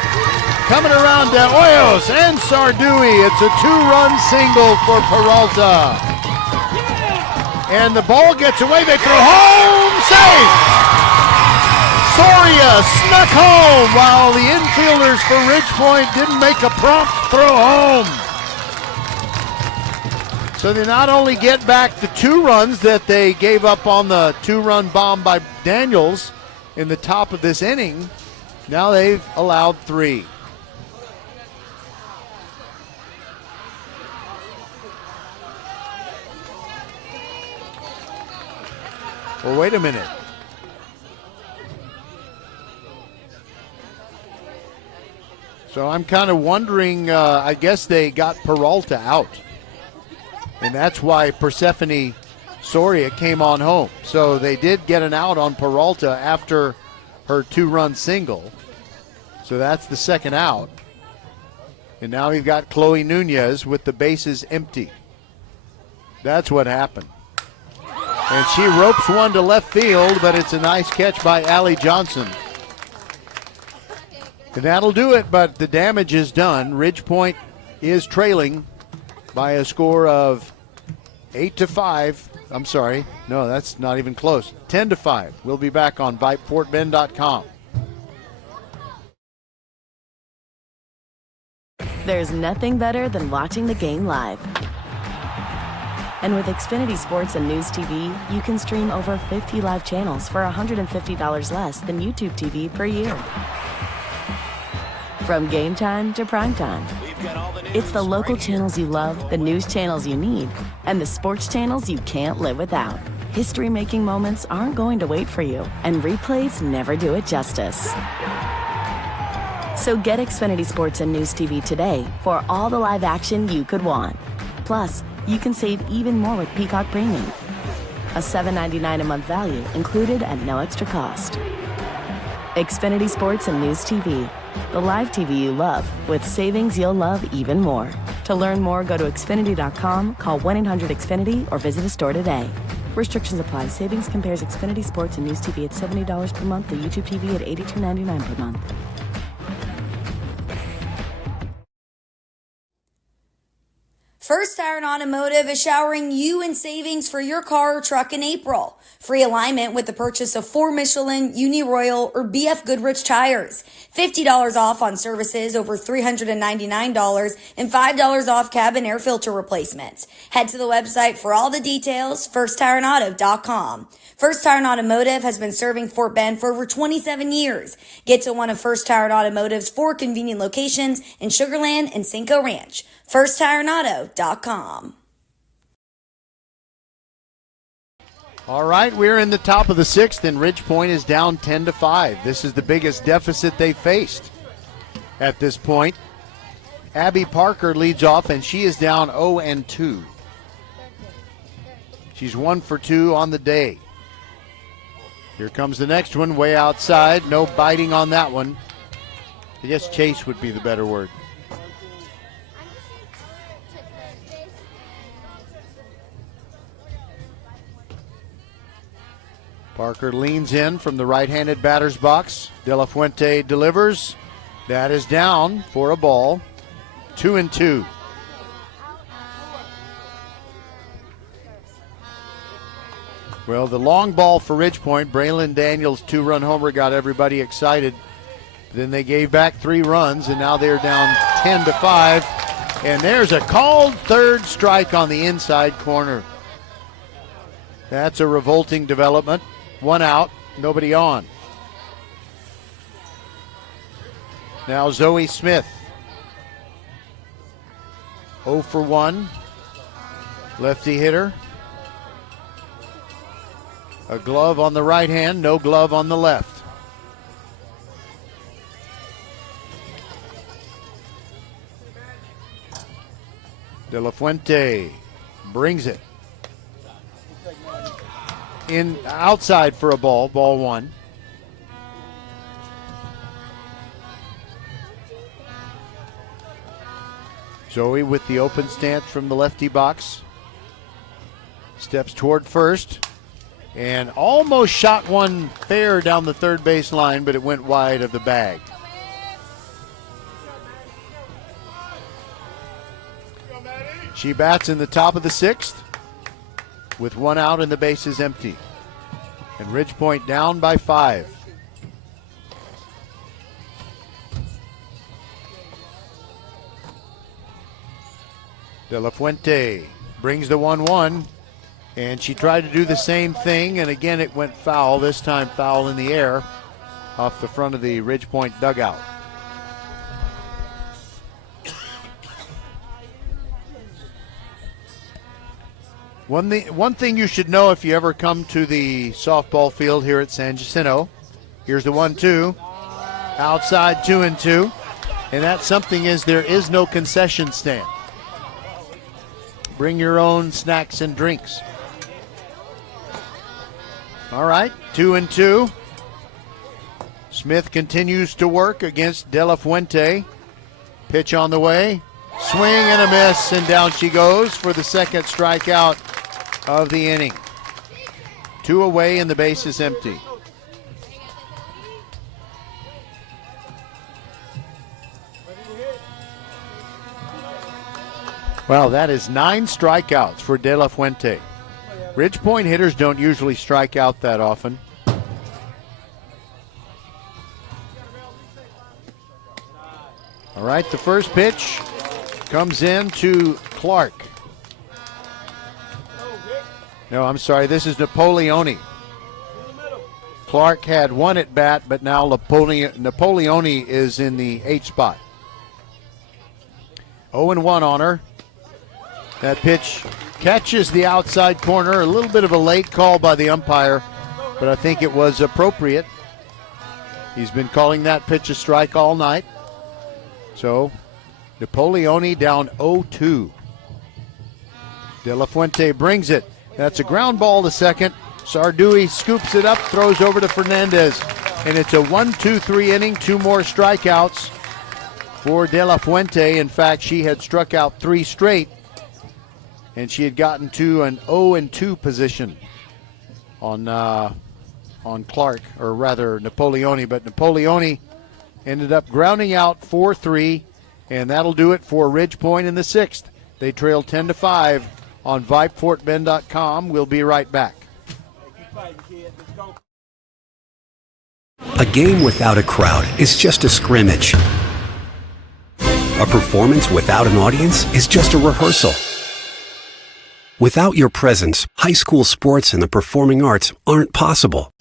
Coming around De Hoyos and Sardui. It's a 2-run single for Peralta. And the ball gets away. They throw home. Safe. Soria snuck home while the infielders for Ridgepoint didn't make a prompt throw home. So they not only get back the 2 runs that they gave up on the 2-run bomb by Daniels in the top of this inning, now they've allowed 3. Well, wait a minute. So I'm kind of wondering, I guess they got Peralta out. And that's why Persephone Soria came on home. So they did get an out on Peralta after her 2-run single. So that's the second out. And now we've got Chloe Nunez with the bases empty. That's what happened. And she ropes one to left field, but it's a nice catch by Allie Johnson. And that'll do it, but the damage is done. Ridgepoint is trailing by a score of 8-5. I'm sorry. No, that's not even close. 10-5. We'll be back on VypeFortBend.com. There's nothing better than watching the game live. And with Xfinity Sports and News TV, you can stream over 50 live channels for $150 less than YouTube TV per year. From game time to prime time. It's the local channels you love, the news channels you need, and the sports channels you can't live without. History-making moments aren't going to wait for you, and replays never do it justice. So get Xfinity Sports and News TV today for all the live action you could want. Plus, you can save even more with Peacock Premium. A $7.99 a month value included at no extra cost. Xfinity Sports and News TV. The live TV you love with savings you'll love even more. To learn more, go to Xfinity.com, call 1-800-XFINITY, or visit a store today. Restrictions apply. Savings compares Xfinity Sports and News TV at $70 per month to YouTube TV at $82.99 per month. First Iron Automotive is showering you in savings for your car or truck in April. Free alignment with the purchase of 4 Michelin, Uni Royal, or BF Goodrich tires. $50 off on services over $399 and $5 off cabin air filter replacements. Head to the website for all the details, firstironauto.com. First Iron Automotive has been serving Fort Bend for over 27 years. Get to one of First Iron Automotive's 4 convenient locations in Sugar Land and Cinco Ranch. firstironauto.com. All right, we're in the top of the 6th, and Ridgepoint is down 10-5. This is the biggest deficit they faced at this point. Abby Parker leads off, and she is down 0-2. She's 1 for 2 on the day. Here comes the next one, way outside. No biting on that one. I guess chase would be the better word. Parker leans in from the right-handed batter's box. De La Fuente delivers. That is down for a ball. 2-2. Well, the long ball for Ridgepoint, Braylon Daniels' 2-run homer got everybody excited. Then they gave back 3 runs, and now they're down 10-5. And there's a called third strike on the inside corner. That's a revolting development. 1 out, nobody on. Now Zoe Smith. 0 for 1. Lefty hitter. A glove on the right hand, no glove on the left. De La Fuente brings it. In outside for a ball, ball 1. Zoe with the open stance from the lefty box. Steps toward first and almost shot one fair down the third base line, but it went wide of the bag. She bats in the top of the 6th. With 1 out and the bases empty. And Ridgepoint down by 5. De La Fuente brings the 1-1, and she tried to do the same thing, and again it went foul, this time foul in the air off the front of the Ridge Point dugout. One thing you should know if you ever come to the softball field here at San Jacinto, here's the 1-2, outside 2-2, and that something is there is no concession stand. Bring your own snacks and drinks. All right, 2-2. Smith continues to work against De La Fuente. Pitch on the way. Swing and a miss, and down she goes for the second strikeout of the inning. 2 away and the base is empty. Well, that is 9 strikeouts for De La Fuente. Ridge Point hitters don't usually strike out that often. All right, the first pitch comes in to Clark. No, I'm sorry, this is Napoleone. Clark had 1 at bat, but now Napoleone is in the 8th spot. 0-1 on her. That pitch catches the outside corner. A little bit of a late call by the umpire, but I think it was appropriate. He's been calling that pitch a strike all night. So, Napoleone down 0-2. De La Fuente brings it. That's a ground ball to second. Sardui scoops it up, throws over to Fernandez. And it's a 1-2-3 inning, 2 more strikeouts for De La Fuente. In fact, she had struck out 3 straight, and she had gotten to an 0-2 position on Clark, or rather Napoleone. But Napoleone ended up grounding out 4-3, and that'll do it for Ridge Point in the 6th. They trail 10-5 on VypeFortBend.com. We'll be right back. A game without a crowd is just a scrimmage. A performance without an audience is just a rehearsal. Without your presence, high school sports and the performing arts aren't possible.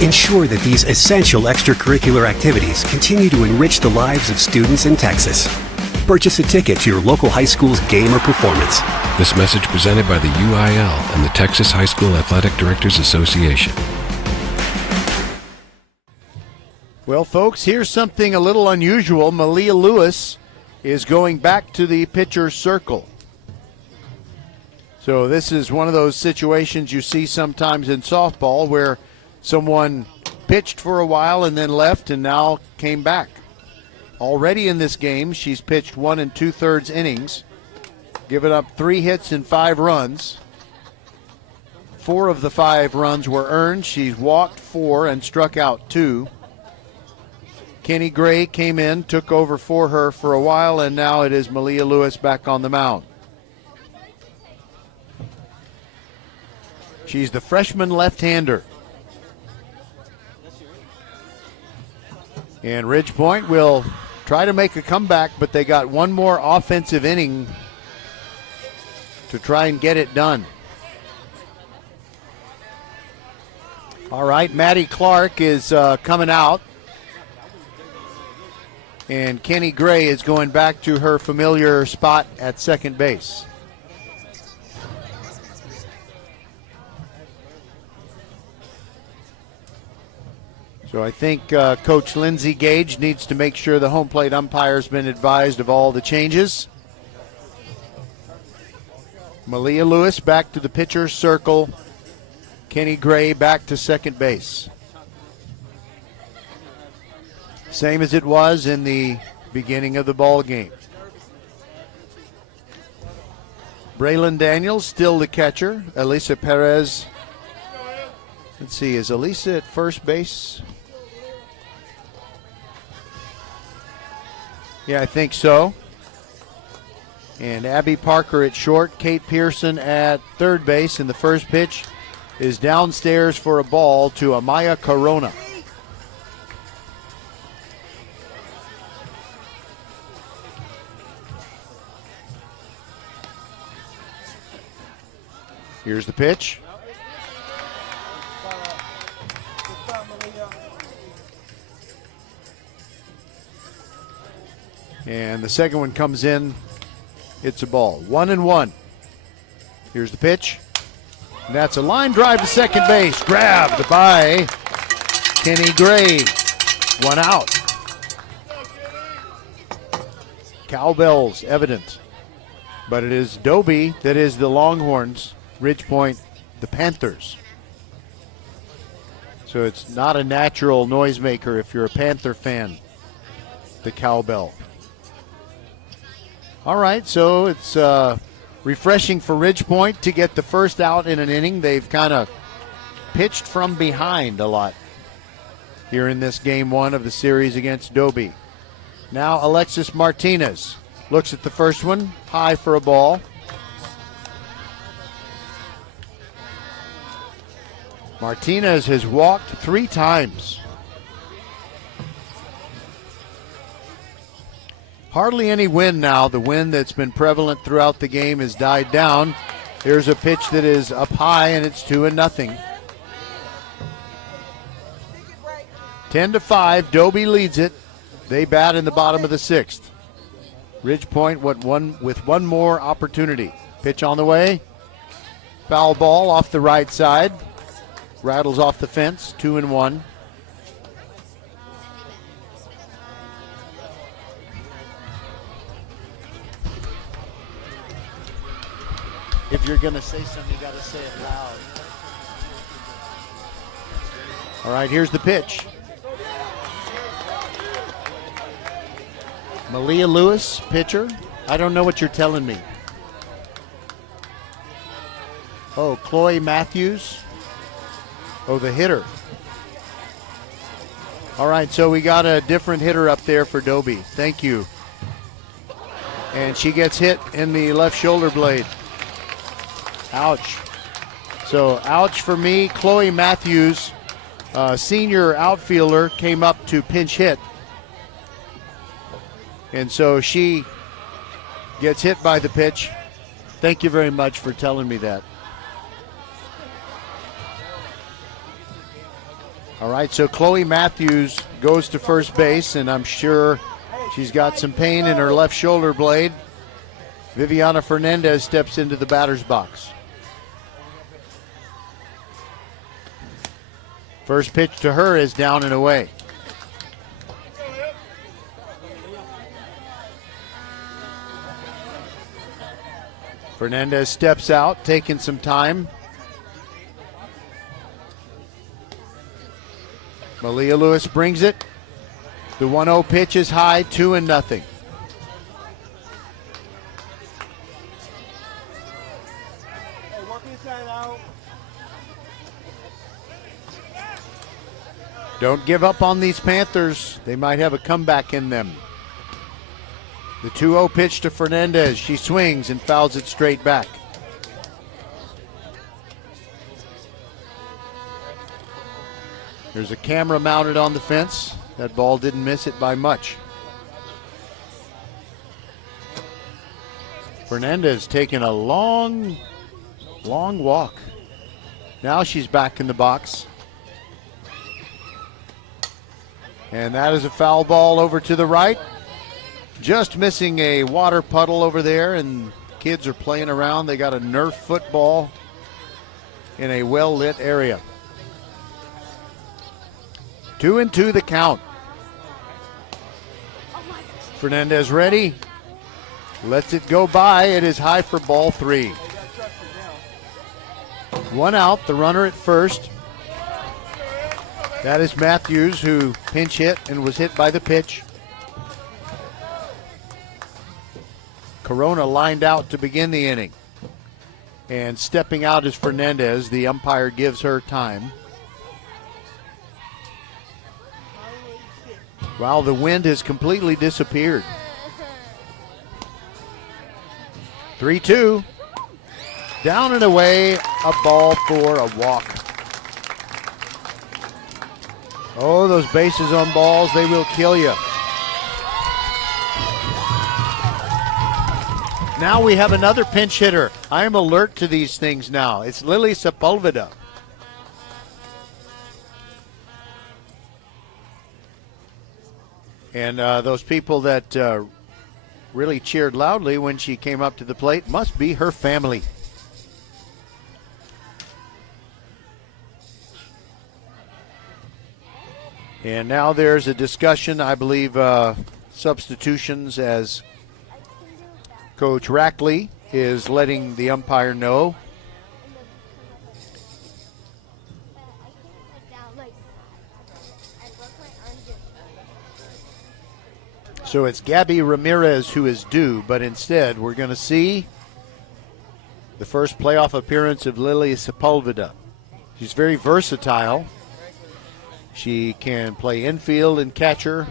Ensure that these essential extracurricular activities continue to enrich the lives of students in Texas. Purchase a ticket to your local high school's game or performance. This message presented by the UIL and the Texas High School Athletic Directors Association. Well, folks, here's something a little unusual. Malia Lewis is going back to the pitcher's circle. So this is one of those situations you see sometimes in softball where someone pitched for a while and then left and now came back. Already in this game, she's pitched 1 2/3 innings, given up 3 hits and 5 runs. 4 of the 5 runs were earned. She's walked 4 and struck out 2. Kenny Gray came in, took over for her for a while, and now it is Malia Lewis back on the mound. She's the freshman left-hander. And Ridge Point will try to make a comeback, but they got one more offensive inning to try and get it done. All right, Maddie Clark is coming out. And Kenny Gray is going back to her familiar spot at second base. So I think Coach Lindsey Gage needs to make sure the home plate umpire's been advised of all the changes. Malia Lewis back to the pitcher's circle. Kenny Gray back to second base. Same as it was in the beginning of the ball game. Braylon Daniels still the catcher. Elisa Perez. Let's see, is Elisa at first base? Yeah, I think so. And Abby Parker at short, Kate Pearson at third base, and the first pitch is downstairs for a ball to Amaya Corona. Here's the pitch. And the second one comes in. It's a ball. 1-1. Here's the pitch. And that's a line drive to second base. Grabbed by Kenny Gray. 1 out. Cowbells evident. But it is Dobie that is the Longhorns. Ridgepoint, the Panthers. So it's not a natural noisemaker if you're a Panther fan, the cowbell. All right, so it's refreshing for Ridgepoint to get the first out in an inning. They've kind of pitched from behind a lot here in this game 1 of the series against Dobie. Now Alexis Martinez looks at the first one, high for a ball. Martinez has walked 3 times. Hardly any wind now. The wind that's been prevalent throughout the game has died down. Here's a pitch that is up high, and it's 2-0. 10-5, Dobie leads it. They bat in the bottom of the 6th. Ridgepoint with one more opportunity. Pitch on the way. Foul ball off the right side. Rattles off the fence, 2-1. If you're going to say something, you got to say it loud. All right, here's the pitch. Malia Lewis, pitcher. I don't know what you're telling me. Oh, Chloe Matthews. Oh, the hitter. All right, so we got a different hitter up there for Dobie. Thank you. And she gets hit in the left shoulder blade. Ouch. So, ouch for me. Chloe Matthews, senior outfielder, came up to pinch hit. And so she gets hit by the pitch. Thank you very much for telling me that. All right, so Chloe Matthews goes to first base, and I'm sure she's got some pain in her left shoulder blade. Viviana Fernandez steps into the batter's box. First pitch to her is down and away. Fernandez steps out, taking some time. Malia Lewis brings it. The 1-0 pitch is high, 2-0. Don't give up on these Panthers. They might have a comeback in them. The 2-0 pitch to Fernandez. She swings and fouls it straight back. There's a camera mounted on the fence. That ball didn't miss it by much. Fernandez taking a long walk. Now she's back in the box. And that is a foul ball over to the right. Just missing a water puddle over there, and kids are playing around. They got a Nerf football in a well-lit area. 2-2 the count. Fernandez ready. Lets it go by. It is high for ball 3. 1 out, the runner at first. That is Matthews, who pinch hit and was hit by the pitch. Corona lined out to begin the inning. And stepping out is Fernandez. The umpire gives her time. Wow, the wind has completely disappeared. 3-2. Down and away, a ball for a walk. Oh, those bases on balls, they will kill you. Now we have another pinch hitter. I am alert to these things now. It's Lily Sepulveda. And those people that really cheered loudly when she came up to the plate must be her family. And now there's a discussion, I believe, substitutions as Coach Rackley is letting the umpire know. So it's Gabby Ramirez who is due, but instead we're going to see the first playoff appearance of Lily Sepulveda. She's very versatile. She can play infield and catcher,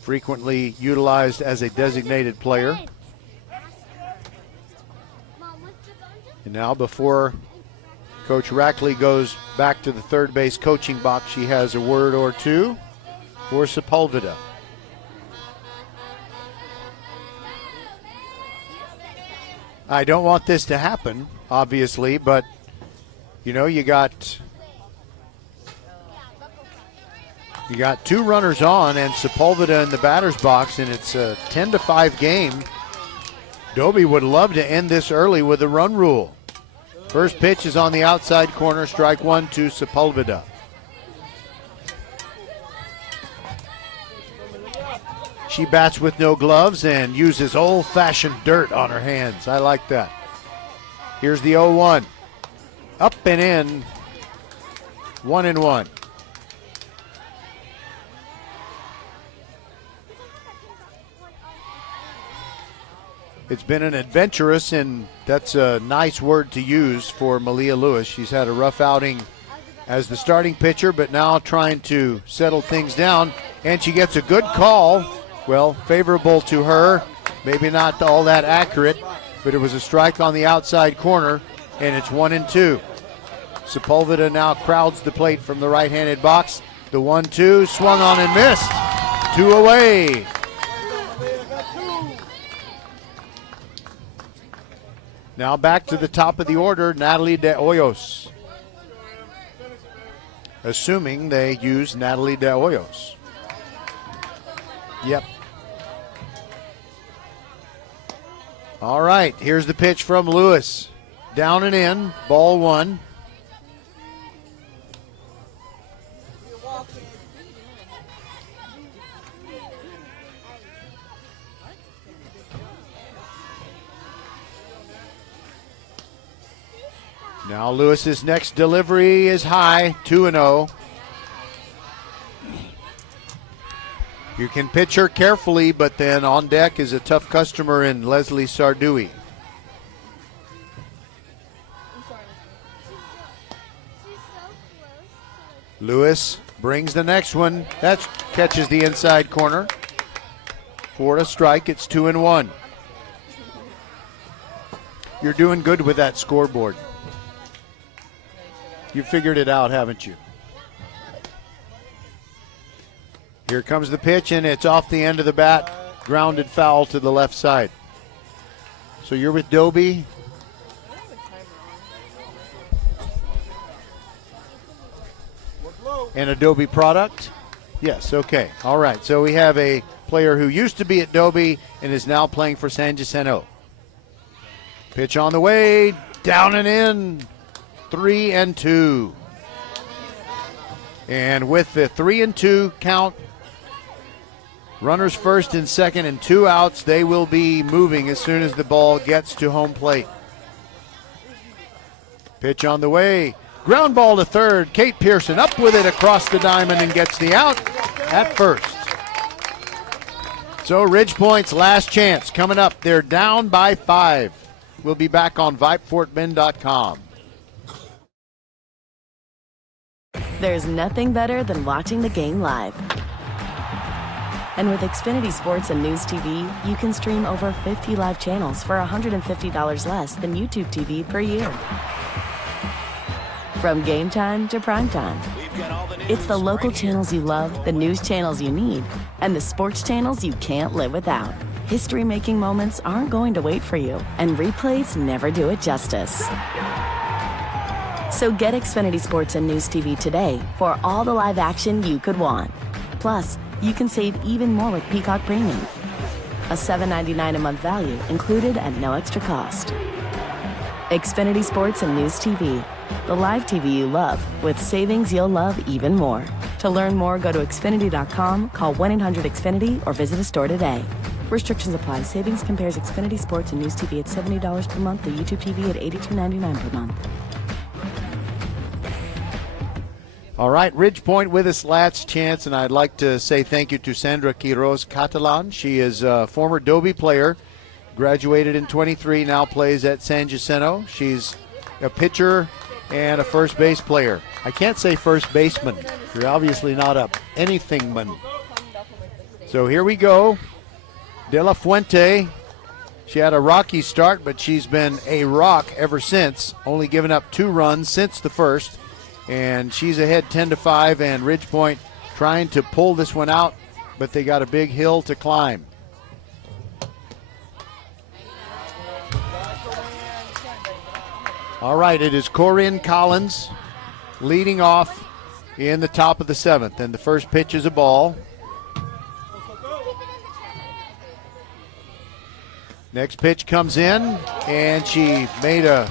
frequently utilized as a designated player. And now before Coach Rackley goes back to the third base coaching box, she has a word or two for Sepulveda. I don't want this to happen, obviously, but you know, you got two runners on and Sepulveda in the batter's box, and it's a 10-5 game. Dobie would love to end this early with a run rule. First pitch is on the outside corner, strike one to Sepulveda. She bats with no gloves and uses old-fashioned dirt on her hands. I like that. Here's the 0-1. Up and in, 1-1. It's been an adventurous, and that's a nice word to use for Malia Lewis. She's had a rough outing as the starting pitcher, but now trying to settle things down. And she gets a good call, well, favorable to her. Maybe not all that accurate, but it was a strike on the outside corner, and it's 1-2. Sepulveda now crowds the plate from the right-handed box. The 1-2 swung on and missed. 2 away. Now back to the top of the order, Natalie De Hoyos. Assuming they use Natalie De Hoyos. Yep. All right, here's the pitch from Lewis. Down and in, ball one. Now Lewis's next delivery is high, 2-0. You can pitch her carefully, but then on deck is a tough customer in Leslie Sardui. Lewis brings the next one. That catches the inside corner. For a strike, it's 2-1. You're doing good with that scoreboard. You figured it out, haven't you? Here comes the pitch, and it's off the end of the bat. Grounded foul to the left side. So you're with Dobie. And a Dobie product? Yes, okay. All right, so we have a player who used to be at Dobie and is now playing for San Jacinto. Pitch on the way, down and in. 3-2. And with the 3-2 count, runners first and second and 2 outs, they will be moving as soon as the ball gets to home plate. Pitch on the way. Ground ball to third. Kate Pearson up with it across the diamond and gets the out at first. So Ridge Point's last chance coming up. They're down by 5. We'll be back on VypeFortBend.com. There's nothing better than watching the game live. And with Xfinity Sports and News TV, you can stream over 50 live channels for $150 less than YouTube TV per year. From game time to prime time. It's the local channels you love, the news channels you need, and the sports channels you can't live without. history-making moments aren't going to wait for you, and replays never do it justice. So get Xfinity Sports and News TV today for all the live action you could want. Plus, you can save even more with Peacock Premium. A $7.99 a month value included at no extra cost. Xfinity Sports and News TV. The live TV you love with savings you'll love even more. To learn more, go to Xfinity.com, call 1-800-XFINITY, or visit a store today. Restrictions apply. Savings compares Xfinity Sports and News TV at $70 per month to YouTube TV at $82.99 per month. All right, Ridgepoint with us last chance, and I'd like to say thank you to Sandra Quiroz Catalan. She is a former Dobie player, graduated in 23, now plays at San Jacinto. She's a pitcher and a first base player. I can't say first baseman. You're obviously not a anythingman. So here we go. De La Fuente. She had a rocky start, but she's been a rock ever since, only given up 2 runs since the first. And she's ahead 10-5, and Ridgepoint trying to pull this one out, but they got a big hill to climb. All right, it is Corinne Collins leading off in the top of the 7th, and the first pitch is a ball. Next pitch comes in, and she made a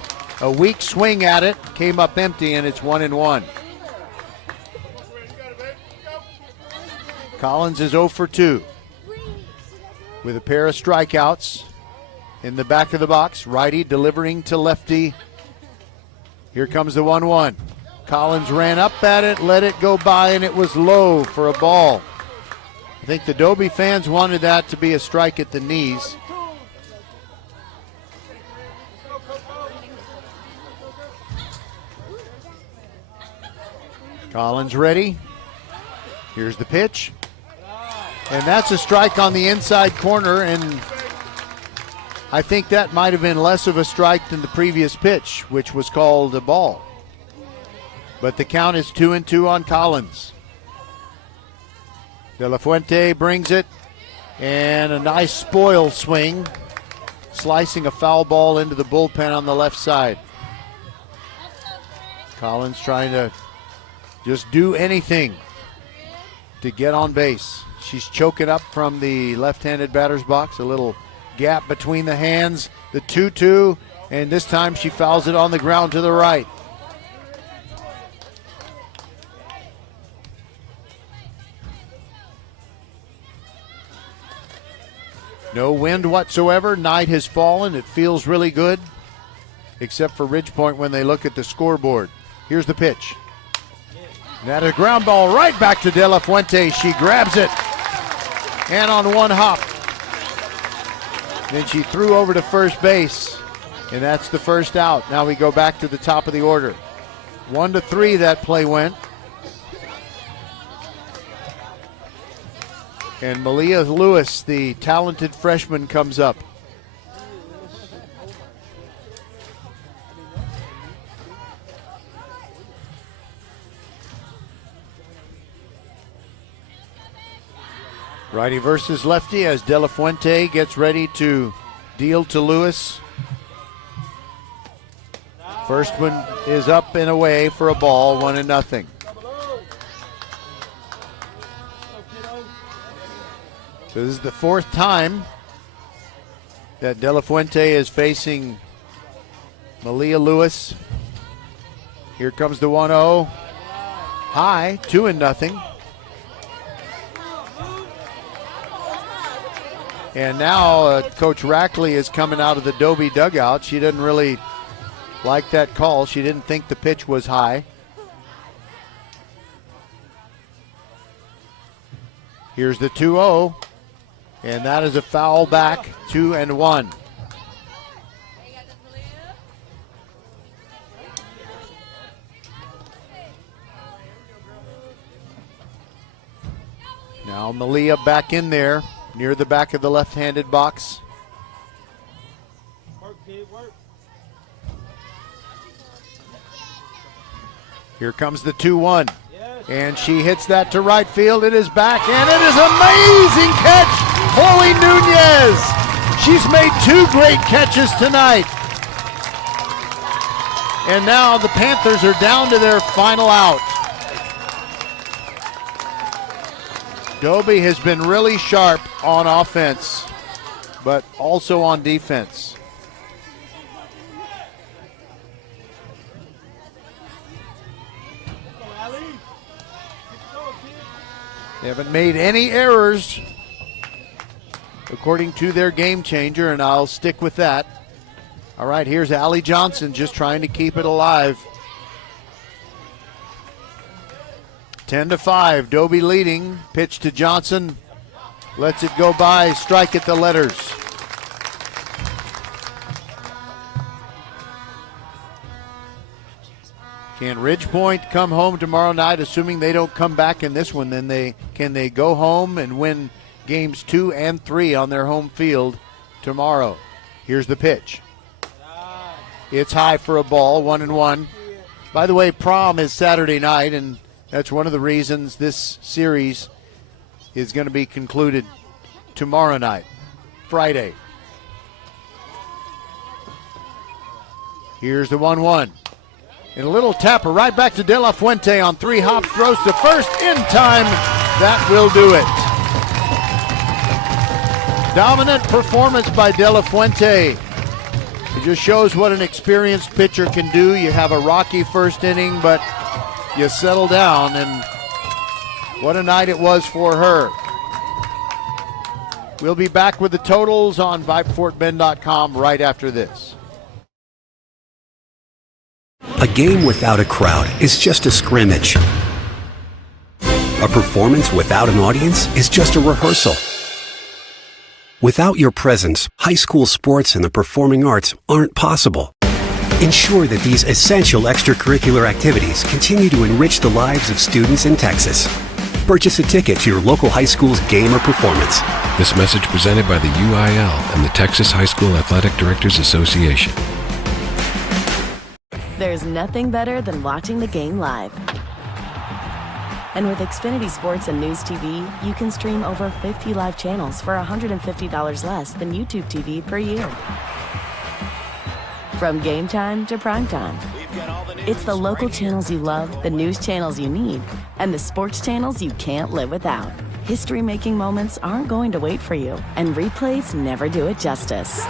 weak swing at it, came up empty, and it's 1-1. Collins is 0 for 2 with a pair of strikeouts in the back of the box. Righty delivering to lefty. Here comes the 1-1. Collins ran up at it, let it go by, and it was low for a ball. I think the Dobie fans wanted that to be a strike at the knees. Collins ready. Here's the pitch. And that's a strike on the inside corner, and I think that might have been less of a strike than the previous pitch, which was called a ball. But the count is 2-2 on Collins. De La Fuente brings it, and a nice spoil swing, slicing a foul ball into the bullpen on the left side. Collins trying to just do anything to get on base. She's choking up from the left-handed batter's box, a little gap between the hands, the 2-2, and this time she fouls it on the ground to the right. No wind whatsoever. Night has fallen. It feels really good, except for Ridgepoint when they look at the scoreboard. Here's the pitch. That is a ground ball right back to De La Fuente. She grabs it, and on one hop. Then she threw over to first base, and that's the first out. Now we go back to the top of the order. 1-3 that play went. And Malia Lewis, the talented freshman, comes up. Righty versus lefty as De La Fuente gets ready to deal to Lewis. First one is up and away for a ball, 1-0. So this is the 4th time that De La Fuente is facing Malia Lewis. Here comes the 1-0. High, 2-0. And now Coach Rackley is coming out of the Dobie dugout. She didn't really like that call. She didn't think the pitch was high. Here's the 2-0. And that is a foul back, 2-1. Now Malia back in there near the back of the left-handed box. Here comes the 2-1. And she hits that to right field. It is back, and it is an amazing catch. Holy Chloe Nunez. She's made 2 great catches tonight. And now the Panthers are down to their final out. Dobie has been really sharp on offense, but also on defense. They haven't made any errors, according to their game changer, and I'll stick with that. All right, here's Allie Johnson just trying to keep it alive. 10-5, Dobie leading. Pitch to Johnson. Lets it go by, strike at the letters. Can Ridgepoint come home tomorrow night, assuming they don't come back in this one? Then can they go home and win games 2 and 3 on their home field tomorrow? Here's the pitch. It's high for a ball, 1-1. By the way, prom is Saturday night, and that's one of the reasons this series is going to be concluded tomorrow night, Friday. Here's the 1-1. And a little tapper right back to De La Fuente on 3 hops, throws to first in time. That will do it. Dominant performance by De La Fuente. It just shows what an experienced pitcher can do. You have a rocky first inning, but you settle down, and what a night it was for her. We'll be back with the totals on VypeFortBend.com right after this. A game without a crowd is just a scrimmage. A performance without an audience is just a rehearsal. Without your presence, high school sports and the performing arts aren't possible. Ensure that these essential extracurricular activities continue to enrich the lives of students in Texas. Purchase a ticket to your local high school's game or performance. This message presented by the UIL and the Texas High School Athletic Directors Association. There's nothing better than watching the game live. And with Xfinity Sports and News TV, you can stream over 50 live channels for $150 less than YouTube TV per year. From game time to prime time. It's the local channels you love, the news channels you need, and the sports channels you can't live without. History-making moments aren't going to wait for you, and replays never do it justice.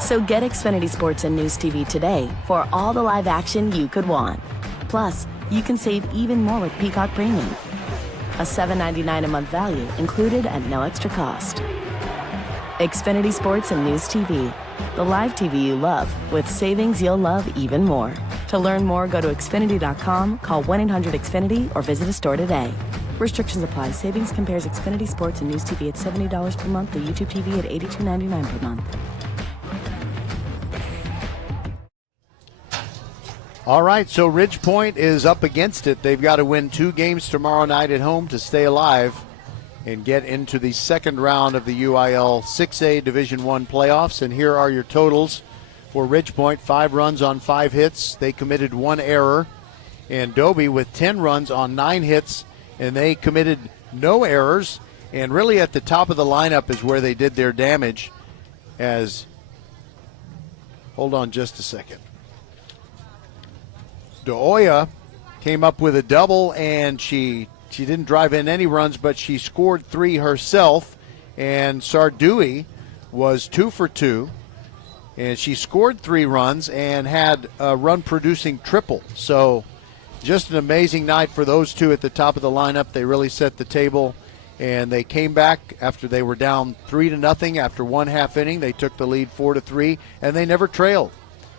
So get Xfinity Sports and News TV today for all the live action you could want. Plus, you can save even more with Peacock Premium. A $7.99 a month value included at no extra cost. Xfinity Sports and News TV. The live TV you love with savings you'll love even more. To learn more, go to Xfinity.com, call 1-800-XFINITY, or visit a store today. Restrictions apply. Savings compares Xfinity Sports and News TV at $70 per month to YouTube TV at $82.99 per month. All right, so Ridgepoint is up against it. They've got to win 2 games tomorrow night at home to stay alive and get into the second round of the UIL 6A Division I playoffs. And here are your totals for Ridgepoint. 5 runs on 5 hits. They committed 1 error. And Dobie with 10 runs on 9 hits, and they committed no errors. And really at the top of the lineup is where they did their damage. Hold on just a second. D'Oya came up with a double, and she didn't drive in any runs, but she scored 3 herself. And Sardui was 2 for 2, and she scored 3 runs and had a run-producing triple. So just an amazing night for those 2 at the top of the lineup. They really set the table, and they came back after they were down 3-0 after 1 half inning. They took the lead 4-3, and they never trailed.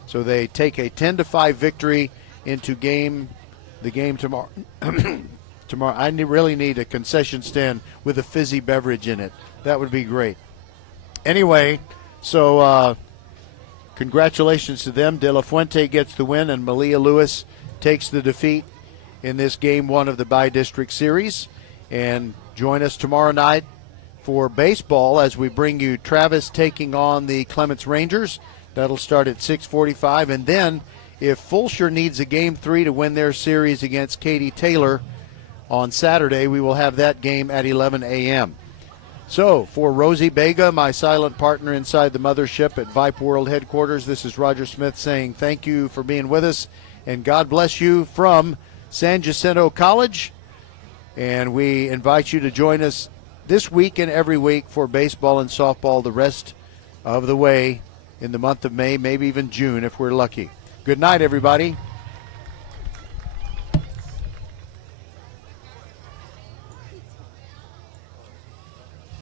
So they take a 10-5 victory into the game tomorrow. Tomorrow, I really need a concession stand with a fizzy beverage in it. That would be great. Anyway, so congratulations to them. De La Fuente gets the win, and Malia Lewis takes the defeat in this Game 1 of the Bi-District Series. And join us tomorrow night for baseball as we bring you Travis taking on the Clements Rangers. That'll start at 6:45. And then if Fulshear needs a Game 3 to win their series against Katy Taylor on Saturday, we will have that game at 11 a.m. So, for Rosie Bega, my silent partner inside the mothership at Vype World Headquarters, this is Roger Smith saying thank you for being with us, and God bless you from San Jacinto College. And we invite you to join us this week and every week for baseball and softball the rest of the way in the month of May, maybe even June if we're lucky. Good night, everybody.